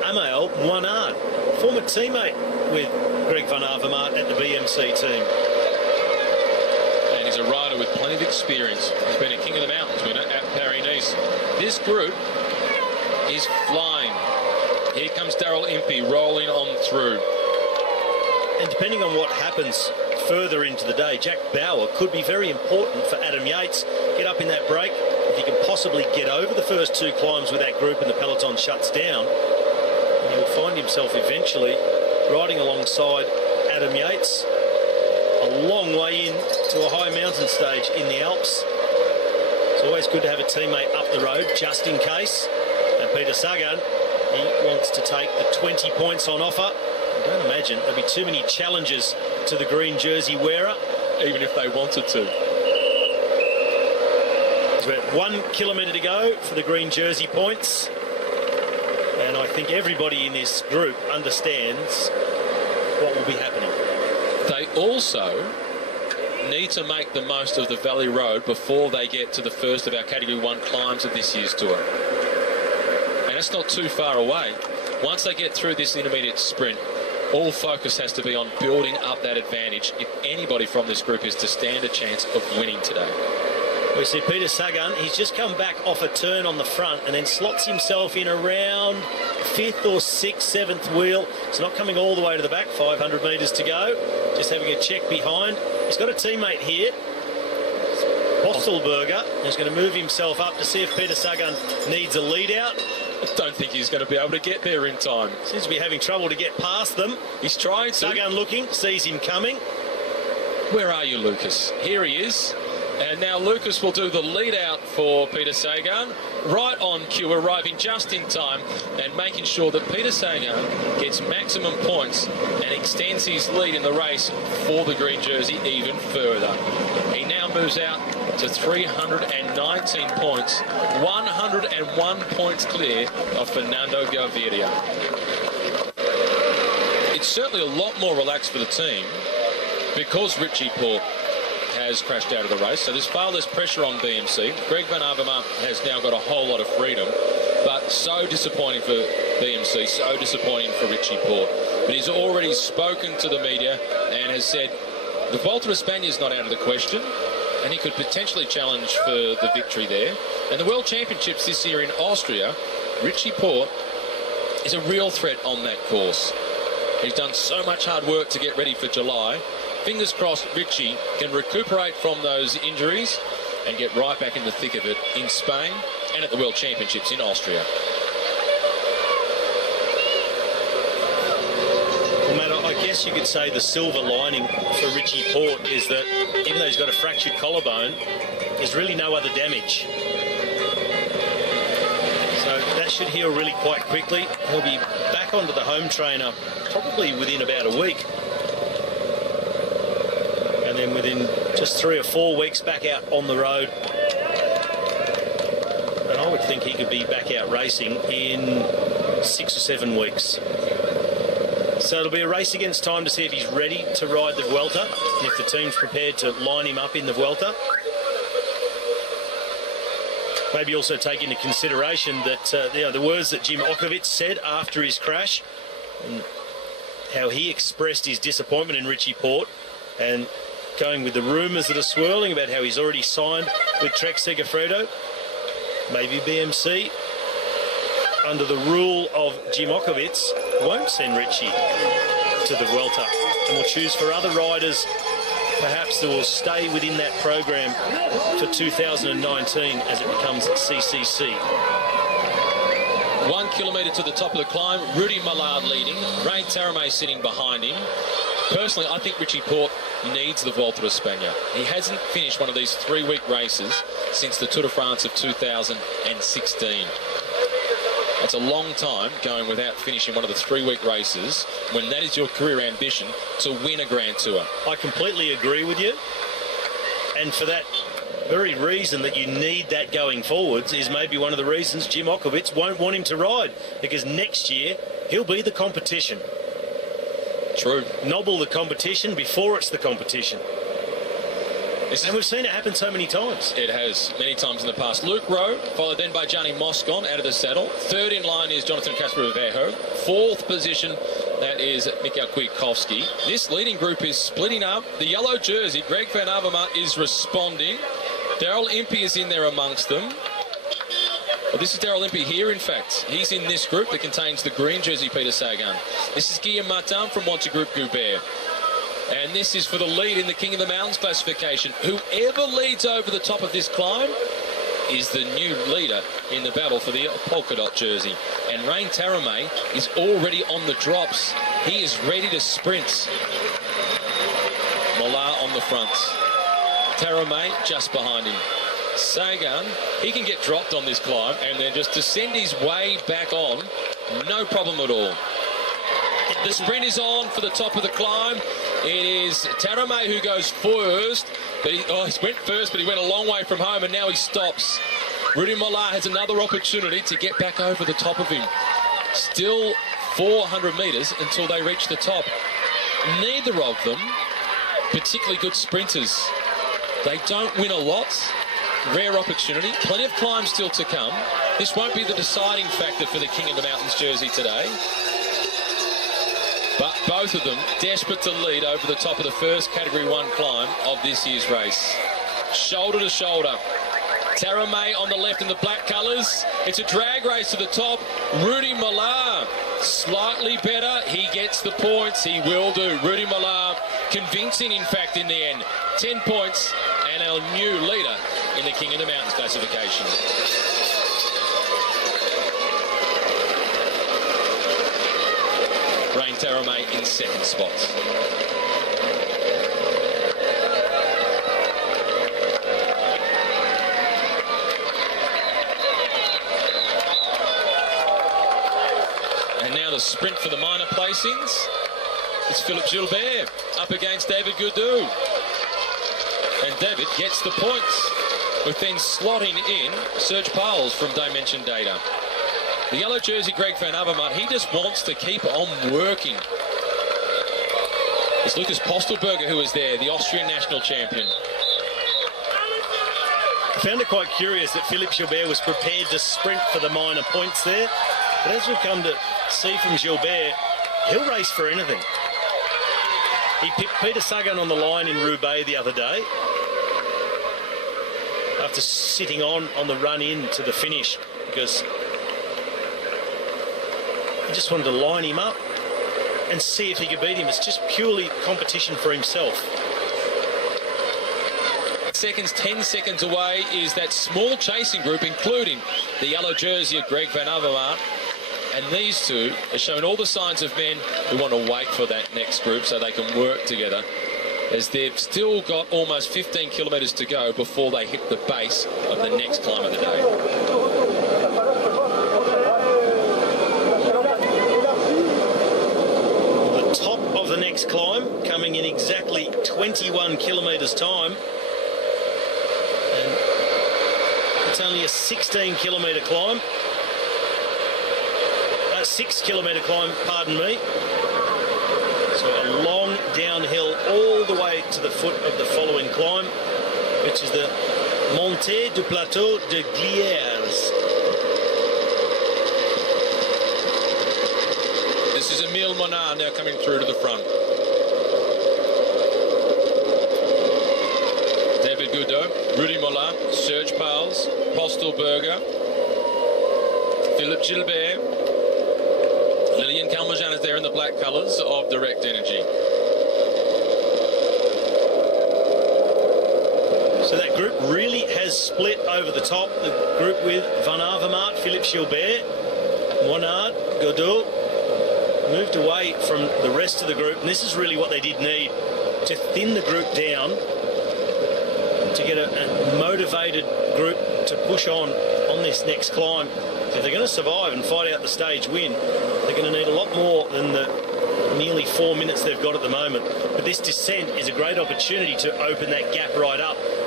Amael Moinard, former teammate with Greg van Avermaet at the BMC team. And he's a rider with plenty of experience. He's been a King of the Mountains winner at Paris-Nice. This group is flying. Here comes Daryl Impey rolling on through. And depending on what happens further into the day, Jack Bauer could be very important for Adam Yates. Get up in that break. If he can possibly get over the first two climbs with that group and the peloton shuts down, he'll find himself eventually riding alongside Adam Yates a long way in to a high mountain stage in the Alps. It's always good to have a teammate up the road just in case. And Peter Sagan, he wants to take the 20 points on offer. I don't imagine there'll be too many challenges to the green jersey wearer, even if they wanted to. There's about 1 kilometre to go for the green jersey points. And I think everybody in this group understands what will be happening. They also need to make the most of the Valley Road before they get to the first of our Category 1 climbs of this year's tour. And it's not too far away. Once they get through this intermediate sprint, all focus has to be on building up that advantage if anybody from this group is to stand a chance of winning today. We see Peter Sagan, he's just come back off a turn on the front and then slots himself in around 5th or 6th, 7th wheel. It's not coming all the way to the back, 500 metres to go. Just having a check behind. He's got a teammate here, Bostelberger, who's going to move himself up to see if Peter Sagan needs a lead out. I don't think he's going to be able to get there in time. Seems to be having trouble to get past them. He's trying to. Sagan looking, sees him coming. Where are you, Lucas? Here he is. And now Lucas will do the lead out for Peter Sagan. Right on cue, arriving just in time and making sure that Peter Sagan gets maximum points and extends his lead in the race for the green jersey even further. He now moves out to 319 points, 101 points clear of Fernando Gaviria. It's certainly a lot more relaxed for the team because Richie Porte has crashed out of the race, so there's far less pressure on BMC. Greg van Avermaet has now got a whole lot of freedom, but so disappointing for BMC, so disappointing for Richie Porte. But he's already spoken to the media and has said the Volta a España is not out of the question, and he could potentially challenge for the victory there. And the World Championships this year in Austria, Richie Porte is a real threat on that course. He's done so much hard work to get ready for July. Fingers crossed Richie can recuperate from those injuries and get right back in the thick of it in Spain and at the World Championships in Austria. Well, Matt, I guess you could say the silver lining for Richie Porte is that even though he's got a fractured collarbone, there's really no other damage. So that should heal really quite quickly. He'll be back onto the home trainer probably within about a week. And then within just 3 or 4 weeks back out on the road. And I would think he could be back out racing in 6 or 7 weeks. So it'll be a race against time to see if he's ready to ride the Vuelta and if the team's prepared to line him up in the Vuelta. Maybe also take into consideration that the words that Jim Okovits said after his crash and how he expressed his disappointment in Richie Porte, and going with the rumours that are swirling about how he's already signed with Trek Segafredo. Maybe BMC, under the rule of Jim Okovits, won't send Richie to the Vuelta and will choose for other riders perhaps that will stay within that program for 2019 as it becomes CCC. 1 kilometre to the top of the climb, Rudy Millard leading, Ray Taramay sitting behind him. Personally, I think Richie Porte needs the Volta a España. He hasn't finished one of these 3-week races since the Tour de France of 2016. That's a long time going without finishing one of the 3-week races when that is your career ambition to win a Grand Tour. I completely agree with you. And for that very reason that you need that going forwards is maybe one of the reasons Jim Okovits won't want him to ride, because next year he'll be the competition. True. Nobble the competition before it's the competition. And we've seen it happen so many times. It has, many times in the past. Luke Rowe, followed then by Gianni Moscon out of the saddle. Third in line is Jonathan Kasparovejo. Fourth position, that is Mikhail Kwiatkowski. This leading group is splitting up. The yellow jersey, Greg Van Avermaet, is responding. Daryl Impey is in there amongst them. Well, this is Daryl Impey here, in fact. He's in this group that contains the green jersey, Peter Sagan. This is Guillaume Martin from Montegroup Goubert. And this is for the lead in the King of the Mountains classification. Whoever leads over the top of this climb is the new leader in the battle for the polka dot jersey. And Rain Taramay is already on the drops. He is ready to sprint. Mollard on the front. Taramay just behind him. Sagan, he can get dropped on this climb and then just descend his way back on. No problem at all. The sprint is on for the top of the climb. It is Taramay who goes first. But he went first, but he went a long way from home, and now he stops. Rudy Mollard has another opportunity to get back over the top of him. Still 400 metres until they reach the top. Neither of them particularly good sprinters. They don't win a lot. Rare opportunity. Plenty of climbs still to come. This won't be the deciding factor for the King of the Mountains jersey today. But both of them desperate to lead over the top of the first Category 1 climb of this year's race. Shoulder to shoulder. Taramay on the left in the black colours. It's a drag race to the top. Rudy Mollard slightly better. He gets the points. He will do. Rudy Mollard convincing, in fact, in the end. 10 points and our new leader in the King of the Mountains classification. Rain Taramay in second spot. And now the sprint for the minor placings. It's Philippe Gilbert up against David Goudou. And David gets the points, with then slotting in Serge Pauls from Dimension Data. The yellow jersey, Greg Van Avermaet, he just wants to keep on working. It's Lucas Postelberger who is there, the Austrian national champion. I found it quite curious that Philippe Gilbert was prepared to sprint for the minor points there. But as we've come to see from Gilbert, he'll race for anything. He picked Peter Sagan on the line in Roubaix the other day, after sitting on the run in to the finish, because he just wanted to line him up and see if he could beat him. It's just purely competition for himself. 10 seconds away is that small chasing group, including the yellow jersey of Greg Van Avermaet. And these two are showing all the signs of men who want to wait for that next group so they can work together, as they've still got almost 15 kilometres to go before they hit the base of the next climb of the day. The top of the next climb coming in exactly 21 kilometres time. And it's only a 16 kilometre climb. 6 kilometre climb, pardon me. So a long downhill all the way to the foot of the following climb, which is the Montée du Plateau de Glières. This is Emile Monard now coming through to the front. David Goudou, Rudy Mollard, Serge Pauls, Postelberger, Philippe Gilbert, Lilian Calmejean is there in the black colours of Direct Energy. So that group really has split over the top. The group with Van Avermaet, Philippe Gilbert, Monard, Goudou moved away from the rest of the group. And this is really what they did need, to thin the group down, to get a motivated group to push on this next climb. If they're going to survive and fight out the stage win, they're going to need a lot more than the nearly 4 minutes they've got at the moment. But this descent is a great opportunity to open that gap right up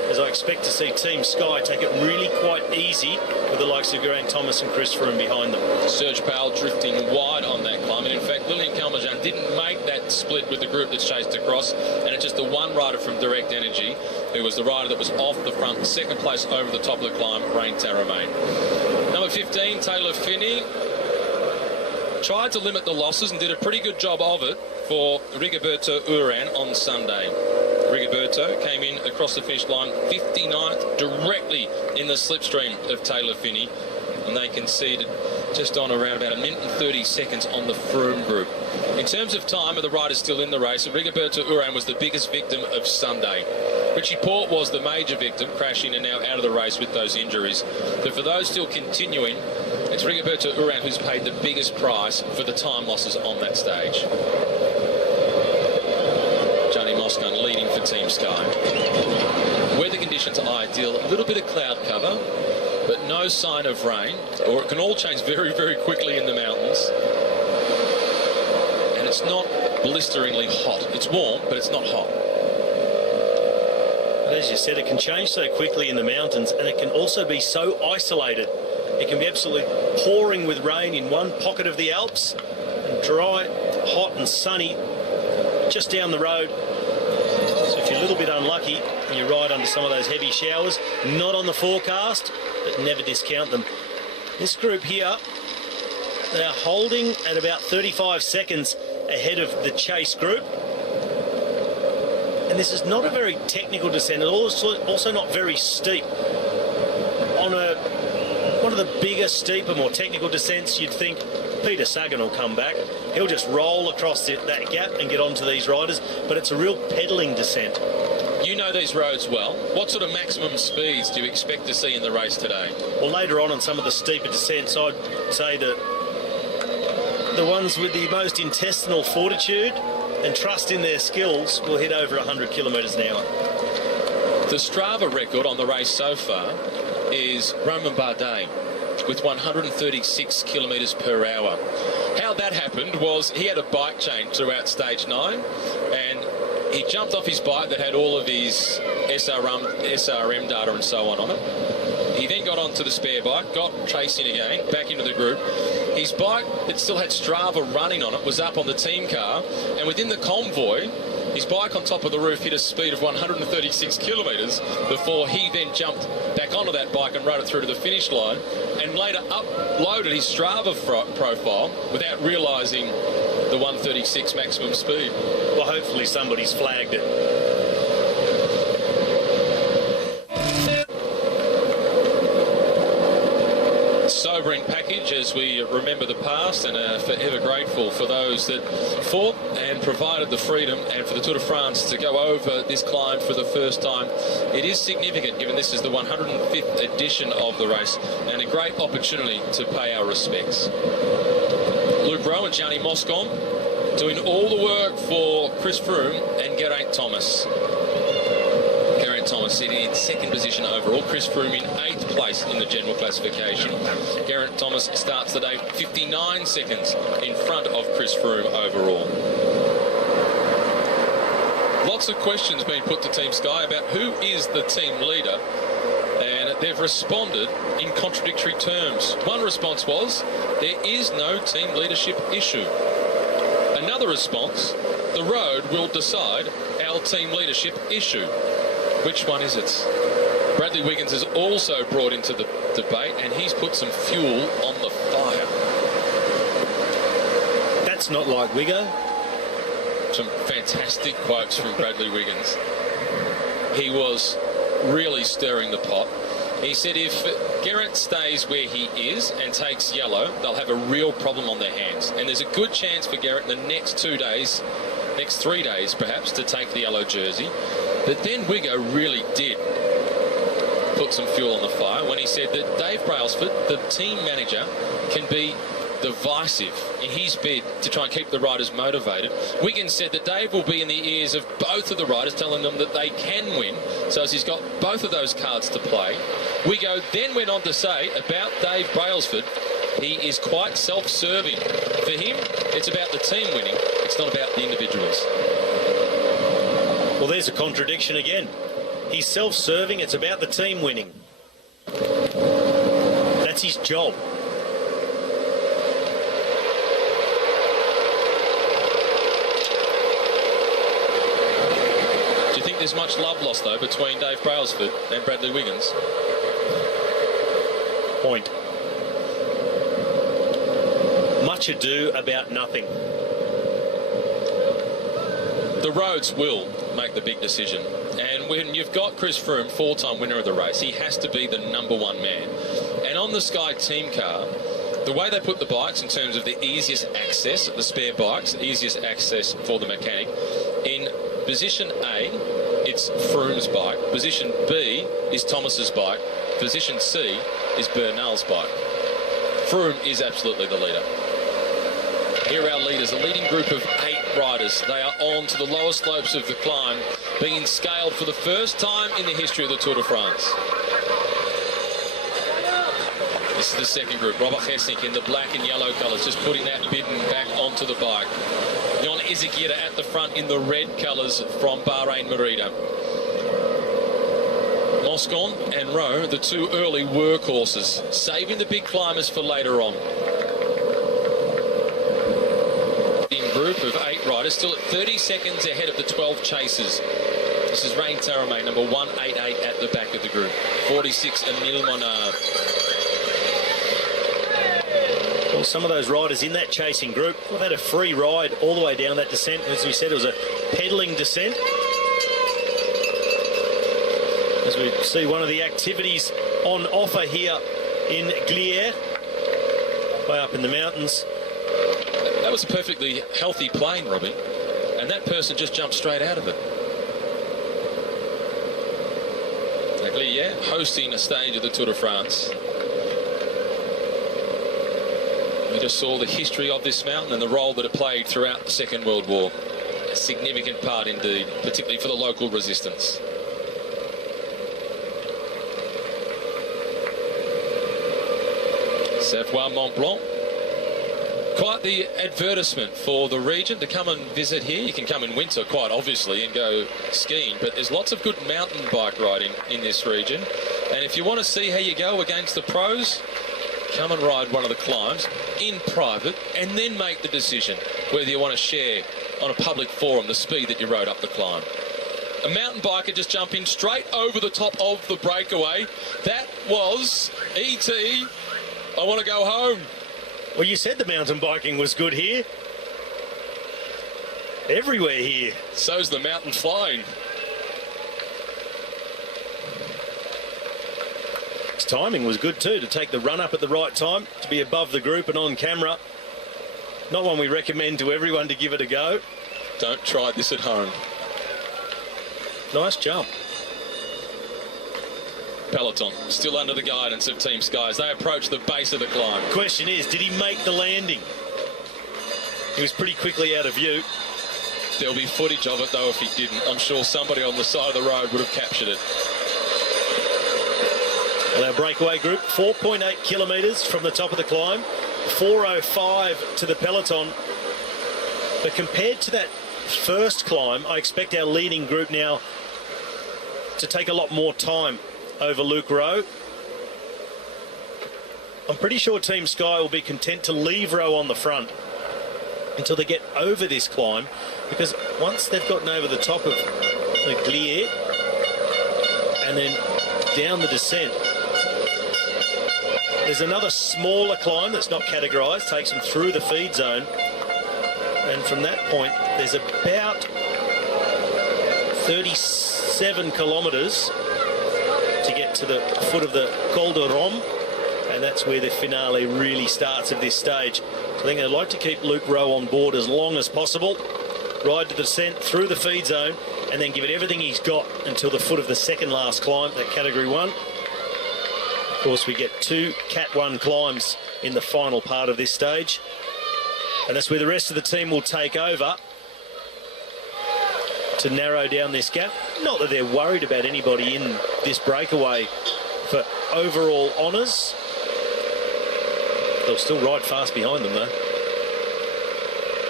as I expect to see Team Sky take it really quite easy with the likes of Geraint Thomas and Chris Froome behind them. Serge Powell drifting wide on that climb, and in fact Lilian Calmejean didn't make that split with the group that's chased across, and it's just the one rider from Direct Energy who was the rider that was off the front, second place over the top of the climb, Rain Taramain. Number 15, Taylor Phinney, tried to limit the losses and did a pretty good job of it for Rigoberto Urán on Sunday. Rigoberto came in across the finish line 59th, directly in the slipstream of Taylor Phinney, and they conceded just on around about 1 minute and 30 seconds on the Froome group. In terms of time of the riders still in the race, Rigoberto Urán was the biggest victim of Sunday. Richie Porte was the major victim, crashing and now out of the race with those injuries. But for those still continuing, it's Rigoberto Urán who's paid the biggest price for the time losses on that stage. Gianni Moscon leading for Team Sky. Weather conditions are ideal, a little bit of cloud cover, but no sign of rain, or it can all change very, very quickly in the mountains. And it's not blisteringly hot. It's warm, but it's not hot. As you said, it can change so quickly in the mountains, and it can also be so isolated. It can be absolutely pouring with rain in one pocket of the Alps, and dry, hot and sunny just down the road. So if you're a little bit unlucky, you ride under some of those heavy showers. Not on the forecast, but never discount them. This group here, they're holding at about 35 seconds ahead of the chase group. And this is not a very technical descent, it's also not very steep. On one of the bigger, steeper, more technical descents, you'd think Peter Sagan will come back. He'll just roll across that gap and get onto these riders, but it's a real pedalling descent. You know these roads well. What sort of maximum speeds do you expect to see in the race today? Well, later on some of the steeper descents, I'd say that the ones with the most intestinal fortitude and trust in their skills will hit over 100 kilometres an hour. The Strava record on the race so far is Romain Bardet with 136 kilometres per hour. How that happened was he had a bike change throughout stage 9, and he jumped off his bike that had all of his SRM data and so on it. He then got onto the spare bike, got chasing again, back into the group. His bike that still had Strava running on it was up on the team car, and within the convoy, his bike on top of the roof hit a speed of 136 kilometres before he then jumped back onto that bike and rode it through to the finish line, and later uploaded his Strava profile without realising the 136 maximum speed. Well, hopefully somebody's flagged it. Sobering package as we remember the past, and are forever grateful for those that fought and provided the freedom, and for the Tour de France to go over this climb for the first time. It is significant given this is the 105th edition of the race, and a great opportunity to pay our respects. Luke Rowe and Gianni Moscon doing all the work for Chris Froome and Geraint Thomas. Geraint Thomas sitting in second position overall, Chris Froome in 8th place in the general classification. Geraint Thomas starts the day 59 seconds in front of Chris Froome overall. Lots of questions being put to Team Sky about who is the team leader, and they've responded in contradictory terms. One response was, there is no team leadership issue. Another response, the road will decide our team leadership issue. Which one is it? Bradley Wiggins is also brought into the debate, and he's put some fuel on the fire. That's not like Wiggo. Some fantastic quotes from Bradley Wiggins. He was really stirring the pot. He said if Geraint stays where he is and takes yellow, they'll have a real problem on their hands. And there's a good chance for Geraint in the next 2 days, next 3 days perhaps, to take the yellow jersey. But then Wiggo really did put some fuel on the fire when he said that Dave Brailsford, the team manager, can be divisive in his bid to try and keep the riders motivated. Wiggins said that Dave will be in the ears of both of the riders, telling them that they can win, so as he's got both of those cards to play. Wiggo then went on to say about Dave Brailsford, he is quite self-serving. For him, it's about the team winning, it's not about the individuals. Well, there's a contradiction again. He's self-serving. It's about the team winning. That's his job. Do you think there's much love lost, though, between Dave Brailsford and Bradley Wiggins? Point. Much ado about nothing. The roads will make the big decision. And when you've got Chris Froome, 4-time winner of the race, he has to be the #1 man. And on the Sky team car, the way they put the bikes in terms of the easiest access, the spare bikes, easiest access for the mechanic, in position A, it's Froome's bike. Position B is Thomas's bike. Position C is Bernal's bike. Froome is absolutely the leader. Here are our leaders, a leading group of 8 riders. They are on to the lower slopes of the climb, being scaled for the first time in the history of the Tour de France. This is the second group. Robert Hesnik in the black and yellow colours, just putting that bidden back onto the bike. Jon Izagirre at the front in the red colours from Bahrain Merida. Moscon and Rowe, the 2 early workhorses, saving the big climbers for later on. Group of 8 riders, still at 30 seconds ahead of the 12 chasers. This is Rein Taramay, number 188 at the back of the group. 46, Emile Monard. Well, some of those riders in that chasing group have had a free ride all the way down that descent. As we said, it was a pedalling descent. As we see one of the activities on offer here in Glières, way up in the mountains. That was a perfectly healthy plane, Robbie, and that person just jumped straight out of it. Glières hosting a stage of the Tour de France. We just saw the history of this mountain and the role that it played throughout the Second World War. A significant part indeed, particularly for the local resistance. Savoie Mont Blanc. Quite the advertisement for the region to come and visit here. You can come in winter, quite obviously, and go skiing, but there's lots of good mountain bike riding in this region. And if you want to see how you go against the pros, come and ride one of the climbs in private and then make the decision whether you want to share on a public forum the speed that you rode up the climb. A mountain biker just jumping straight over the top of the breakaway. That was E.T. I want to go home. Well, you said the mountain biking was good here. Everywhere here. So's the mountain flying. His timing was good too, to take the run up at the right time, to be above the group and on camera. Not one we recommend to everyone to give it a go. Don't try this at home. Nice jump. Peloton still under the guidance of Team Sky as they approach the base of the climb. Question is, did he make the landing? He was pretty quickly out of view. There'll be footage of it though if he didn't. I'm sure somebody on the side of the road would have captured it. Well, our breakaway group, 4.8 kilometres from the top of the climb, 4:05 to the peloton. But compared to that first climb, I expect our leading group now to take a lot more time over Luke Rowe. I'm pretty sure Team Sky will be content to leave Rowe on the front until they get over this climb, because once they've gotten over the top of the Glières and then down the descent, there's another smaller climb that's not categorised, takes them through the feed zone, and from that point there's about 37 kilometres to get to the foot of the Col de Rome, and that's where the finale really starts of this stage. So I think I'd like to keep Luke Rowe on board as long as possible, ride to the descent through the feed zone, and then give it everything he's got until the foot of the second last climb, that Category 1. Of course, we get 2 Cat 1 climbs in the final part of this stage, and that's where the rest of the team will take over to narrow down this gap. Not that they're worried about anybody in this breakaway for overall honours. They'll still ride fast behind them though.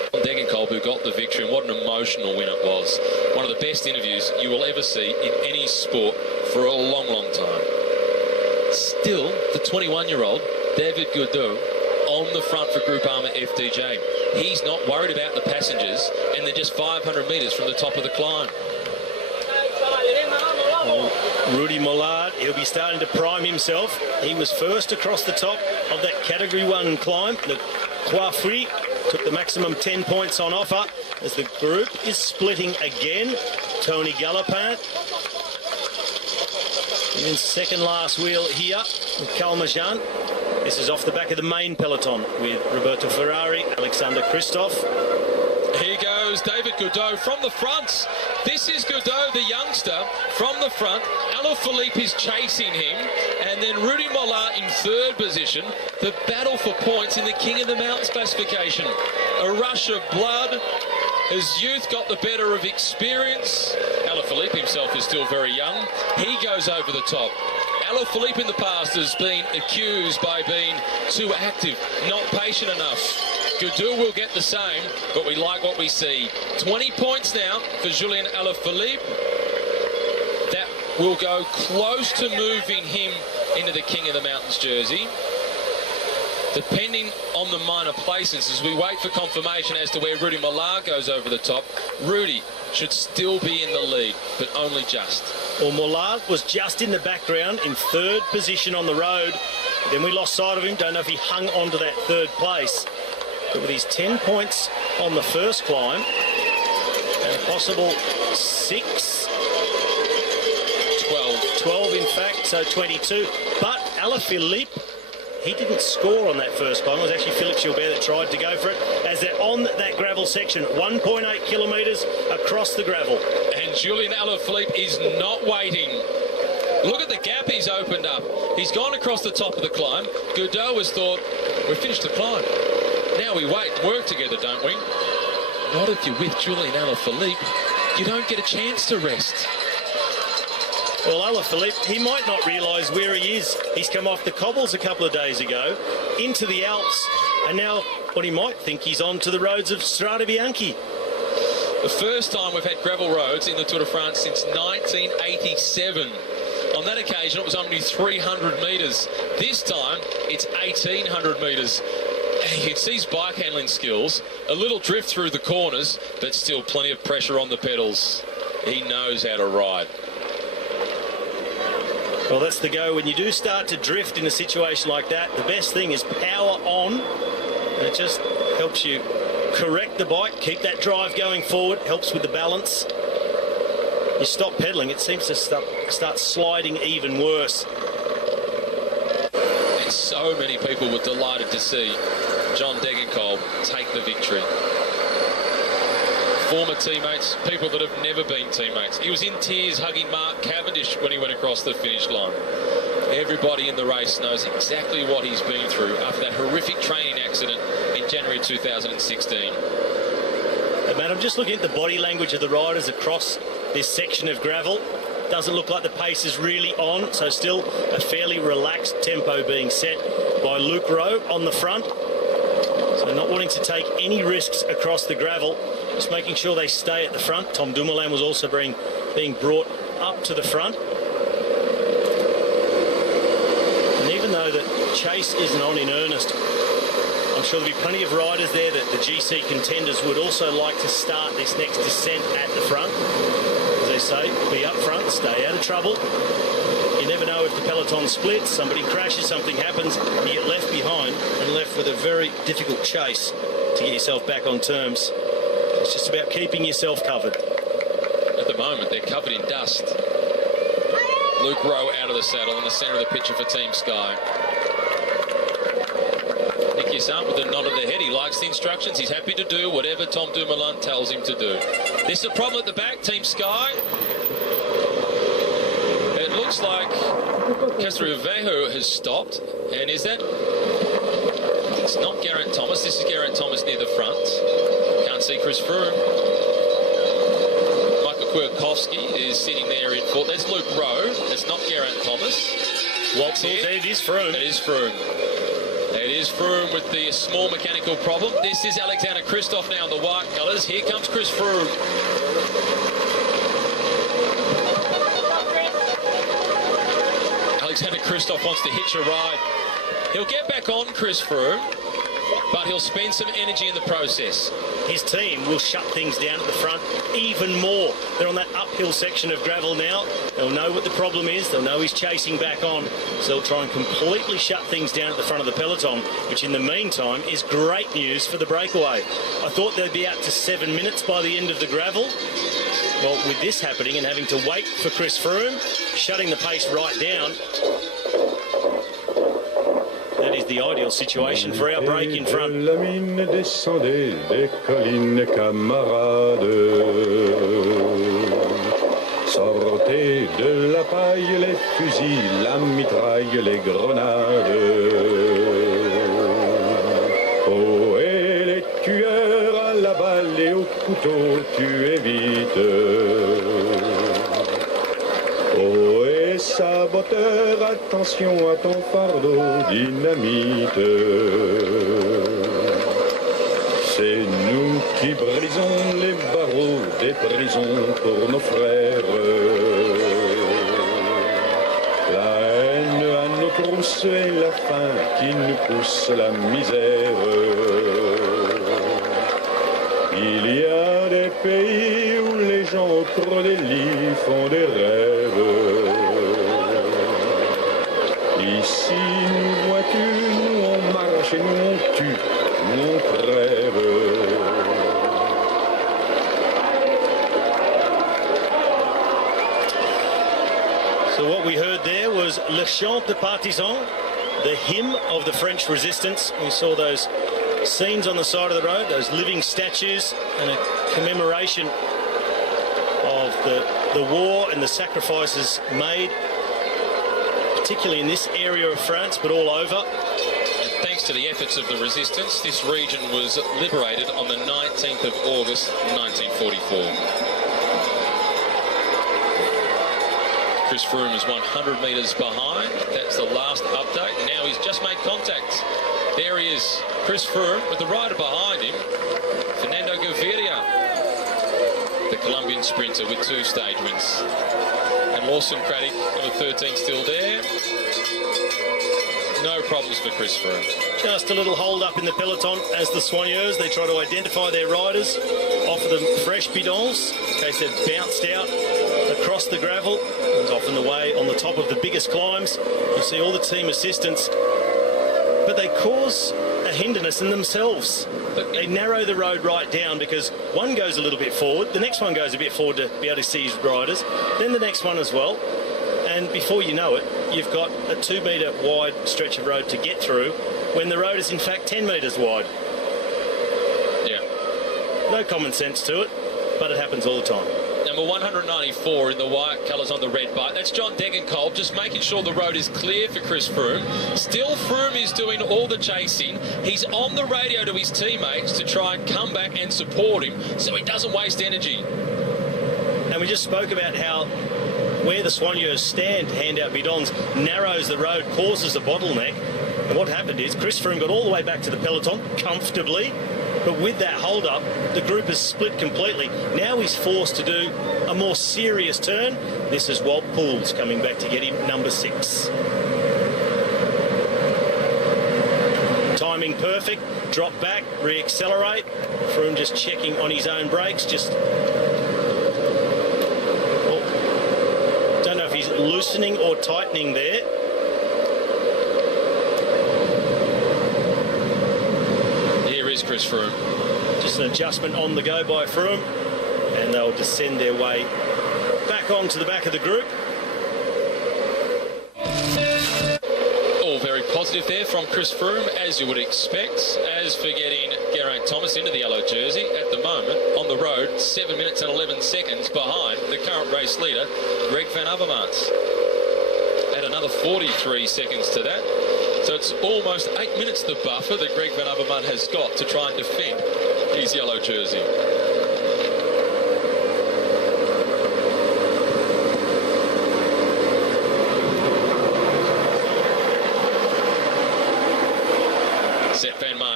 Degenkolb, who got the victory, and what an emotional win it was. One of the best interviews you will ever see in any sport for a long, long time. Still, the 21-year-old, David Godot, on the front for Groupama FDJ. He's not worried about the passengers, and they're just 500 metres from the top of the climb. Well, Rudy Mollard, he'll be starting to prime himself. He was first across the top of that Category 1 climb. The Croix Free took the maximum 10 points on offer as the group is splitting again. Tony Galopin in second last wheel here with Kalmajan. This is off the back of the main peloton with Roberto Ferrari, Alexander Kristoff. Here goes David Godot from the front. This is Godot, the youngster, from the front. Alaphilippe is chasing him. And then Rudy Mollard in third position. The battle for points in the King of the Mountains classification. A rush of blood. His youth got the better of experience. Alaphilippe himself is still very young. He goes over the top. Alaphilippe in the past has been accused by being too active, not patient enough. Godot will get the same, but we like what we see. 20 points now for Julien Alaphilippe. That will go close to moving him into the King of the Mountains jersey. Depending on the minor places, as we wait for confirmation as to where Rudy Mollard goes over the top, Rudy should still be in the lead, but only just. Well, Mollard was just in the background in third position on the road. Then we lost sight of him. Don't know if he hung on to that third place. But with his 10 points on the first climb and a possible 12 in fact, so 22. But Alaphilippe, he didn't score on that first climb. It was actually Philippe Gilbert that tried to go for it as they're on that gravel section. 1.8 kilometres across the gravel. And Julien Alaphilippe is not waiting. Look at the gap he's opened up. He's gone across the top of the climb. Godot has thought, we've finished the climb. Now we wait, work together, don't we? Not if you're with Julien Alaphilippe. You don't get a chance to rest. Well, Alaphilippe, he might not realise where he is. He's come off the cobbles a couple of days ago, into the Alps, and now what he might think he's on to the roads of Strade Bianche. The first time we've had gravel roads in the Tour de France since 1987. On that occasion, it was only 300 metres. This time, it's 1,800 metres. And you can see his bike handling skills. A little drift through the corners, but still plenty of pressure on the pedals. He knows how to ride. Well, that's the go. When you do start to drift in a situation like that, the best thing is power on. And it just helps you correct the bike, keep that drive going forward, helps with the balance. You stop pedaling, it seems to start sliding even worse. And so many people were delighted to see John Degenkolb take the victory. Former teammates, people that have never been teammates. He was in tears hugging Mark Cavendish when he went across the finish line. Everybody in the race knows exactly what he's been through after that horrific training accident in January 2016. Matt, I'm just looking at the body language of the riders across this section of gravel. Doesn't look like the pace is really on, so still a fairly relaxed tempo being set by Luke Rowe on the front. So not wanting to take any risks across the gravel, just making sure they stay at the front. Tom Dumoulin was also being brought up to the front. And even though the chase isn't on in earnest, I'm sure there'll be plenty of riders there that the GC contenders would also like to start this next descent at the front. As they say, be up front, stay out of trouble. You never know if the peloton splits, somebody crashes, something happens, and you get left behind and left with a very difficult chase to get yourself back on terms. It's just about keeping yourself covered. At the moment, they're covered in dust. Luke Rowe out of the saddle in the centre of the picture for Team Sky. Nick Yassant with a nod of the head. He likes the instructions. He's happy to do whatever Tom Dumoulin tells him to do. There's a problem at the back, Team Sky. It looks like Castrovejo has stopped. And is that? It's not Geraint Thomas. This is Geraint Thomas near the front. Can't see Chris Froome. Michael Kwiatkowski is sitting there in fourth. That's Luke Rowe. It's not Geraint Thomas. Waltz, it is Froome. It is Froome. It is Froome with the small mechanical problem. This is Alexander Kristoff now in the white colours. Here comes Chris Froome. Alexander Kristoff wants to hitch a ride. He'll get back on Chris Froome, but he'll spend some energy in the process. His team will shut things down at the front even more. They're on that uphill section of gravel now. They'll know what the problem is. They'll know he's chasing back on. So they'll try and completely shut things down at the front of the peloton, which in the meantime is great news for the breakaway. I thought they'd be out to 7 minutes by the end of the gravel. Well, with this happening and having to wait for Chris Froome, shutting the pace right down, that is the ideal situation for our break in front. La mine descendait des collines, camarades. Sortez de la paille les fusils, la mitraille, les grenades. Oh, et les tueurs à la balle et au couteau, tuez vite. Oh, et saboteur, attention à ton fardeau, dynamite. C'est nous qui brisons les barreaux des prisons pour nos frères. La haine à nos trousses et la faim qui nous pousse la misère. Il y a des pays où les gens au creux des lits font des rêves. Ici, nous vois-tu, nous on marche et nous on tue, nous on crève. So what we heard there was Le Chant de Partisan, the hymn of the French resistance. We saw those scenes on the side of the road, those living statues and a commemoration of the war and the sacrifices made, particularly in this area of France, but all over. And thanks to the efforts of the resistance, this region was liberated on the 19th of August 1944. Chris Froome is 100 metres behind. That's the last update. Now he's just made contact. There he is, Chris Froome, with the rider behind him, Fernando Gaviria, the Colombian sprinter with 2 stage wins. And Lawson Craddock, number 13, still there. No problems for Chris Froome. Just a little hold up in the peloton as the soigneurs, they try to identify their riders, offer them fresh bidons in case they've bounced out across the gravel. It's often the way on the top of the biggest climbs. You see all the team assistants, but they cause a hindrance in themselves. They narrow the road right down because one goes a little bit forward, the next one goes a bit forward to be able to see his riders, then the next one as well. And before you know it, you've got a 2 metre wide stretch of road to get through when the road is in fact 10 metres wide. Yeah. No common sense to it, but it happens all the time. Number 194 in the white colours on the red bike. That's John Degenkolb, just making sure the road is clear for Chris Froome. Still, Froome is doing all the chasing. He's on the radio to his teammates to try and come back and support him so he doesn't waste energy. And we just spoke about how where the soigneurs stand to hand out bidons narrows the road, causes a bottleneck. And what happened is Chris Froome got all the way back to the peloton comfortably, but with that hold-up, the group has split completely. Now he's forced to do a more serious turn. This is Walt Pouls coming back to get him, number 6. Timing perfect, drop back, re-accelerate. Froome just checking on his own brakes, just... Well, don't know if he's loosening or tightening there. Chris Froome. Just an adjustment on the go by Froome, and they'll descend their way back onto the back of the group. All very positive there from Chris Froome, as you would expect. As for getting Geraint Thomas into the yellow jersey, at the moment on the road, 7 minutes and 11 seconds behind the current race leader, Greg van Avermaet. Add another 43 seconds to that. So it's almost 8 minutes the buffer that Greg van Avermaet has got to try and defend his yellow jersey.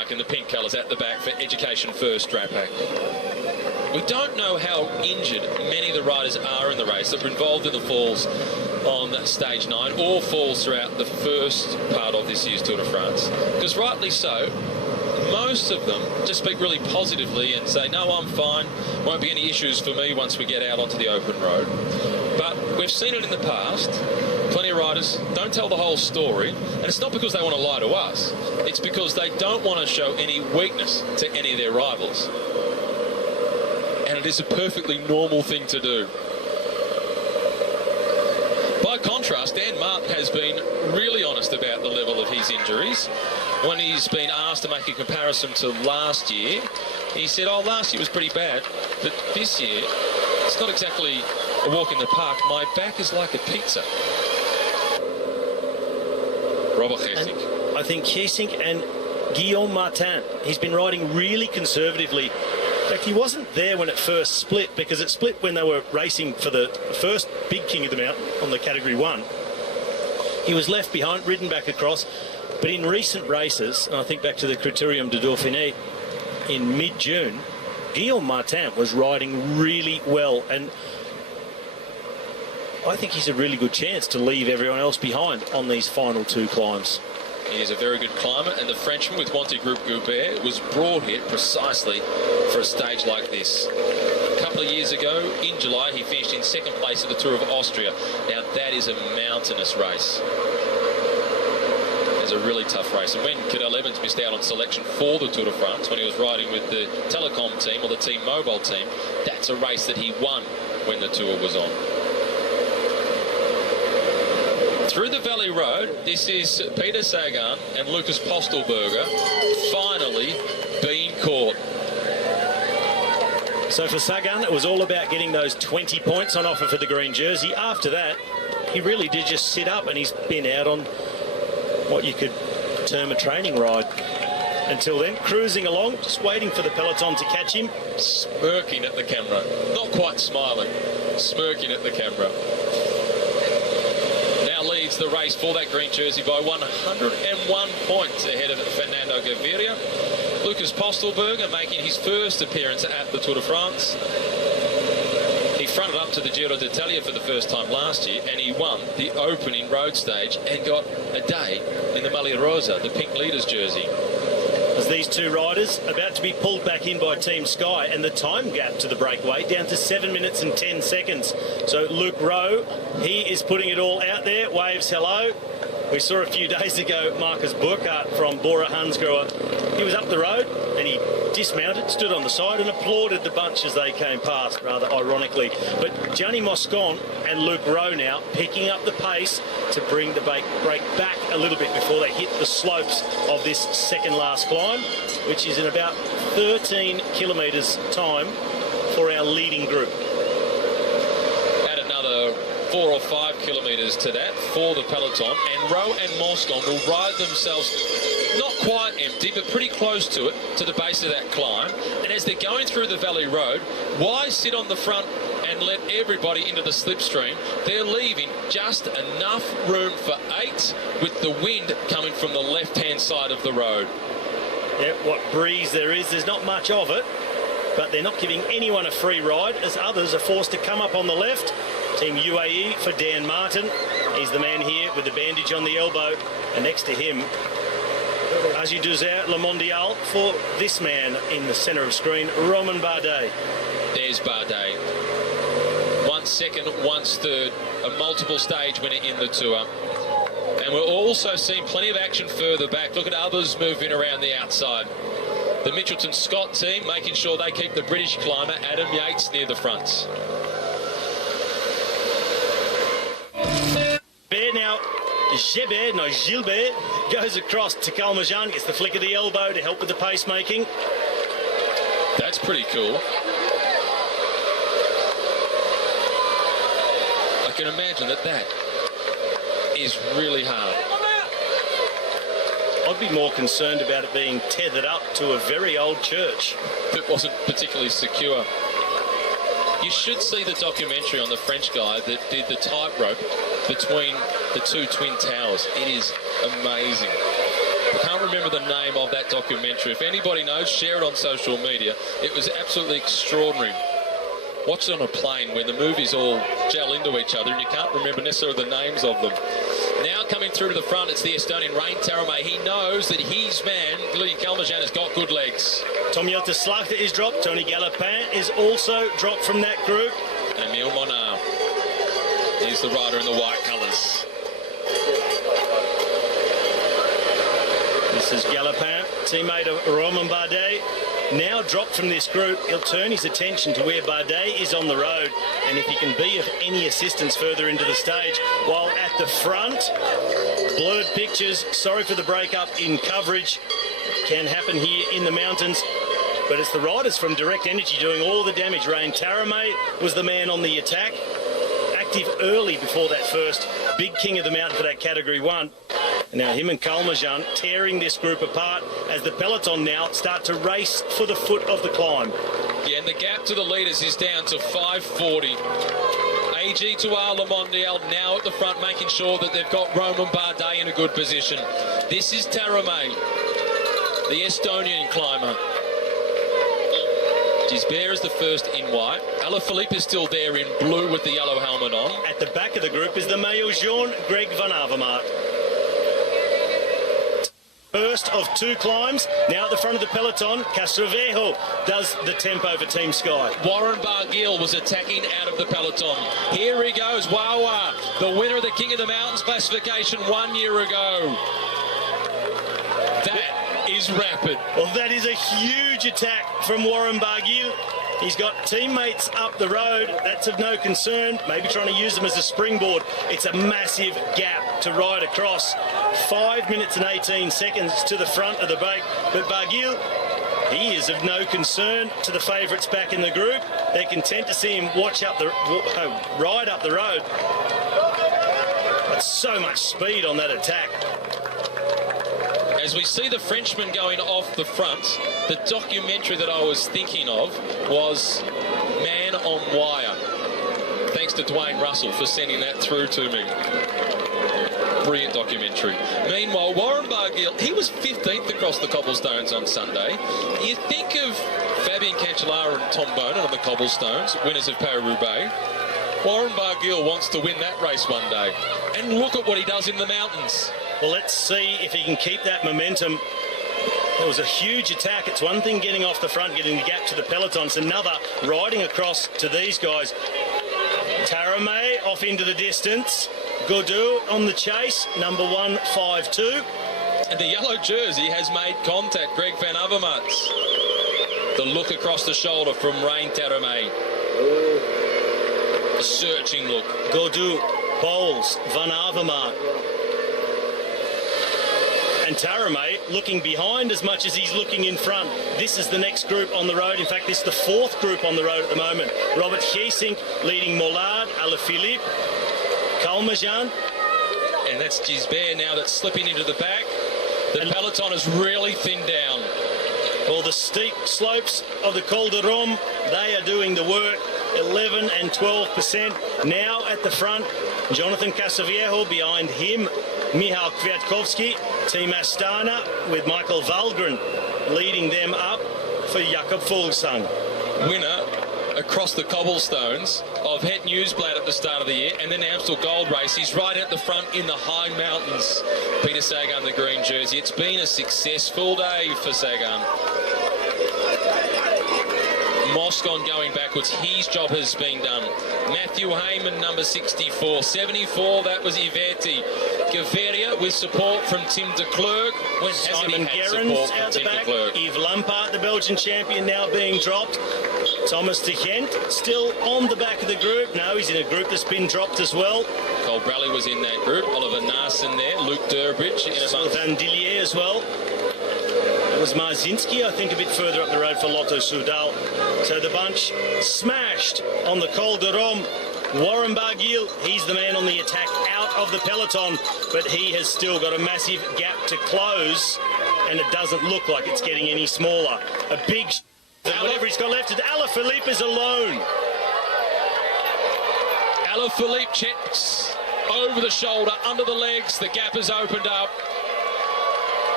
in the pink colours at the back for Education First Drapac. We don't know how injured many of the riders are in the race that were involved in the falls on stage 9 or falls throughout the first part of this year's Tour de France. Because rightly so, most of them just speak really positively and say, no, I'm fine, won't be any issues for me once we get out onto the open road. But we've seen it in the past. Plenty of riders don't tell the whole story, and it's not because they want to lie to us. It's because they don't want to show any weakness to any of their rivals. And it is a perfectly normal thing to do. By contrast, Dan Martin has been really honest about the level of his injuries. When he's been asked to make a comparison to last year, he said, oh, last year was pretty bad, but this year, it's not exactly a walk in the park. My back is like a pizza. Robert Geesink. I think Geesink and Guillaume Martin, he's been riding really conservatively. In fact, he wasn't there when it first split, because it split when they were racing for the first big King of the Mountain on the Category 1. He was left behind, ridden back across. But in recent races, and I think back to the Critérium de Dauphiné in mid-June, Guillaume Martin was riding really well, and I think he's a really good chance to leave everyone else behind on these final 2 climbs. He is a very good climber, and the Frenchman with Wanty Group Goubert was brought here precisely for a stage like this. A couple of years ago, in July, he finished in 2nd place at the Tour of Austria. Now, that is a mountainous race. It's a really tough race. And when Cadel Evans missed out on selection for the Tour de France, when he was riding with the Telecom team or the Team Mobile team, that's a race that he won when the Tour was on. Through the Valley Road, this is Peter Sagan and Lucas Postelberger finally being caught. So for Sagan, it was all about getting those 20 points on offer for the green jersey. After that, he really did just sit up, and he's been out on what you could term a training ride. Until then, cruising along, just waiting for the peloton to catch him. Smirking at the camera. Not quite smiling, smirking at the camera. Now leads the race for that green jersey by 101 points ahead of Fernando Gaviria. Lucas Postelberger making his first appearance at the Tour de France. He fronted up to the Giro d'Italia for the first time last year, and he won the opening road stage and got a day in the Maglia Rosa, the pink leaders jersey. As these 2 riders about to be pulled back in by Team Sky, and the time gap to the breakaway down to 7 minutes and 10 seconds. So Luke Rowe, he is putting it all out there, waves hello. We saw a few days ago Marcus Burkhardt from Bora Hansgrohe. He was up the road and he dismounted, stood on the side and applauded the bunch as they came past, rather ironically. But Gianni Moscon and Luke Rowe now picking up the pace to bring the break back a little bit before they hit the slopes of this second last climb, which is in about 13 kilometres time for our leading group. Add another 4 or 5 kilometres to that for the peloton, and Rowe and Moscon will ride themselves not quite empty, but pretty close to it, to the base of that climb. And as they're going through the Valley Road, why sit on the front and let everybody into the slipstream? They're leaving just enough room for 8 with the wind coming from the left-hand side of the road. Yeah, what breeze there is, there's not much of it, but they're not giving anyone a free ride as others are forced to come up on the left. Team UAE for Dan Martin. He's the man here with the bandage on the elbow, and next to him, Agie Douzer Le Mondial for this man in the centre of screen, Romain Bardet. There's Bardet. 1 second, 1 third, a multiple stage winner in the Tour. And we're also seeing plenty of action further back. Look at others moving around the outside. The Mitchelton Scott team making sure they keep the British climber Adam Yates near the fronts. Now, Gilbert goes across to Kalmajan, gets the flick of the elbow to help with the pacemaking. That's pretty cool. I can imagine that is really hard. I'd be more concerned about it being tethered up to a very old church. That wasn't particularly secure. You should see the documentary on the French guy that did the tightrope between the 2 twin towers. It is amazing. I can't remember the name of that documentary. If anybody knows, share it on social media. It was absolutely extraordinary. Watch it on a plane where the movies all gel into each other and you can't remember necessarily the names of them. Now coming through to the front, it's the Estonian Rein Taaramäe. He knows that his man, William Kalmajan, has got good legs. Tom Slachter is dropped. Tony Galopin is also dropped from that group. And Emile Monard is the rider in the white colours. This is Galopin, teammate of Romain Bardet. Now dropped from this group, he'll turn his attention to where Bardet is on the road, and if he can be of any assistance further into the stage. While at the front, blurred pictures, sorry for the breakup in coverage, can happen here in the mountains, but it's the riders from Direct Energy doing all the damage. Rein Taaramäe was the man on the attack, active early before that first big king of the mountain for that Category 1. Now him and Kalmajan tearing this group apart as the peloton now start to race for the foot of the climb. Yeah, and the gap to the leaders is down to 5:40. AG2R Le Mondial now at the front, making sure that they've got Romain Bardet in a good position. This is Taaramäe, the Estonian climber. Gisbert is the first in white. Alaphilippe is still there in blue with the yellow helmet on. At the back of the group is the maillot jaune, Greg Van Avermaet. First of two climbs. Now at the front of the peloton, Castrovejo does the tempo for Team Sky. Warren Barguil was attacking out of the peloton. Here he goes, Wawa, the winner of the King of the Mountains classification 1 year ago. That is rapid. Well, that is a huge attack from Warren Barguil. He's got teammates up the road. That's of no concern. Maybe trying to use them as a springboard. It's a massive gap to ride across. 5 minutes and 18 seconds to the front of the break. But Barguil, he is of no concern to the favourites back in the group. They're content to see him ride up the road. But so much speed on that attack. As we see the Frenchman going off the front, the documentary that I was thinking of was Man on Wire. Thanks to Dwayne Russell for sending that through to me. Brilliant documentary. Meanwhile, Warren Barguil, he was 15th across the cobblestones on Sunday. You think of Fabien Cancellara and Tom Bonan on the cobblestones, winners of Paris-Roubaix. Warren Barguil wants to win that race one day. And look at what he does in the mountains. Well, let's see if he can keep that momentum. It was a huge attack. It's one thing getting off the front, getting the gap to the peloton. It's another riding across to these guys. Taaramäe off into the distance. Godou on the chase, number 152. And the yellow jersey has made contact, Greg Van Avermaet. The look across the shoulder from Rein Taaramäe. A searching look. Godou, Bowles, Van Avermaet. And Taaramäe looking behind as much as he's looking in front. This is the next group on the road. In fact, this is the fourth group on the road at the moment. Robert Geesink leading Mollard, Alaphilippe, Kalmajan. And that's Gisbert now that's slipping into the back. The peloton has really thinned down. Well, the steep slopes of the Col de Rome, they are doing the work. 11 and 12%. Now at the front, Jonathan Casaviejo, behind him, Michał Kwiatkowski, Team Astana with Michael Valgren leading them up for Jakob Fuglsang. Winner across the cobblestones of Het Nieuwsblad at the start of the year and then Amstel Gold Race. He's right at the front in the high mountains. Peter Sagan, the green jersey. It's been a successful day for Sagan. Moscon going backwards. His job has been done. Matthew Heyman, number 64. 74, that was Ivetti. Gaviria with support from Tim de Klerk. Simon Gerrans out the back. Yves Lampaert, the Belgian champion, now being dropped. Thomas de Gent still on the back of the group. No, he's in a group that's been dropped as well. Cole Braley was in that group. Oliver Narsson there. Luke Durbridge in amongst. Van Dillier as well. It was Marzinski, I think, a bit further up the road for Lotto Soudal. So the bunch smashed on the Col de Rome. Warren Barguil, he's the man on the attack out of the peloton, but he has still got a massive gap to close, and it doesn't look like it's getting any smaller. A big... Whatever he's got left, Alaphilippe is alone. Alaphilippe checks over the shoulder, under the legs. The gap has opened up.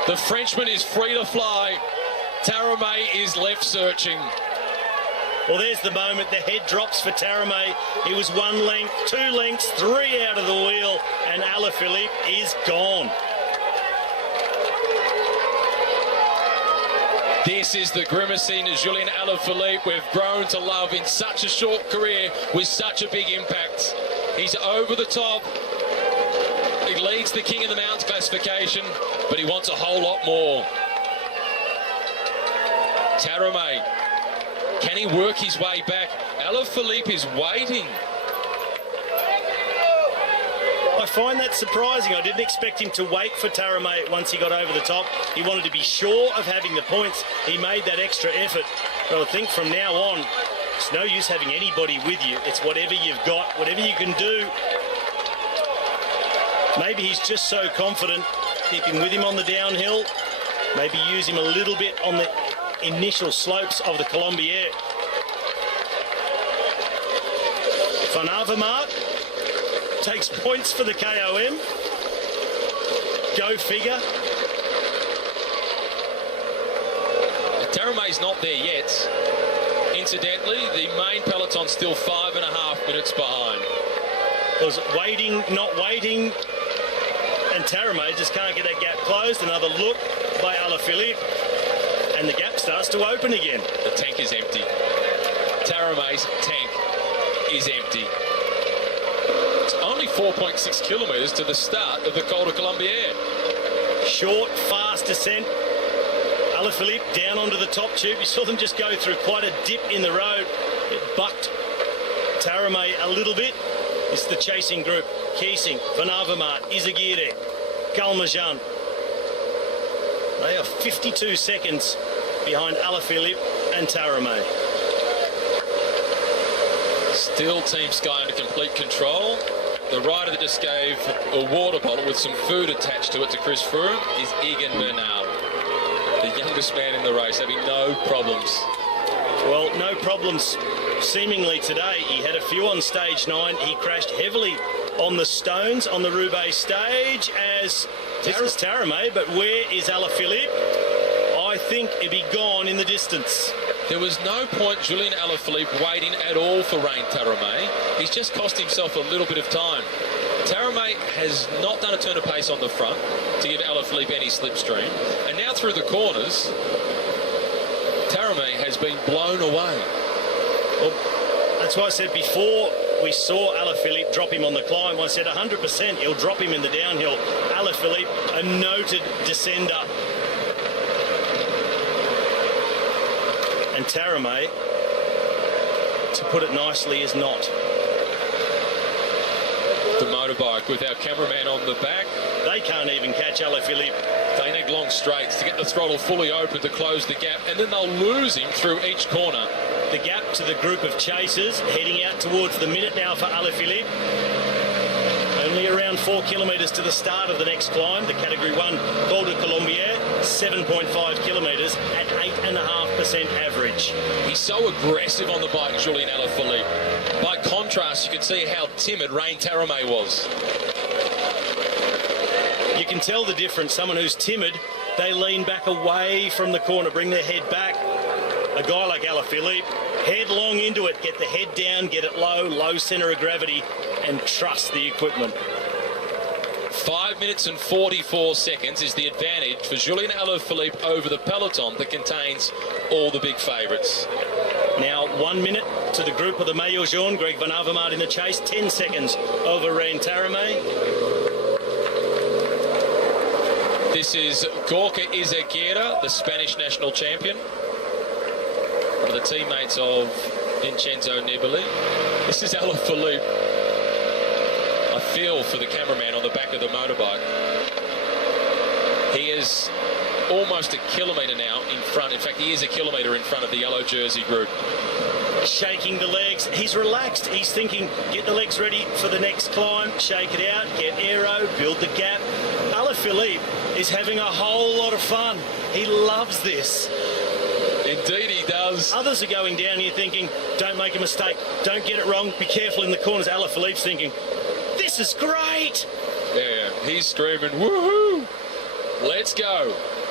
The Frenchman is free to fly. Taramay is left searching. Well, there's the moment. The head drops for Taramay. He was 1 length, 2 lengths, 3 out of the wheel, and Alaphilippe is gone. This is the grimacing Julien Alaphilippe we've grown to love in such a short career with such a big impact. He's over the top. He leads the King of the Mountains classification, but he wants a whole lot more. Taramay, can he work his way back? Alaphilippe is waiting. I find that surprising. I didn't expect him to wait for Taramay once he got over the top. He wanted to be sure of having the points. He made that extra effort. But I think from now on, it's no use having anybody with you. It's whatever you've got, whatever you can do. Maybe he's just so confident. Keep him with him on the downhill. Maybe use him a little bit on the initial slopes of the Colombier. Van Avermaet takes points for the KOM. Go figure. Taramay's not there yet. Incidentally, the main peloton's still 5.5 minutes behind. Was waiting, not waiting, and Taramay just can't get that gap closed. Another look by Alaphilippe, and the gap starts to open again. The tank is empty. Taramay's tank is empty. It's only 4.6 kilometres to the start of the Col de Colombier. Short, fast descent. Alaphilippe down onto the top tube. You saw them just go through quite a dip in the road. It bucked Taramay a little bit. It's the chasing group. Keesing, Van Avermaet, Izagirre, Calmejean. They are 52 seconds behind Alaphilippe and Taramay. Still Team Sky under complete control. The rider that just gave a water bottle with some food attached to it to Chris Froome is Egan Bernal, the youngest man in the race, having no problems. Well, no problems seemingly today. He had a few on stage 9. He crashed heavily on the stones on the Roubaix stage as this is Taramay, but where is Alaphilippe? I think he'd be gone in the distance. There was no point Julien Alaphilippe waiting at all for Rein Taramay. He's just cost himself a little bit of time. Taramay has not done a turn of pace on the front to give Alaphilippe any slipstream. And now through the corners, Taramay has been blown away. Well, that's why I said before we saw Alaphilippe drop him on the climb, I said 100% he'll drop him in the downhill. Alaphilippe, a noted descender. And Taramay, to put it nicely, is not. The motorbike with our cameraman on the back. They can't even catch Alaphilippe. They need long straights to get the throttle fully open to close the gap, and then they'll lose him through each corner. The gap to the group of chasers, heading out towards the minute now for Alaphilippe. Only around 4 kilometres to the start of the next climb, the Category 1 Col de Colombier, 7.5 kilometres at 8.5% average. He's so aggressive on the bike, Julien Alaphilippe. By contrast, you can see how timid Rein Taramay was. You can tell the difference. Someone who's timid, they lean back away from the corner, bring their head back. A guy like Alaphilippe, headlong into it, get the head down, get it low, low centre of gravity, and trust the equipment. 5 minutes and 44 seconds is the advantage for Julien Alaphilippe over the peloton that contains all the big favourites. Now 1 minute to the group of the Maillot Jaune, Greg Van Avermaet in the chase, 10 seconds over Rein Taramay. This is Gorka Izagirre, the Spanish national champion. One of the teammates of Vincenzo Nibali. This is Alaphilippe. I feel for the cameraman on the back of the motorbike. He is almost a kilometre now in front. In fact, he is a kilometre in front of the yellow jersey group. Shaking the legs. He's relaxed. He's thinking, get the legs ready for the next climb, shake it out, get aero, build the gap. Alaphilippe is having a whole lot of fun. He loves this. Indeed he does. Others are going down here thinking, don't make a mistake, don't get it wrong, be careful in the corners. Alaphilippe's thinking, this is great. Yeah, he's screaming, woohoo! Let's go.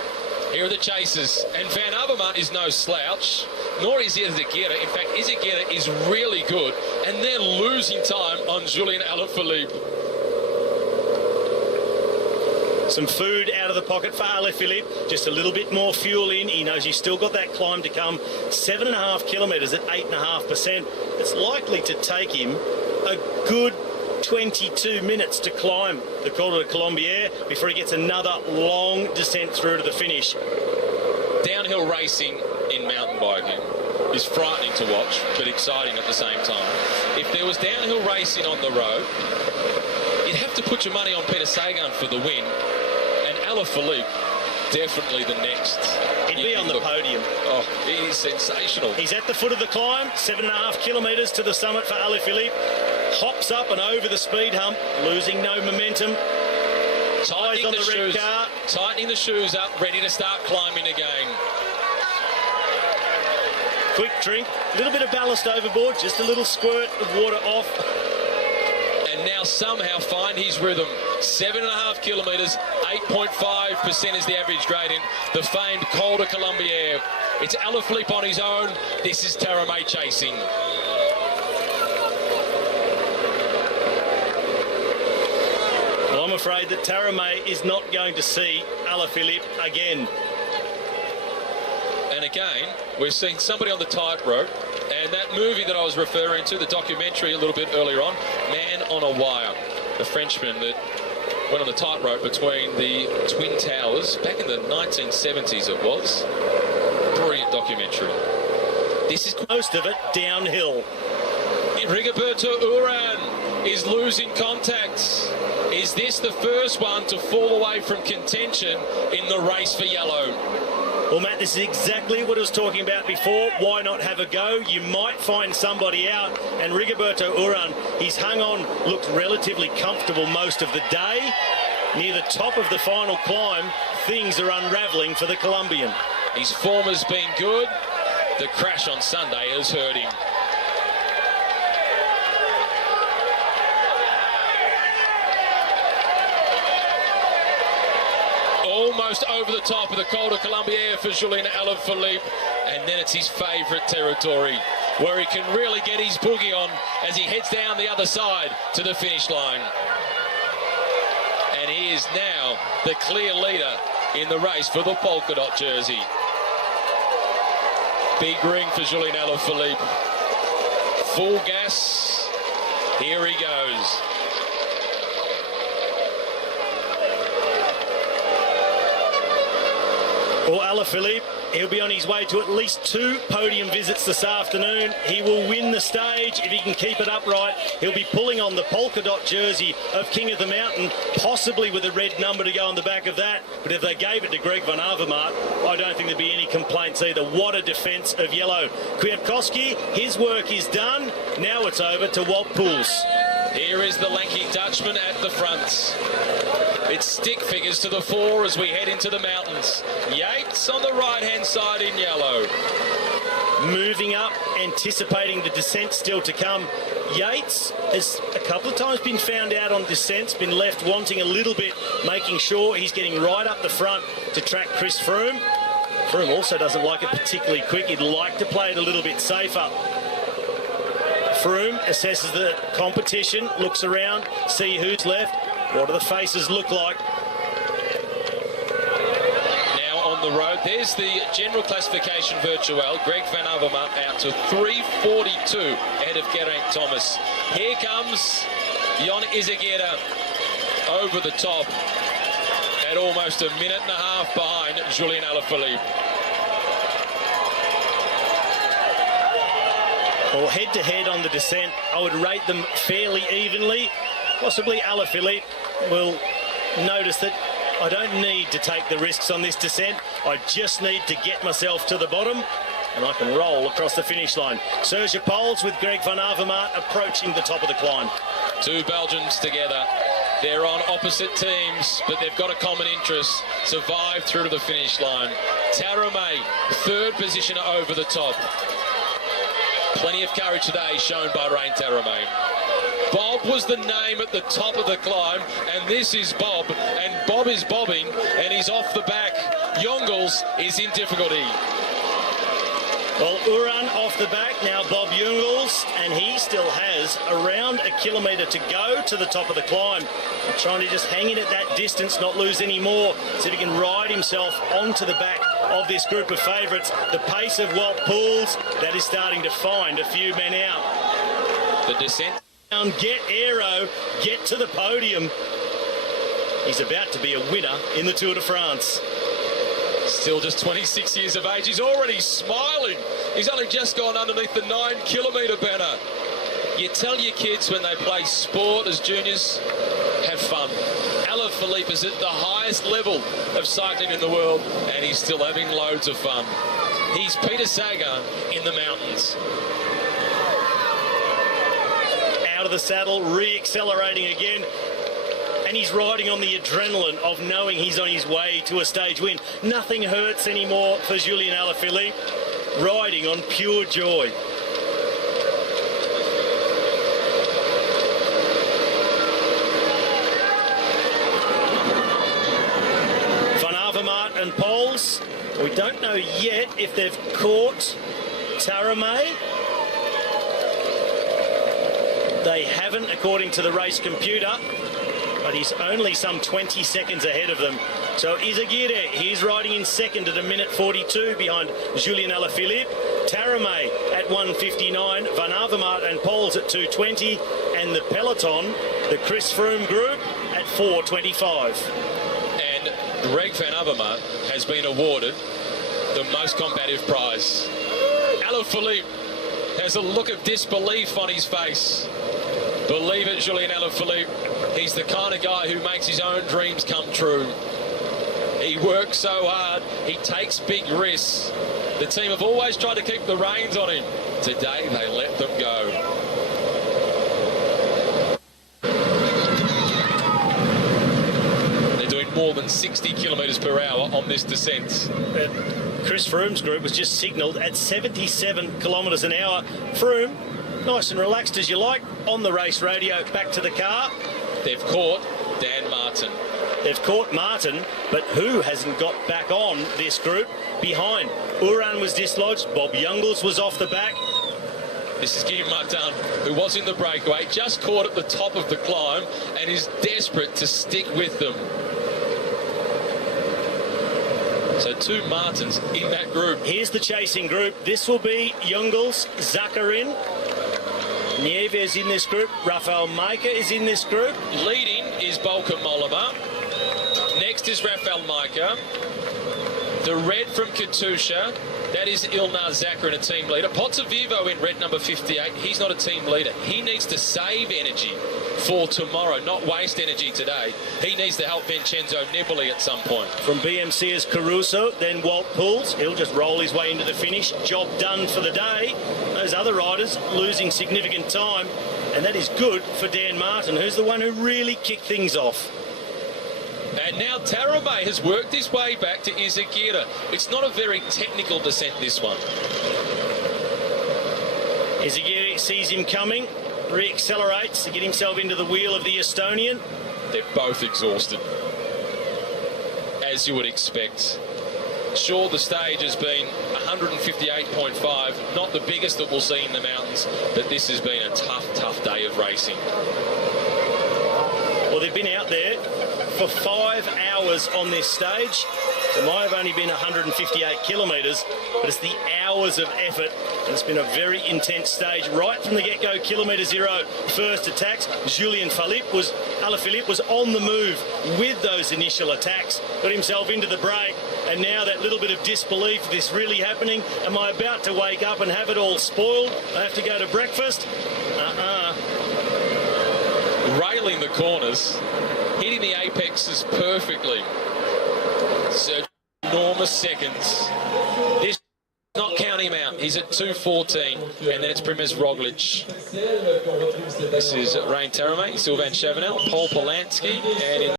Here are the chasers, and Van Avermaet is no slouch, nor is Izagirre. In fact, Izagirre is really good, and they're losing time on Julian Alaphilippe. Some food out of the pocket for Alaphilippe, just a little bit more fuel in. He knows he's still got that climb to come. 7.5 kilometres at 8.5%. It's likely to take him a good 22 minutes to climb the Col de Colombière before he gets another long descent through to the finish. Downhill racing in mountain biking is frightening to watch, but exciting at the same time. If there was downhill racing on the road, you'd have to put your money on Peter Sagan for the win, and Alaphilippe definitely the next. He'd be on the podium. Oh, he is sensational. He's at the foot of the climb, 7.5 kilometres to the summit for Alaphilippe. Hops up and over the speed hump, losing no momentum. Ties on the red car. Tightening the shoes up, ready to start climbing again. Quick drink, a little bit of ballast overboard, just a little squirt of water off. And now somehow find his rhythm. 7.5 kilometres, 8.5% is the average gradient. The famed Col de Colombière. It's Alaphilippe on his own. This is Taramay chasing. Well, I'm afraid that Taramay is not going to see Alaphilippe again. And again, we've seen somebody on the tightrope, and that movie that I was referring to, the documentary a little bit earlier on, Man on a Wire, the Frenchman that went on the tightrope between the Twin Towers back in the 1970s it was. Brilliant documentary. This is most of it downhill. Rigoberto Urán is losing contacts. Is this the first one to fall away from contention in the race for yellow? Well, Matt, this is exactly what I was talking about before. Why not have a go? You might find somebody out. And Rigoberto Urán, he's hung on, looked relatively comfortable most of the day. Near the top of the final climb, things are unravelling for the Colombian. His form has been good. The crash on Sunday has hurt him. Almost over the top of the Col de Colombière for Julian Alaphilippe, and then it's his favourite territory, where he can really get his boogie on as he heads down the other side to the finish line. And he is now the clear leader in the race for the polka dot jersey. Big ring for Julian Alaphilippe. Full gas. Here he goes. Well, Alaphilippe, he'll be on his way to at least 2 podium visits this afternoon. He will win the stage if he can keep it upright. He'll be pulling on the polka dot jersey of King of the Mountain, possibly with a red number to go on the back of that. But if they gave it to Greg Van Avermaet, I don't think there'd be any complaints either. What a defence of yellow. Kwiatkowski, his work is done. Now it's over to Walt Poels. Here is the lanky Dutchman at the front. It's stick figures to the fore as we head into the mountains. Yates on the right-hand side in yellow. Moving up, anticipating the descent still to come. Yates has a couple of times been found out on descents, been left wanting a little bit, making sure he's getting right up the front to track Chris Froome. Froome also doesn't like it particularly quick. He'd like to play it a little bit safer. Froome assesses the competition, looks around, see who's left. What do the faces look like? Now on the road, there's the general classification virtual. Greg Van Avermaet out to 3:42 ahead of Geraint Thomas. Here comes Jon Izagirre over the top at almost a minute and a half behind Julian Alaphilippe. Well, head-to-head on the descent, I would rate them fairly evenly. Possibly Alaphilippe will notice that I don't need to take the risks on this descent. I just need to get myself to the bottom, and I can roll across the finish line. Serge Pauls with Greg Van Avermaet approaching the top of the climb. 2 Belgians together. They're on opposite teams, but they've got a common interest. Survive through to the finish line. Taramay, 3rd position over the top. Plenty of courage today shown by Rein Taramay. Bob was the name at the top of the climb, and this is Bob, and Bob is bobbing, and he's off the back Jongels is in difficulty. Well, Uran off the back, now Bob Jungels, and he still has around a kilometre to go to the top of the climb. Trying to just hang it at that distance, not lose any more, so he can ride himself onto the back of this group of favourites. The pace of Walt Pools, that is starting to find a few men out. The descent. Get Aero, get to the podium. He's about to be a winner in the Tour de France. Still just 26 years of age. He's already smiling. He's only just gone underneath the 9 kilometre banner. You tell your kids when they play sport as juniors, have fun. Alaphilippe is at the highest level of cycling in the world, and he's still having loads of fun. He's Peter Sagan in the mountains. Out of the saddle, re-accelerating again. And he's riding on the adrenaline of knowing he's on his way to a stage win. Nothing hurts anymore for Julien Alaphilippe, riding on pure joy. Van Avermaet and Pols, we don't know yet if they've caught Taramay. They haven't, according to the race computer, but he's only some 20 seconds ahead of them. So Izagirre, he's riding in second at 1:42 behind Julien Alaphilippe. Taramay at 1:59, Van Avermaet and Pols at 2:20, and the peloton, the Chris Froome group, at 4:25. And Greg Van Avermaet has been awarded the most combative prize. Alaphilippe has a look of disbelief on his face. Believe it, Julien Alaphilippe. He's the kind of guy who makes his own dreams come true. He works so hard. He takes big risks. The team have always tried to keep the reins on him. Today, they let them go. They're doing more than 60 kilometres per hour on this descent. Chris Froome's group was just signalled at 77 kilometres an hour. Froome, nice and relaxed as you like, on the race radio, back to the car. They've caught Dan Martin. They've caught Martin, but who hasn't got back on this group? Behind, Uran was dislodged, Bob Jungels was off the back. This is Guillaume Martin, who was in the breakaway, just caught at the top of the climb and is desperate to stick with them. So 2 Martins in that group. Here's the chasing group. This will be Jungels, Zakarin, Nieves in this group, Rafael Majka is in this group. Leading is Bolka Mollema. Next is Rafael Majka. The red from Katusha, that is Ilnar Zakarin, a team leader. Pozzovivo in red number 58, he's not a team leader. He needs to save energy for tomorrow, not waste energy today. He needs to help Vincenzo Nibali at some point. From BMC is Caruso, then Walt Pools. He'll just roll his way into the finish. Job done for the day. Those other riders losing significant time, and that is good for Dan Martin, who's the one who really kicked things off. And now Taramay has worked his way back to Izagirre. It's not a very technical descent, this one. Izagirre sees him coming, re-accelerates to get himself into the wheel of the Estonian. They're both exhausted, as you would expect. Sure, the stage has been 158.5, not the biggest that we'll see in the mountains, but this has been a tough day of racing. Well, they've been out there for 5 hours on this stage. It might have only been 158 kilometres, but it's the hours of effort, and it's been a very intense stage right from the get-go. Kilometre zero, first attacks. Julien Alaphilippe was on the move with those initial attacks, got himself into the break, and now that little bit of disbelief, this really happening? Am I about to wake up and have it all spoiled? I have to go to breakfast? Railing the corners, hitting the apexes perfectly. So enormous seconds. This not count him out. He's at 2:14, and then it's Primož Roglic. This is Rain Taramay, Sylvain Chavanel, Paul Polanski, and in